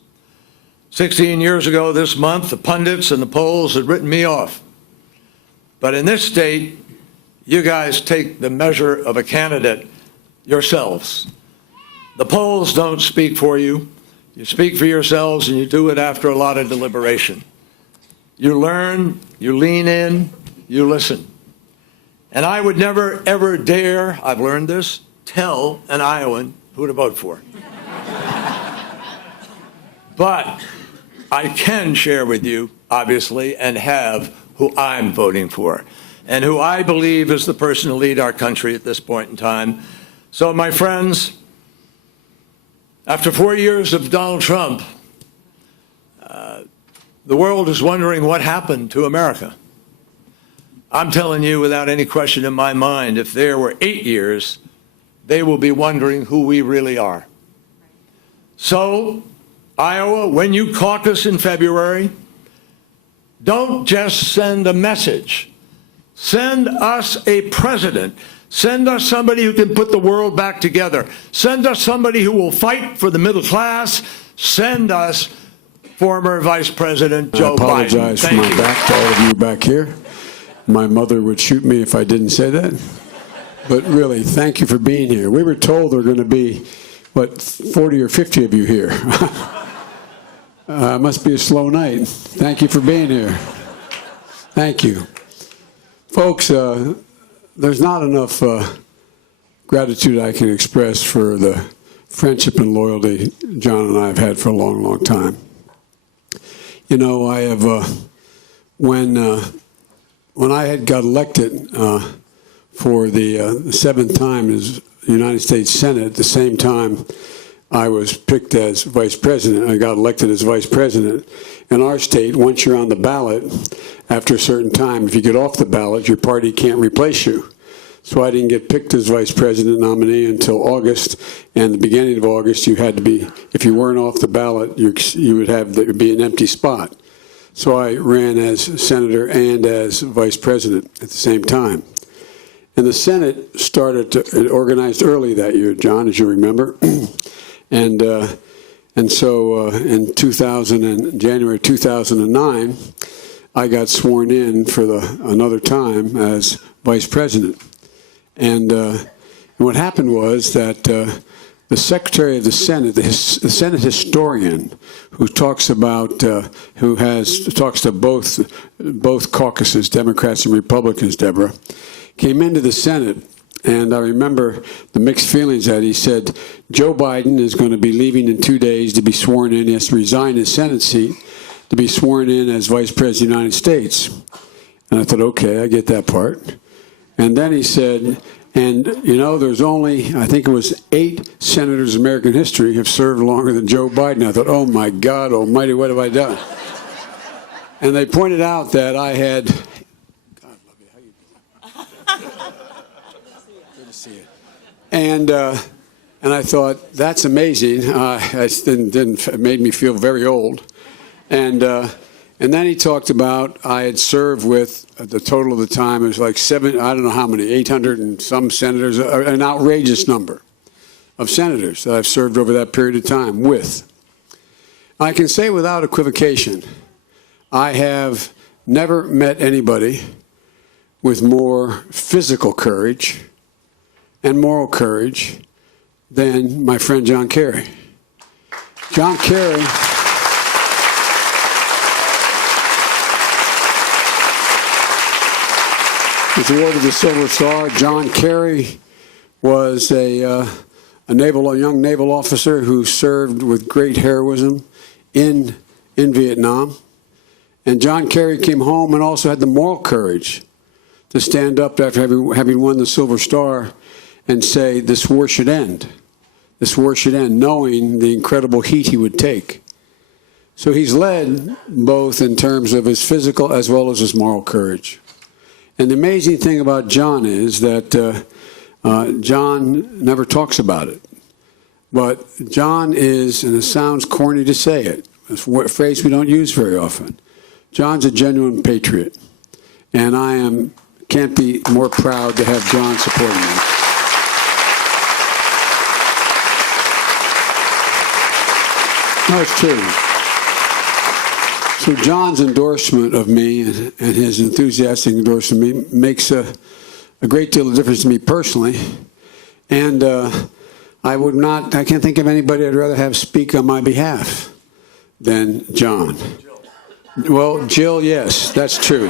16 years ago this month, the pundits and the polls had written me off. But in this state, you guys take the measure of a candidate yourselves. The polls don't speak for you. You speak for yourselves, and you do it after a lot of deliberation. You learn, you lean in, you listen. And I would never, ever dare, I've learned this, tell an Iowan who to vote for. But I can share with you, obviously, and have who I'm voting for, and who I believe is the person to lead our country at this point in time. So, my friends, after 4 years of Donald Trump, the world is wondering what happened to America. I'm telling you, without any question in my mind, if there were 8 years, they will be wondering who we really are. So, Iowa, when you caucus in February, don't just send a message. Send us a president. Send us somebody who can put the world back together. Send us somebody who will fight for the middle class. Send us former Vice President Joe Biden. I apologize for my back to all of you back here. My mother would shoot me if I didn't say that. But really, thank you for being here. We were told there were going to be, 40 or 50 of you here. Must be a slow night. Thank you for being here. Thank you. Folks, there's not enough gratitude I can express for the friendship and loyalty John and I have had for a long, long time. You know, I have, when I had got elected for the seventh time as United States Senate, at the same time I was picked as vice president. I got elected as vice president. In our state, once you're on the ballot, after a certain time, if you get off the ballot, your party can't replace you. So I didn't get picked as vice president nominee until August, and the beginning of August, you had to be, if you weren't off the ballot, you would have, there would be an empty spot. So I ran as senator and as vice president at the same time. And the Senate started to, organized early that year, John, as you remember. And so in January 2009, I got sworn in for another time as vice president. And what happened was that the Secretary of the Senate, the Senate historian, who talks about, talks to both caucuses, Democrats and Republicans, Deborah, came into the Senate. And I remember the mixed feelings that he said, Joe Biden is going to be leaving in 2 days to be sworn in. He has to resign his Senate seat to be sworn in as Vice President of the United States. And I thought, okay, I get that part. And then he said, and you know, there's only, I think it was 8 senators in American history have served longer than Joe Biden. I thought, oh my God almighty, what have I done? And they pointed out that I had, And I thought, that's amazing. It made me feel very old. And then he talked about I had served with, the total of the time, it was like I don't know how many, 800 and some senators, an outrageous number of senators that I've served over that period of time with. I can say without equivocation, I have never met anybody with more physical courage and moral courage than my friend John Kerry. John Kerry was awarded the Silver Star. John Kerry was a young naval officer who served with great heroism in Vietnam. And John Kerry came home and also had the moral courage to stand up after having won the Silver Star and say, this war should end. This war should end, knowing the incredible heat he would take. So he's led both in terms of his physical as well as his moral courage. And the amazing thing about John is that John never talks about it. But John is, and it sounds corny to say it, it's a phrase we don't use very often, John's a genuine patriot. And I can't be more proud to have John supporting me. No, it's true. So John's endorsement of me and his enthusiastic endorsement of me makes a great deal of difference to me personally. And I can't think of anybody I'd rather have speak on my behalf than John. Well, Jill, yes, that's true.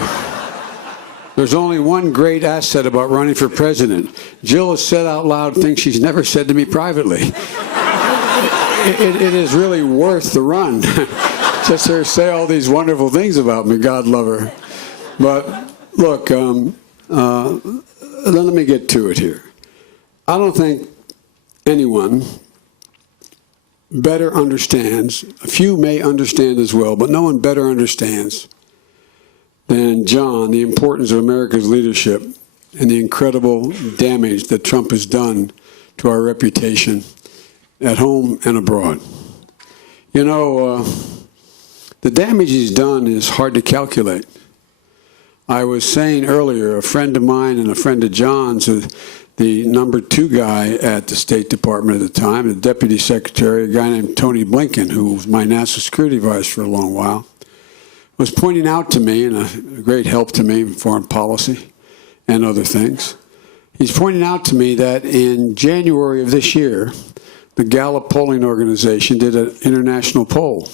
There's only one great asset about running for president. Jill has said out loud things she's never said to me privately. It is really worth the run. Just her say all these wonderful things about me. God love her. But look, let me get to it here. I don't think anyone better understands, a few may understand as well, but no one better understands than John the importance of America's leadership and the incredible damage that Trump has done to our reputation at home and abroad. You know, the damage he's done is hard to calculate. I was saying earlier, a friend of mine and a friend of John's, the #2 guy at the State Department at the time, the Deputy Secretary, a guy named Tony Blinken, who was my national security advisor for a long while, was pointing out to me, and a great help to me in foreign policy and other things, he's pointing out to me that in January of this year, the Gallup polling organization did an international poll.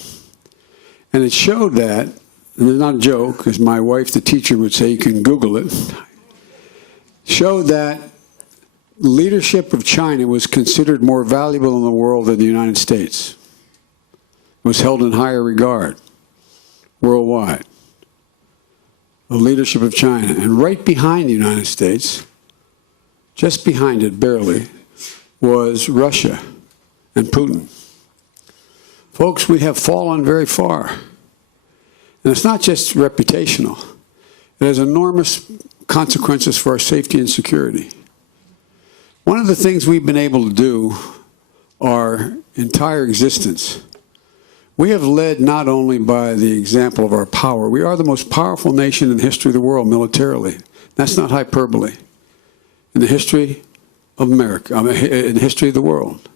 And it showed that, and it's not a joke, because my wife, the teacher, would say you can Google it, showed that leadership of China was considered more valuable in the world than the United States. It was held in higher regard worldwide. The leadership of China. And right behind the United States, just behind it barely, was Russia and Putin. Folks, we have fallen very far. And it's not just reputational. It has enormous consequences for our safety and security. One of the things we've been able to do our entire existence, we have led not only by the example of our power, we are the most powerful nation in the history of the world militarily. That's not hyperbole. In the history of America, in the history of the world.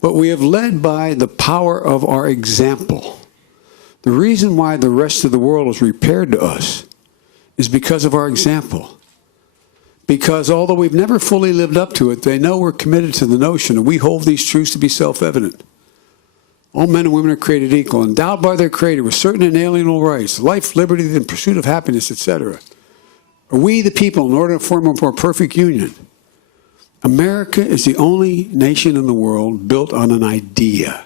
But we have led by the power of our example. The reason why the rest of the world is repaired to us is because of our example. Because although we've never fully lived up to it, they know we're committed to the notion, and we hold these truths to be self-evident. All men and women are created equal, endowed by their Creator with certain inalienable rights, life, liberty, and pursuit of happiness, etc. Are we the people in order to form a more perfect union? America is the only nation in the world built on an idea.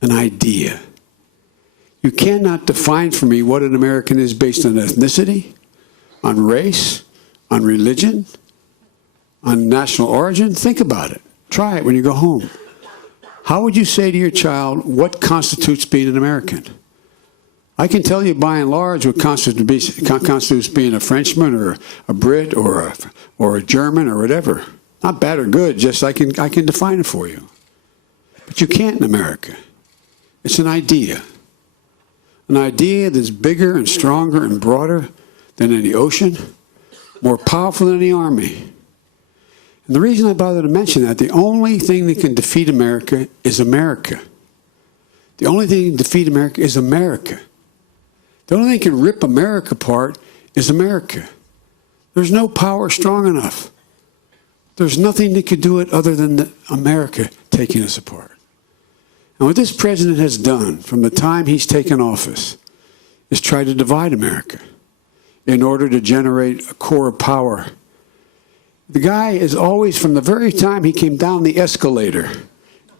An idea. You cannot define for me what an American is based on ethnicity, on race, on religion, on national origin. Think about it. Try it when you go home. How would you say to your child what constitutes being an American? I can tell you by and large what constitutes being a Frenchman or a Brit or a German or whatever. Not bad or good, just I can define it for you. But you can't in America. It's an idea. An idea that's bigger and stronger and broader than any ocean, more powerful than any army. And the reason I bother to mention that, the only thing that can defeat America is America. The only thing that can defeat America is America. The only thing that can rip America apart is America. There's no power strong enough. There's nothing that could do it other than America taking us apart. And what this president has done from the time he's taken office is try to divide America in order to generate a core of power. The guy is always, from the very time he came down the escalator,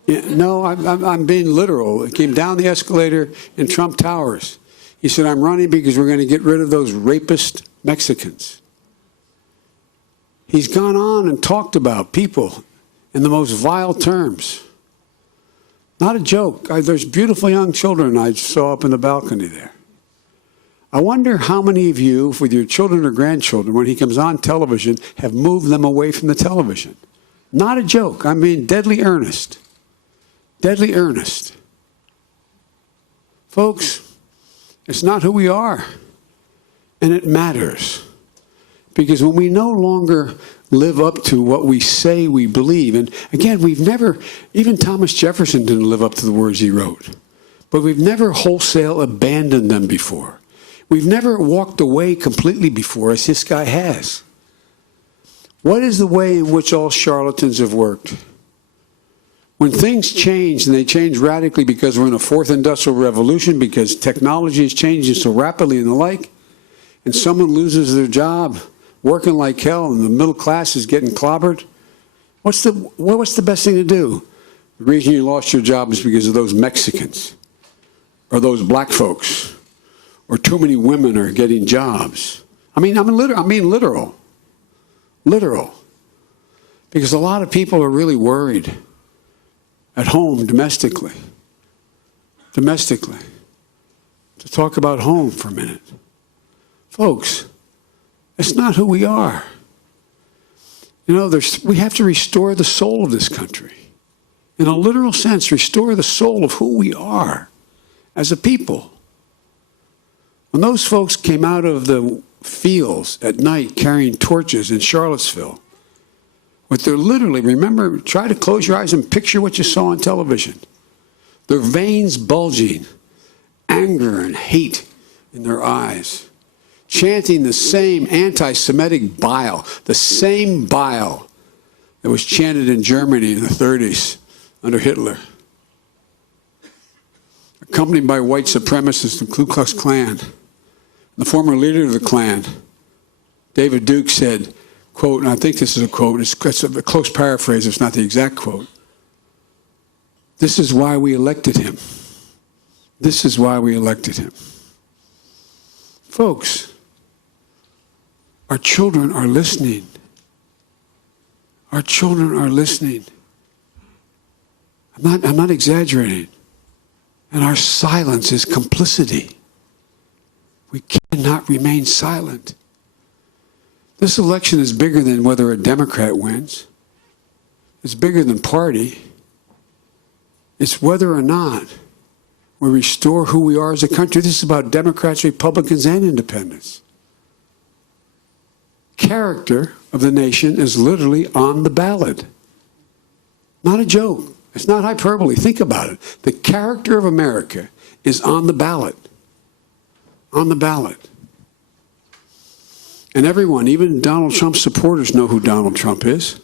no, I'm being literal. He came down the escalator in Trump Towers. He said, I'm running because we're going to get rid of those rapist Mexicans. He's gone on and talked about people in the most vile terms. Not a joke. There's beautiful young children I saw up in the balcony there. I wonder how many of you, with your children or grandchildren, when he comes on television, have moved them away from the television. Not a joke. I mean, deadly earnest. Deadly earnest. Folks, it's not who we are. And it matters. Because when we no longer live up to what we say we believe, and again, we've never, even Thomas Jefferson didn't live up to the words he wrote, but we've never wholesale abandoned them before. We've never walked away completely before, as this guy has. What is the way in which all charlatans have worked? When things change, and they change radically because we're in a fourth industrial revolution, because technology is changing so rapidly and the like, and someone loses their job, working like hell, and the middle class is getting clobbered, what's the best thing to do? The reason you lost your job is because of those Mexicans, or those black folks, or too many women are getting jobs. I mean literal. Literal. Because a lot of people are really worried at home, domestically. Domestically. To talk about home for a minute. Folks, it's not who we are. You know, we have to restore the soul of this country. In a literal sense, restore the soul of who we are as a people. When those folks came out of the fields at night carrying torches in Charlottesville, with their literally, remember, try to close your eyes and picture what you saw on television. Their veins bulging, anger and hate in their eyes, chanting the same anti-Semitic bile, the same bile that was chanted in Germany in the 30s under Hitler. Accompanied by white supremacists, the Ku Klux Klan. The former leader of the Klan, David Duke, said, quote, and I think this is a quote, it's a close paraphrase, it's not the exact quote, "This is why we elected him. This is why we elected him." Folks, our children are listening. Our children are listening. I'm not exaggerating. And our silence is complicity. We cannot remain silent. This election is bigger than whether a Democrat wins. It's bigger than party. It's whether or not we restore who we are as a country. This is about Democrats, Republicans, and independents. Character of the nation is literally on the ballot. Not a joke. It's not hyperbole. Think about it. The character of America is on the ballot. On the ballot. And everyone, even Donald Trump's supporters, know who Donald Trump is.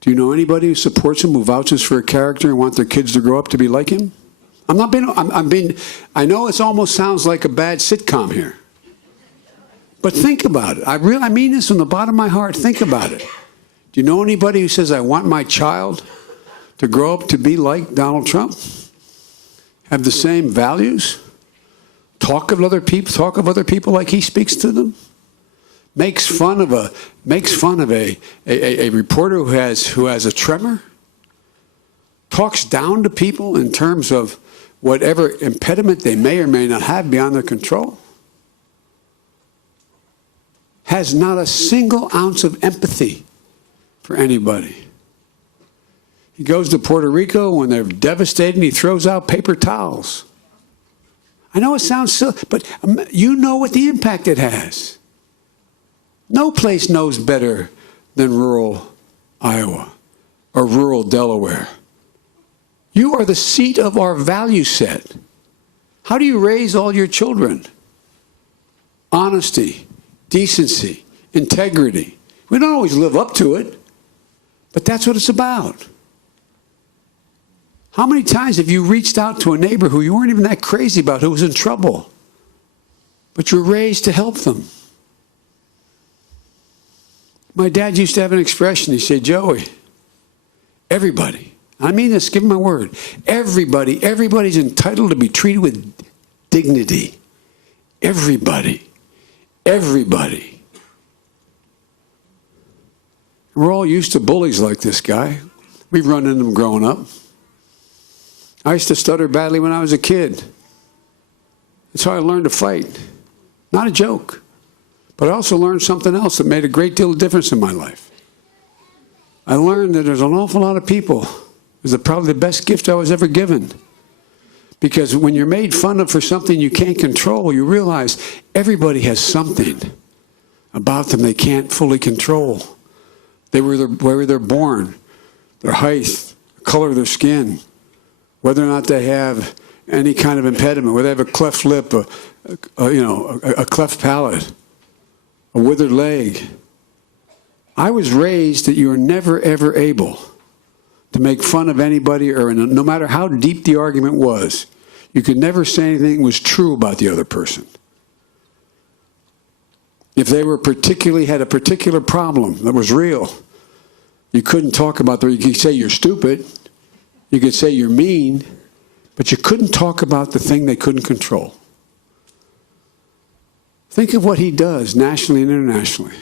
Do you know anybody who supports him, who vouches for a character and want their kids to grow up to be like him? I know it almost sounds like a bad sitcom here. But think about it. I mean this from the bottom of my heart. Think about it. Do you know anybody who says, I want my child to grow up to be like Donald Trump? Have the same values? Talk of other people like he speaks to them? Makes fun of a reporter who has a tremor? Talks down to people in terms of whatever impediment they may or may not have beyond their control? Has not a single ounce of empathy for anybody. He goes to Puerto Rico when they're devastated, he throws out paper towels. I know it sounds silly, but you know what the impact it has. No place knows better than rural Iowa or rural Delaware. You are the seat of our value set. How do you raise all your children? Honesty, decency, integrity. We don't always live up to it, but that's what it's about. How many times have you reached out to a neighbor who you weren't even that crazy about, who was in trouble, but you're raised to help them? My dad used to have an expression. He said, Joey, everybody, I mean this, give him my word, everybody's entitled to be treated with dignity. Everybody. We're all used to bullies like this guy. We've run into them growing up. I used to stutter badly when I was a kid. That's how I learned to fight. Not a joke. But I also learned something else that made a great deal of difference in my life. I learned that there's an awful lot of people. It was probably the best gift I was ever given. Because when you're made fun of for something you can't control, you realize everybody has something about them they can't fully control. Where they're born, their height, the color of their skin, whether or not they have any kind of impediment, whether they have a cleft lip, a cleft palate, a withered leg. I was raised that you are never, ever able to make fun of anybody, or no matter how deep the argument was, you could never say anything was true about the other person. If they were had a particular problem that was real, you couldn't talk about that. You could say you're stupid, you could say you're mean, but you couldn't talk about the thing they couldn't control. Think of what he does nationally and internationally,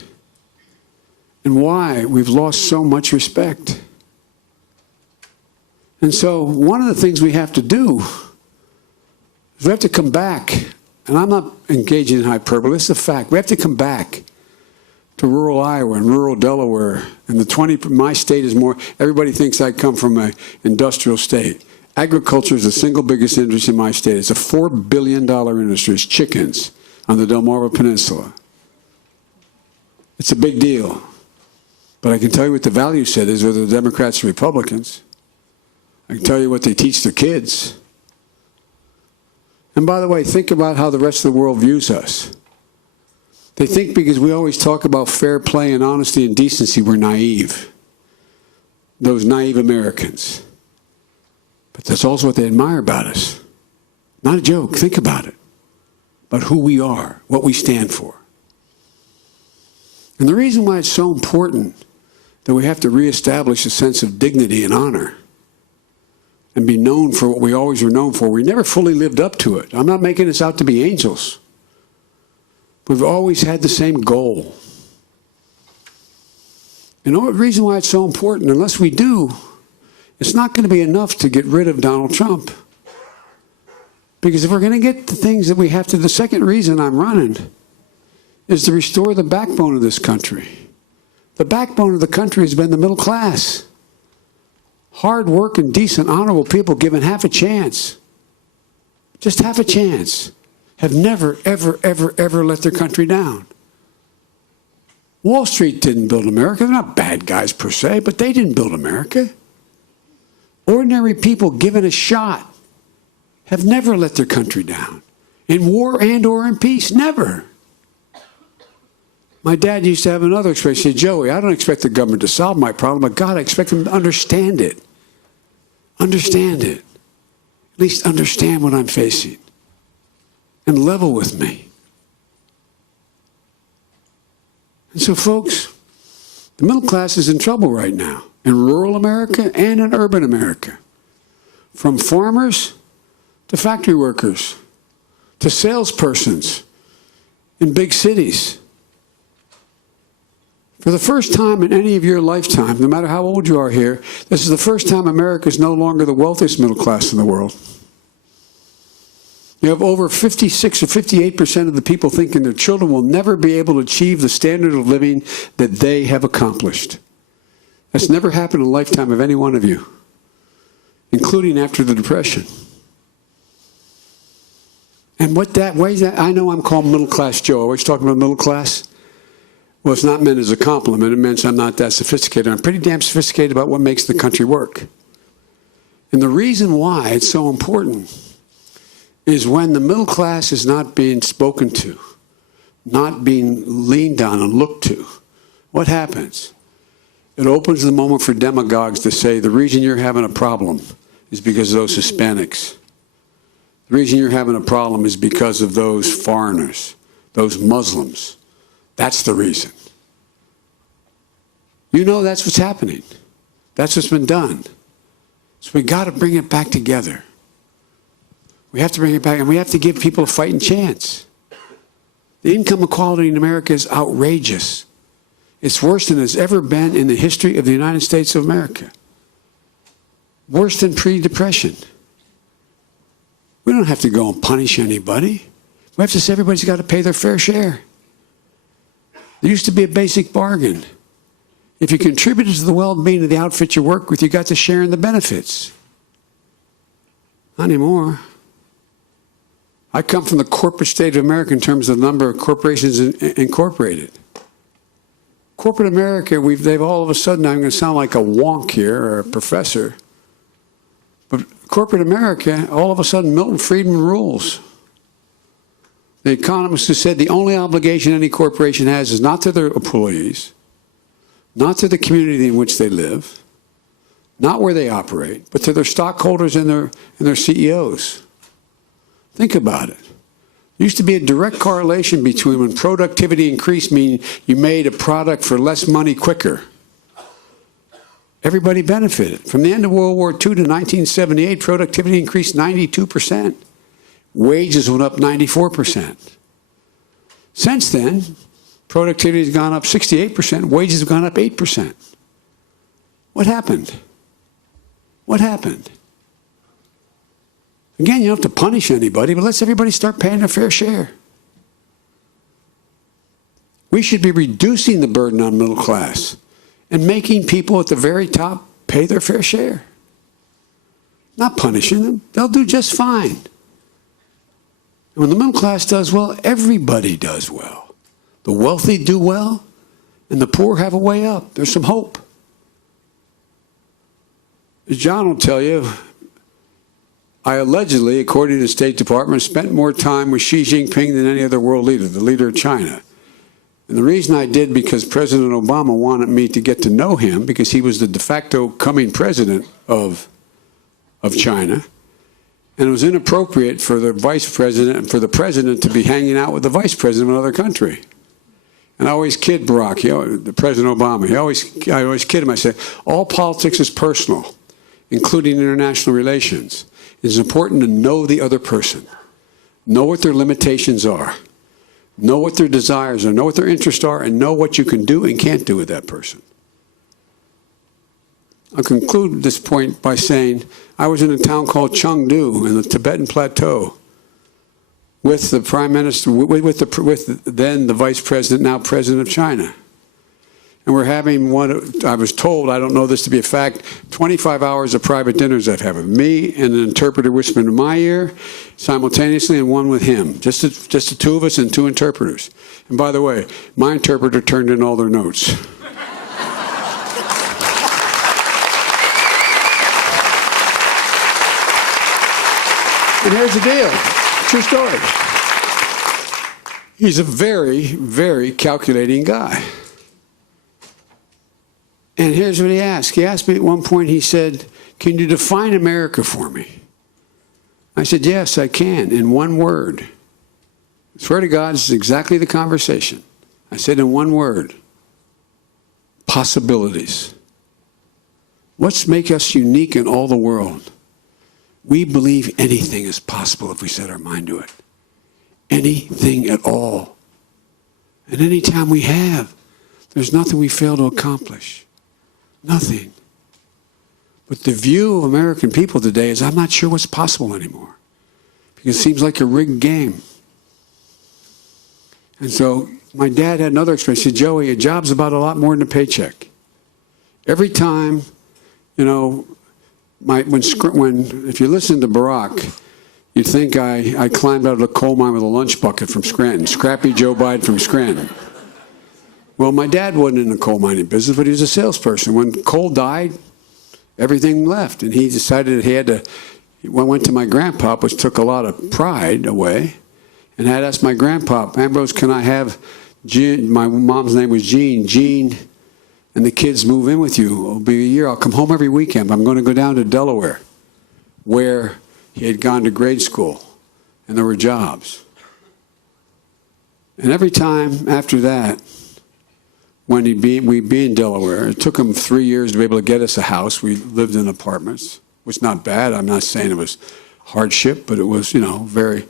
and why we've lost so much respect. And so one of the things we have to do is we have to come back, and I'm not engaging in hyperbole, this is a fact. We have to come back to rural Iowa and rural Delaware, and my state is more, everybody thinks I come from an industrial state. Agriculture is the single biggest industry in my state. It's a $4 billion industry. It's chickens on the Delmarva Peninsula. It's a big deal. But I can tell you what the value set is, whether the Democrats or Republicans. I can tell you what they teach their kids. And by the way, think about how the rest of the world views us. They think because we always talk about fair play and honesty and decency, we're naive. Those naive Americans. But that's also what they admire about us. Not a joke. Think about it. About who we are, what we stand for. And the reason why it's so important that we have to reestablish a sense of dignity and honor and be known for what we always were known for. We never fully lived up to it. I'm not making this out to be angels. We've always had the same goal. And the reason why it's so important, unless we do, it's not going to be enough to get rid of Donald Trump. Because if we're going to get the things that we have to, the second reason I'm running is to restore the backbone of this country. The backbone of the country has been the middle class. Hard-working, decent, honorable people given half a chance, just half a chance, have never, ever, ever, ever let their country down. Wall Street didn't build America. They're not bad guys per se, but they didn't build America. Ordinary people given a shot have never let their country down. In war and or in peace, never. My dad used to have another expression. He said, Joey, I don't expect the government to solve my problem, but God, I expect them to understand it. Understand it. At least understand what I'm facing. And level with me. And so, folks, the middle class is in trouble right now. In rural America and in urban America. From farmers to factory workers to salespersons in big cities. For the first time in any of your lifetime, no matter how old you are here, this is the first time America is no longer the wealthiest middle class in the world. You have over 56 or 58% of the people thinking their children will never be able to achieve the standard of living that they have accomplished. That's never happened in the lifetime of any one of you, including after the Depression. And what that weighs, I know I'm called middle class Joe. I always talk about middle class. Well, it's not meant as a compliment. It means I'm not that sophisticated. I'm pretty damn sophisticated about what makes the country work. And the reason why it's so important is when the middle class is not being spoken to, not being leaned on and looked to, what happens? It opens the moment for demagogues to say the reason you're having a problem is because of those Hispanics. The reason you're having a problem is because of those foreigners, those Muslims. That's the reason. You know that's what's happening. That's what's been done. So we got to bring it back together. We have to bring it back, and we have to give people a fighting chance. The income equality in America is outrageous. It's worse than it's ever been in the history of the United States of America. Worse than pre-Depression. We don't have to go and punish anybody. We have to say everybody's got to pay their fair share. There used to be a basic bargain. If you contributed to the well-being of the outfit you work with, you got to share in the benefits. Not anymore. I come from the corporate state of America in terms of the number of corporations incorporated. Corporate America, they've all of a sudden, I'm going to sound like a wonk here or a professor, but corporate America, all of a sudden, Milton Friedman rules. The economist who said the only obligation any corporation has is not to their employees, not to the community in which they live, not where they operate, but to their stockholders and their CEOs. Think about it. There used to be a direct correlation between when productivity increased, meaning you made a product for less money quicker. Everybody benefited. From the end of World War II to 1978, productivity increased 92%. Wages went up 94%. Since then, productivity has gone up 68%, wages have gone up 8%. What happened? What happened? Again, you don't have to punish anybody, but let's everybody start paying their fair share. We should be reducing the burden on middle class and making people at the very top pay their fair share. Not punishing them. They'll do just fine. And when the middle class does well, everybody does well. The wealthy do well, and the poor have a way up. There's some hope. As John will tell you, I allegedly, according to the State Department, spent more time with Xi Jinping than any other world leader, the leader of China. And the reason I did, because President Obama wanted me to get to know him, because he was the de facto coming president of China. And it was inappropriate for the vice president and for the president to be hanging out with the vice president of another country. And I always kid Barack, the President Obama, I always kid him. I say, all politics is personal, including international relations. It's important to know the other person, know what their limitations are, know what their desires are, know what their interests are, and know what you can do and can't do with that person. I'll conclude this point by saying I was in a town called Chengdu in the Tibetan Plateau with the Prime Minister, with then the Vice President, now President of China. And we're having one, I was told, I don't know this to be a fact, 25 hours of private dinners I've had with me and an interpreter whispering in my ear simultaneously, and one with him. Just the two of us and two interpreters. And by the way, my interpreter turned in all their notes. And here's the deal. True story. He's a very, very calculating guy. And here's what he asked. He asked me at one point, he said, "Can you define America for me?" I said, "Yes, I can, in one word." I swear to God, this is exactly the conversation. I said in one word, possibilities. What's make us unique in all the world? We believe anything is possible if we set our mind to it. Anything at all. And any time we have, there's nothing we fail to accomplish. Nothing. But the view of American people today is, I'm not sure what's possible anymore. Because it seems like a rigged game. And so my dad had another expression. He said, "Joey, a job's about a lot more than a paycheck." Every time, you know, if you listen to Barack, you'd think I climbed out of the coal mine with a lunch bucket from Scranton. Scrappy Joe Biden from Scranton. Well, my dad wasn't in the coal mining business, but he was a salesperson. When coal died, everything left. And he decided that he had to, went to my grandpa, which took a lot of pride away, and had asked my grandpa, "Ambrose, can I have Jean?" My mom's name was Jean. "Jean and the kids move in with you. It'll be a year. I'll come home every weekend. I'm going to go down to Delaware," where he had gone to grade school, and there were jobs. And every time after that, when we'd be in Delaware, it took him 3 years to be able to get us a house. We lived in apartments, which is not bad. I'm not saying it was hardship, but it was, you know, we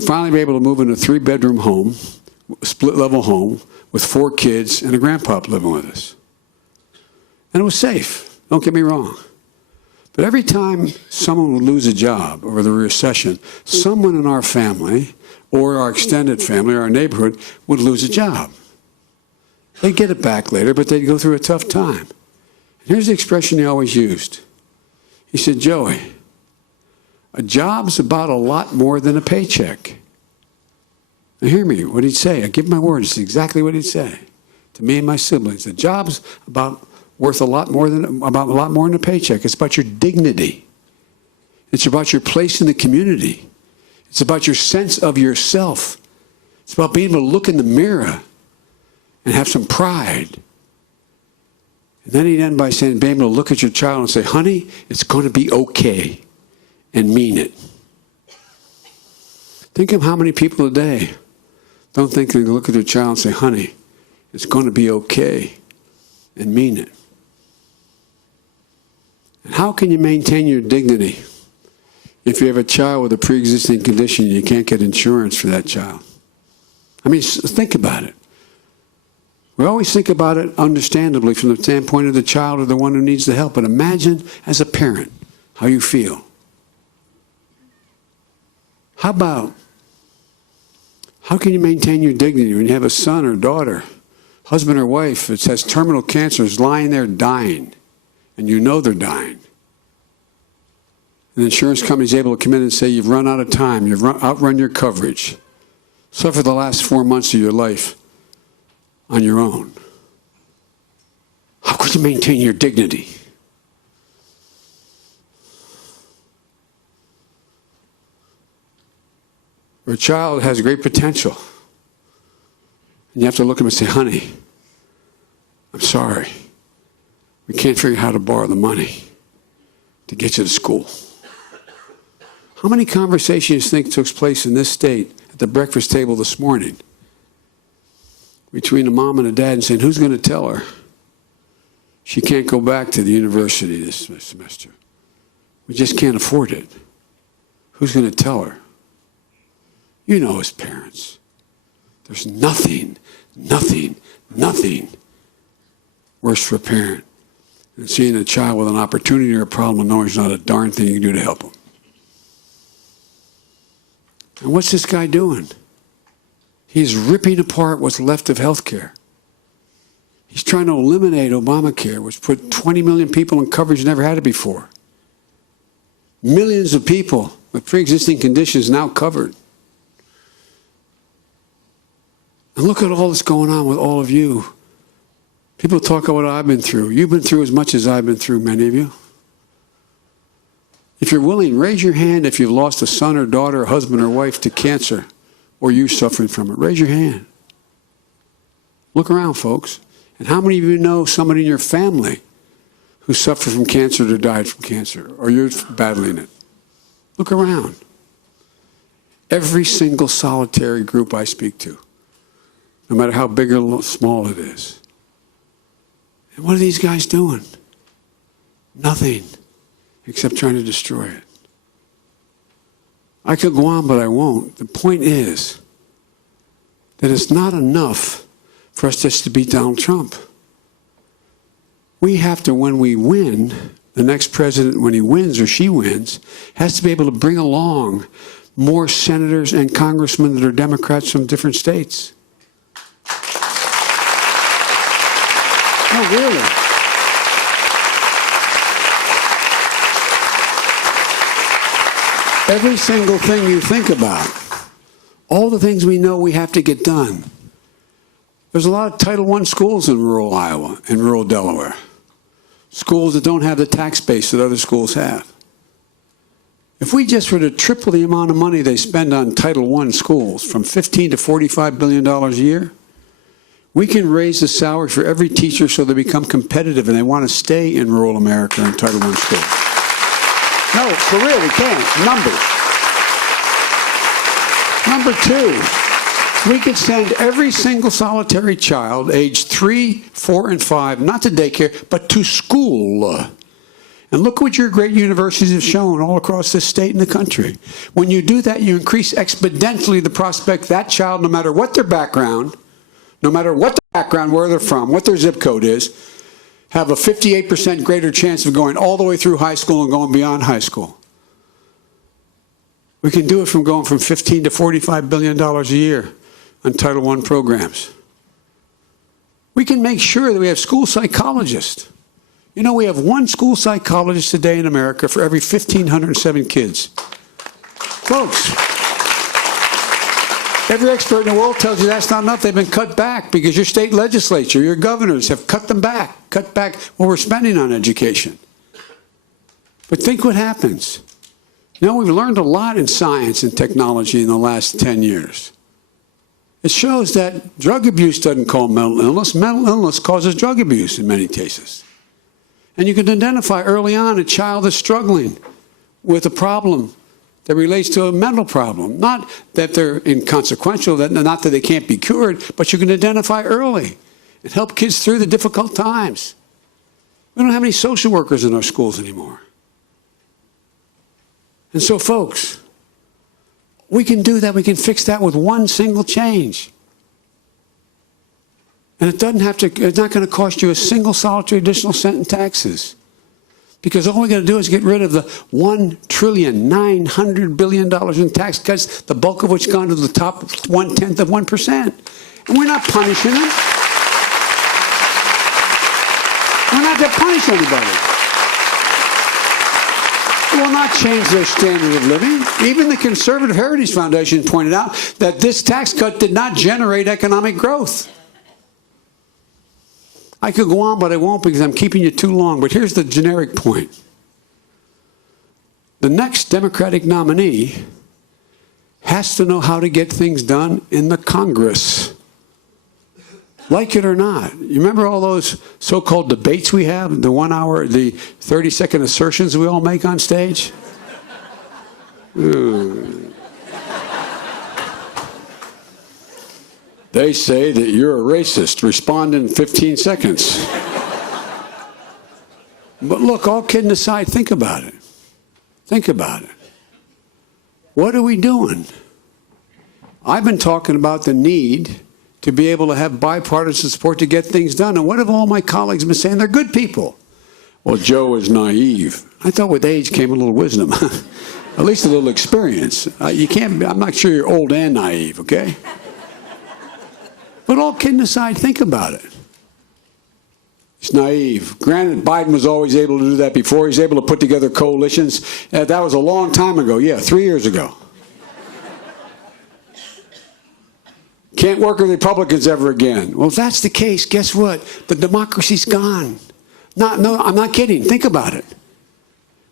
finally were able to move in a 3-bedroom home, split-level home, with 4 kids and a grandpa living with us. And it was safe, don't get me wrong. But every time someone would lose a job over the recession, someone in our family, or our extended family, or our neighborhood, would lose a job. They'd get it back later, but they'd go through a tough time. And here's the expression he always used. He said, "Joey, a job's about a lot more than a paycheck." Now hear me, what he'd say, I give my word, it's exactly what he'd say to me and my siblings. A job's worth a lot more than a paycheck. It's about your dignity. It's about your place in the community. It's about your sense of yourself. It's about being able to look in the mirror and have some pride. And then he'd end by saying, being able to look at your child and say, "Honey, it's going to be okay," and mean it. Think of how many people today don't think they can look at their child and say, "Honey, it's going to be okay," and mean it. And how can you maintain your dignity if you have a child with a pre-existing condition and you can't get insurance for that child? I mean, think about it. We always think about it understandably from the standpoint of the child or the one who needs the help. But imagine as a parent how you feel. How can you maintain your dignity when you have a son or daughter, husband or wife that has terminal cancer, is lying there dying, and you know they're dying? And the insurance company is able to come in and say, "You've run out of time, you've outrun your coverage. Suffer the last 4 months of your life on your own." How could you maintain your dignity? Or a child has great potential. And you have to look at them and say, "Honey, I'm sorry. We can't figure out how to borrow the money to get you to school." How many conversations do you think took place in this state at the breakfast table this morning between a mom and a dad and saying, "Who's going to tell her she can't go back to the university this semester? We just can't afford it. Who's going to tell her?" You know, as parents, there's nothing worse for a parent and seeing a child with an opportunity or a problem and knowing there's not a darn thing you can do to help them. And what's this guy doing? He's ripping apart what's left of health care. He's trying to eliminate Obamacare, which put 20 million people in coverage never had it before. Millions of people with pre-existing conditions now covered. And look at all that's going on with all of you. People talk about what I've been through. You've been through as much as I've been through, many of you. If you're willing, raise your hand if you've lost a son or daughter, or husband or wife to cancer, or you're suffering from it. Raise your hand. Look around, folks. And how many of you know somebody in your family who suffered from cancer or died from cancer, or you're battling it? Look around. Every single solitary group I speak to, no matter how big or small it is. And what are these guys doing? Nothing, except trying to destroy it. I could go on, but I won't. The point is that it's not enough for us just to beat Donald Trump. We have to, when we win, the next president, when he wins or she wins, has to be able to bring along more senators and congressmen that are Democrats from different states. No, really. Every single thing you think about, all the things we know we have to get done. There's a lot of Title I schools in rural Iowa and rural Delaware. Schools that don't have the tax base that other schools have. If we just were to triple the amount of money they spend on Title I schools, from $15 to $45 billion a year, we can raise the salary for every teacher so they become competitive and they want to stay in rural America in Title I schools. No, for real, we can. Numbers. Number two, we could send every single solitary child aged 3, 4, and 5, not to daycare, but to school. And look what your great universities have shown all across this state and the country. When you do that, you increase exponentially the prospect that child, no matter what their background, where they're from, what their zip code is, have a 58% greater chance of going all the way through high school and going beyond high school. We can do it from going from $15 to $45 billion a year on Title I programs. We can make sure that we have school psychologists. You know, we have one school psychologist today in America for every 1,507 kids. Folks, every expert in the world tells you that's not enough. They've been cut back because your state legislature, your governors have cut back what we're spending on education. But think what happens. You know, we've learned a lot in science and technology in the last 10 years. It shows that drug abuse doesn't cause mental illness. Mental illness causes drug abuse in many cases. And you can identify early on a child that's struggling with a problem that relates to a mental problem. Not that they're inconsequential, not that they can't be cured, but you can identify early and help kids through the difficult times. We don't have any social workers in our schools anymore. And so, folks, we can do that. We can fix that with one single change. And it's not going to cost you a single solitary additional cent in taxes. Because all we're going to do is get rid of the $1,900 billion in tax cuts, the bulk of which gone to the top 1/10 of 1%. And we're not punishing them. We're not going to punish anybody. It will not change their standard of living. Even the Conservative Heritage Foundation pointed out that this tax cut did not generate economic growth. I could go on, but I won't because I'm keeping you too long. But here's the generic point. The next Democratic nominee has to know how to get things done in the Congress. Like it or not. You remember all those so-called debates we have? The 1 hour, the 30-second assertions we all make on stage? They say that you're a racist. Respond in 15 seconds. But look, all kidding aside, think about it. Think about it. What are we doing? I've been talking about the need to be able to have bipartisan support to get things done. And what have all my colleagues been saying? They're good people. Well, Joe is naive. I thought with age came a little wisdom, at least a little experience. You can't. I'm not sure you're old and naive, okay? But all kidding aside, think about it. It's naive. Granted, Biden was always able to do that before. He's able to put together coalitions. That was a long time ago. Yeah, 3 years ago. Can't work with Republicans ever again. Well, if that's the case, guess what? The democracy's gone. No, I'm not kidding. Think about it.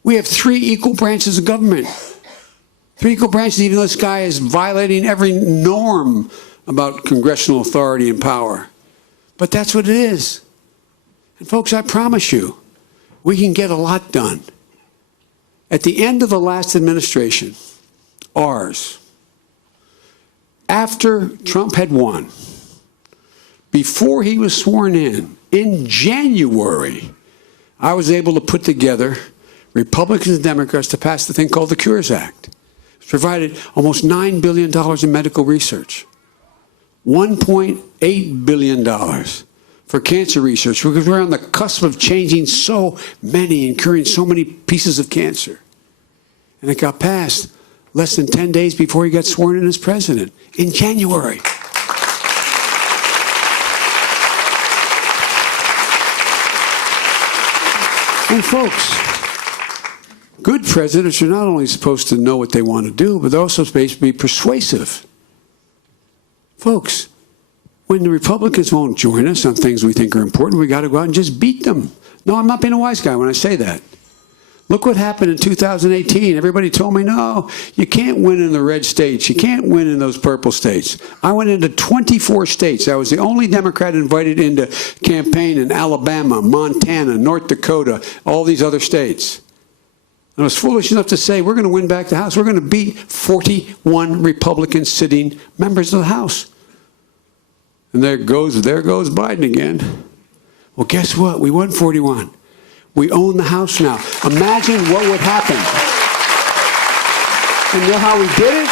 We have 3 equal branches of government. 3 equal branches, even though this guy is violating every norm about congressional authority and power. But that's what it is. And folks, I promise you, we can get a lot done. At the end of the last administration, ours, after Trump had won, before he was sworn in January, I was able to put together Republicans and Democrats to pass the thing called the Cures Act. It provided almost $9 billion in medical research, $1.8 billion for cancer research, because we're on the cusp of changing so many and curing so many pieces of cancer. And it got passed less than 10 days before he got sworn in as president, in January. And folks, good presidents are not only supposed to know what they want to do, but they're also supposed to be persuasive. Folks, when the Republicans won't join us on things we think are important, we got to go out and just beat them. No, I'm not being a wise guy when I say that. Look what happened in 2018. Everybody told me, no, you can't win in the red states. You can't win in those purple states. I went into 24 states. I was the only Democrat invited into campaign in Alabama, Montana, North Dakota, all these other states. I was foolish enough to say, we're going to win back the House. We're going to beat 41 Republican sitting members of the House. And there goes Biden again. Well, guess what? We won 41. We own the House now. Imagine what would happen. And you know how we did it?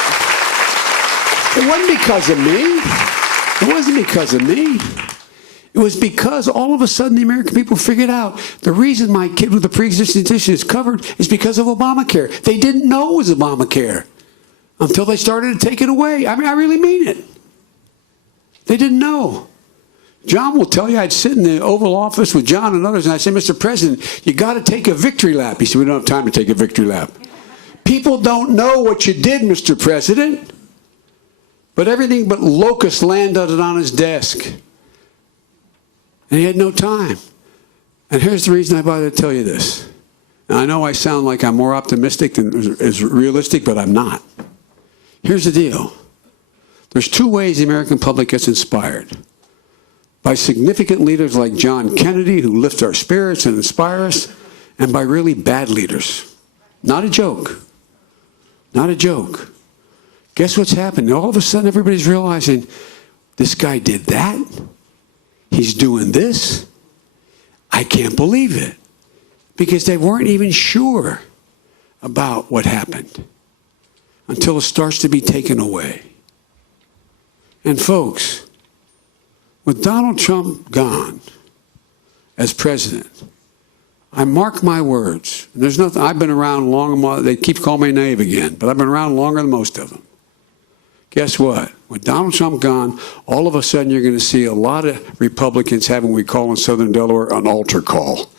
It wasn't because of me. It wasn't because of me. It was because all of a sudden the American people figured out the reason my kid with a pre-existing condition is covered is because of Obamacare. They didn't know it was Obamacare until they started to take it away. I mean, I really mean it. They didn't know. John will tell you, I'd sit in the Oval Office with John and others, and I'd say, Mr. President, you got to take a victory lap. He said, we don't have time to take a victory lap. People don't know what you did, Mr. President. But everything but locust landed on his desk. And he had no time. And here's the reason I bother to tell you this. Now, I know I sound like I'm more optimistic than is realistic, but I'm not. Here's the deal. There's 2 ways the American public gets inspired. By significant leaders like John Kennedy, who lift our spirits and inspire us, and by really bad leaders. Not a joke. Not a joke. Guess what's happened? All of a sudden, everybody's realizing, this guy did that? He's doing this? I can't believe it. Because they weren't even sure about what happened until it starts to be taken away. And folks, with Donald Trump gone as president, I mark my words. There's nothing. I've been around long. They keep calling me naive again, but I've been around longer than most of them. Guess what? With Donald Trump gone, all of a sudden you're going to see a lot of Republicans having what we call in Southern Delaware an altar call.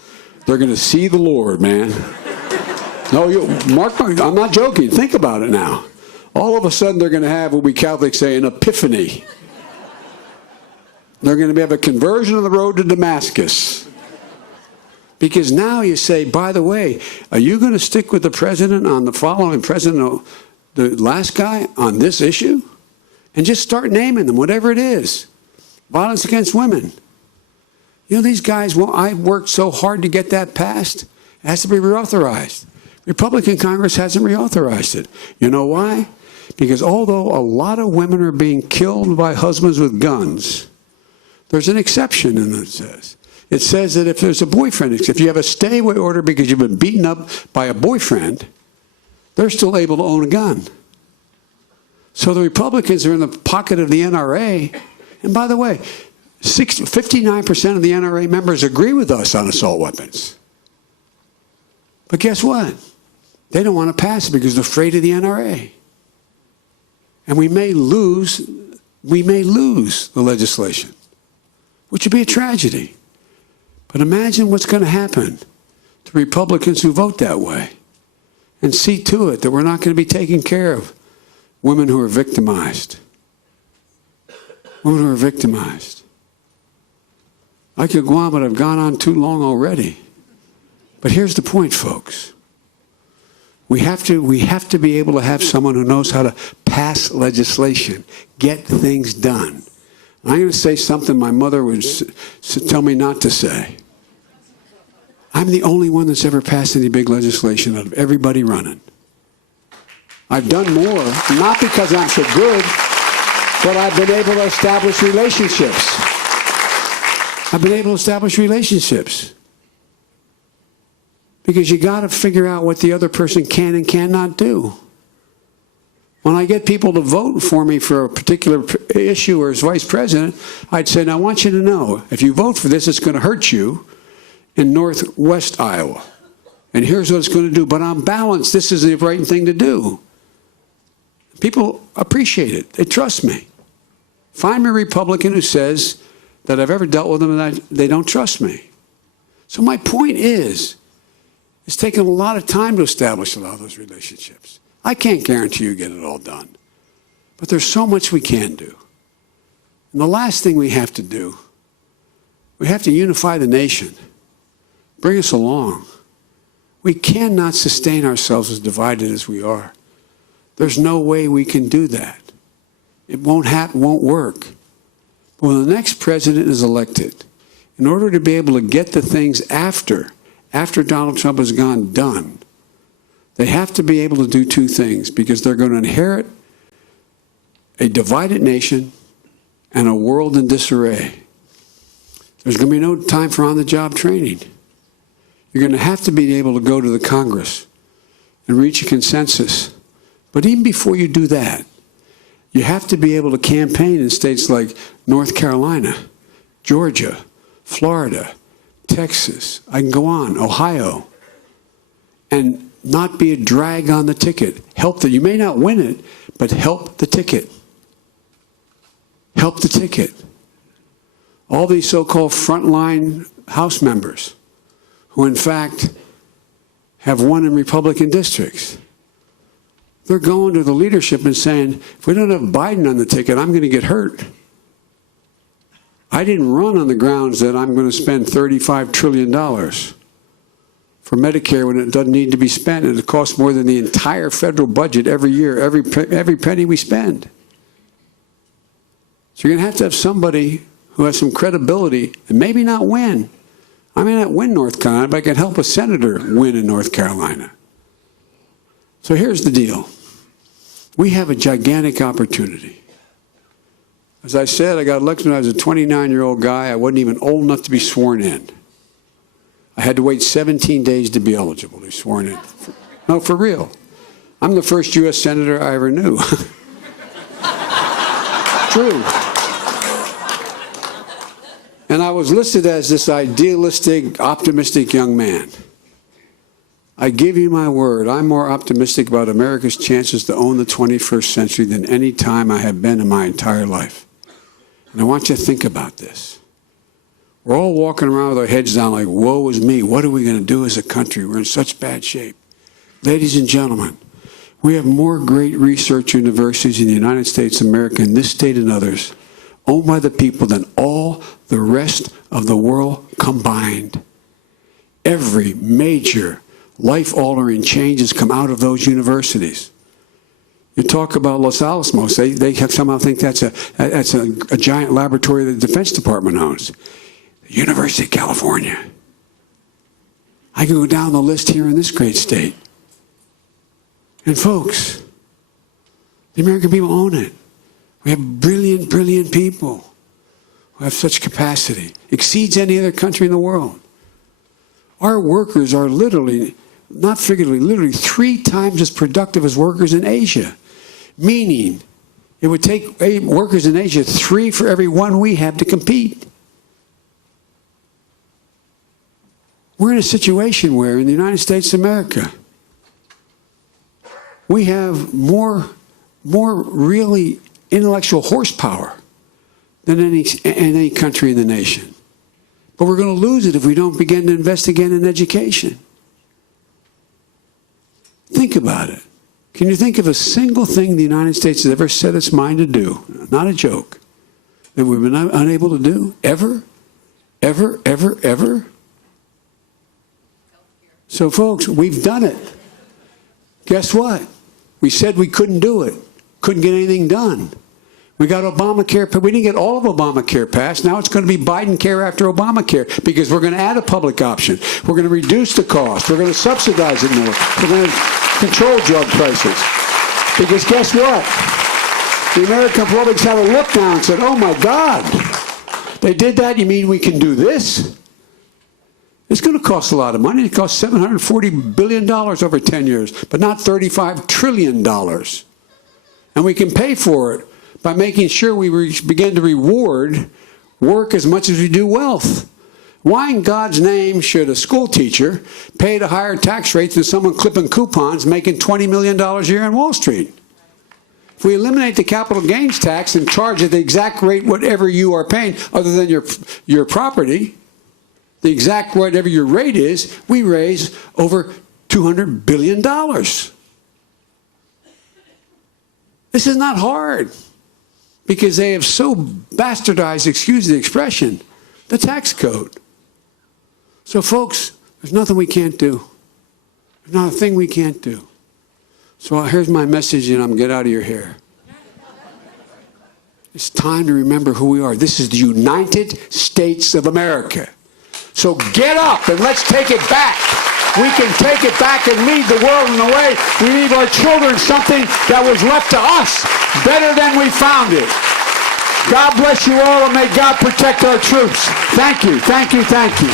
They're going to see the Lord, man. No, mark my. I'm not joking. Think about it now. All of a sudden they're going to have what we Catholics say an epiphany. They're going to have a conversion of the road to Damascus. Because now you say, by the way, are you going to stick with the president on the following president, the last guy, on this issue? And just start naming them, whatever it is. Violence against women. You know, these guys, well, I worked so hard to get that passed. It has to be reauthorized. Republican Congress hasn't reauthorized it. You know why? Because although a lot of women are being killed by husbands with guns, there's an exception in it says. It says that if there's a boyfriend, if you have a stay-away order because you've been beaten up by a boyfriend, they're still able to own a gun. So the Republicans are in the pocket of the NRA. And by the way, 59% of the NRA members agree with us on assault weapons. But guess what? They don't want to pass it because they're afraid of the NRA. And we may lose the legislation, which would be a tragedy. But imagine what's going to happen to Republicans who vote that way, and see to it that we're not going to be taking care of women who are victimized. Women who are victimized. I could go on, but I've gone on too long already. But here's the point, folks. We have to be able to have someone who knows how to pass legislation, get things done. I'm going to say something my mother would tell me not to say. I'm the only one that's ever passed any big legislation out of everybody running. I've done more, not because I'm so good, but I've been able to establish relationships. I've been able to establish relationships. Because you got to figure out what the other person can and cannot do. When I get people to vote for me for a particular issue or as vice president, I'd say, now I want you to know, if you vote for this, it's going to hurt you in northwest Iowa. And here's what it's going to do. But on balance, this is the right thing to do. People appreciate it. They trust me. Find me a Republican who says that I've ever dealt with them and that they don't trust me. So my point is, it's taken a lot of time to establish a lot of those relationships. I can't guarantee you get it all done. But there's so much we can do. And the last thing we have to do, we have to unify the nation. Bring us along. We cannot sustain ourselves as divided as we are. There's no way we can do that. It won't work. But when the next president is elected, in order to be able to get the things after Donald Trump has gone done, they have to be able to do two things, because they're going to inherit a divided nation and a world in disarray. There's going to be no time for on-the-job training. You're going to have to be able to go to the Congress and reach a consensus. But even before you do that, you have to be able to campaign in states like North Carolina, Georgia, Florida, Texas, I can go on, Ohio, and not be a drag on the ticket. Help that you may not win it, but help the ticket. Help the ticket. All these so-called frontline House members who in fact have won in Republican districts, they're going to the leadership and saying, if we don't have Biden on the ticket, I'm going to get hurt. I didn't run on the grounds that I'm going to spend $35 trillion for Medicare when it doesn't need to be spent, and it costs more than the entire federal budget every year, every penny we spend. So you're going to have somebody who has some credibility and maybe not win. I may not win North Carolina, but I can help a senator win in North Carolina. So here's the deal. We have a gigantic opportunity. As I said, I got elected when I was a 29-year-old guy. I wasn't even old enough to be sworn in. I had to wait 17 days to be eligible to be sworn in. No, for real. I'm the first U.S. senator I ever knew. True. And I was listed as this idealistic, optimistic young man. I give you my word, I'm more optimistic about America's chances to own the 21st century than any time I have been in my entire life. And I want you to think about this. We're all walking around with our heads down like, woe is me. What are we going to do as a country? We're in such bad shape. Ladies and gentlemen, we have more great research universities in the United States of America, in this state and others, owned by the people, than all the rest of the world combined. Every major life-altering change has come out of those universities. You talk about Los Alamos, they somehow think that's a giant laboratory that the Defense Department owns. The University of California. I can go down the list here in this great state. And folks, the American people own it. We have brilliant, brilliant people who have such capacity. Exceeds any other country in the world. Our workers are literally, not figuratively, literally 3 times as productive as workers in Asia. Meaning, it would take workers in Asia 3 for every 1 we have to compete. We're in a situation where in the United States of America, we have more really intellectual horsepower than any country in the nation. But we're going to lose it if we don't begin to invest again in education. Think about it. Can you think of a single thing the United States has ever set its mind to do, not a joke, that we've been unable to do? Ever? Ever, ever, ever? So folks, we've done it. Guess what? We said we couldn't do it. Couldn't get anything done. We got Obamacare, but we didn't get all of Obamacare passed. Now it's going to be Biden care after Obamacare because we're going to add a public option. We're going to reduce the cost. We're going to subsidize it more. We're going to control drug prices. Because guess what? The American public had a look down and said, oh my God, they did that? You mean we can do this? It's going to cost a lot of money. It costs $740 billion over 10 years, but not $35 trillion. And we can pay for it by making sure we begin to reward work as much as we do wealth. Why in God's name should a school teacher pay at a higher tax rate than someone clipping coupons making $20 million a year on Wall Street? If we eliminate the capital gains tax and charge at the exact rate whatever you are paying, other than your property, the exact whatever your rate is, we raise over $200 billion. This is not hard because they have so bastardized, excuse the expression, the tax code. So folks, there's nothing we can't do. There's not a thing we can't do. So here's my message, and I'm get out of your hair. It's time to remember who we are. This is the United States of America. So get up and let's take it back. We can take it back and lead the world in a way we leave our children something that was left to us better than we found it. God bless you all, and may God protect our troops. Thank you, thank you, thank you.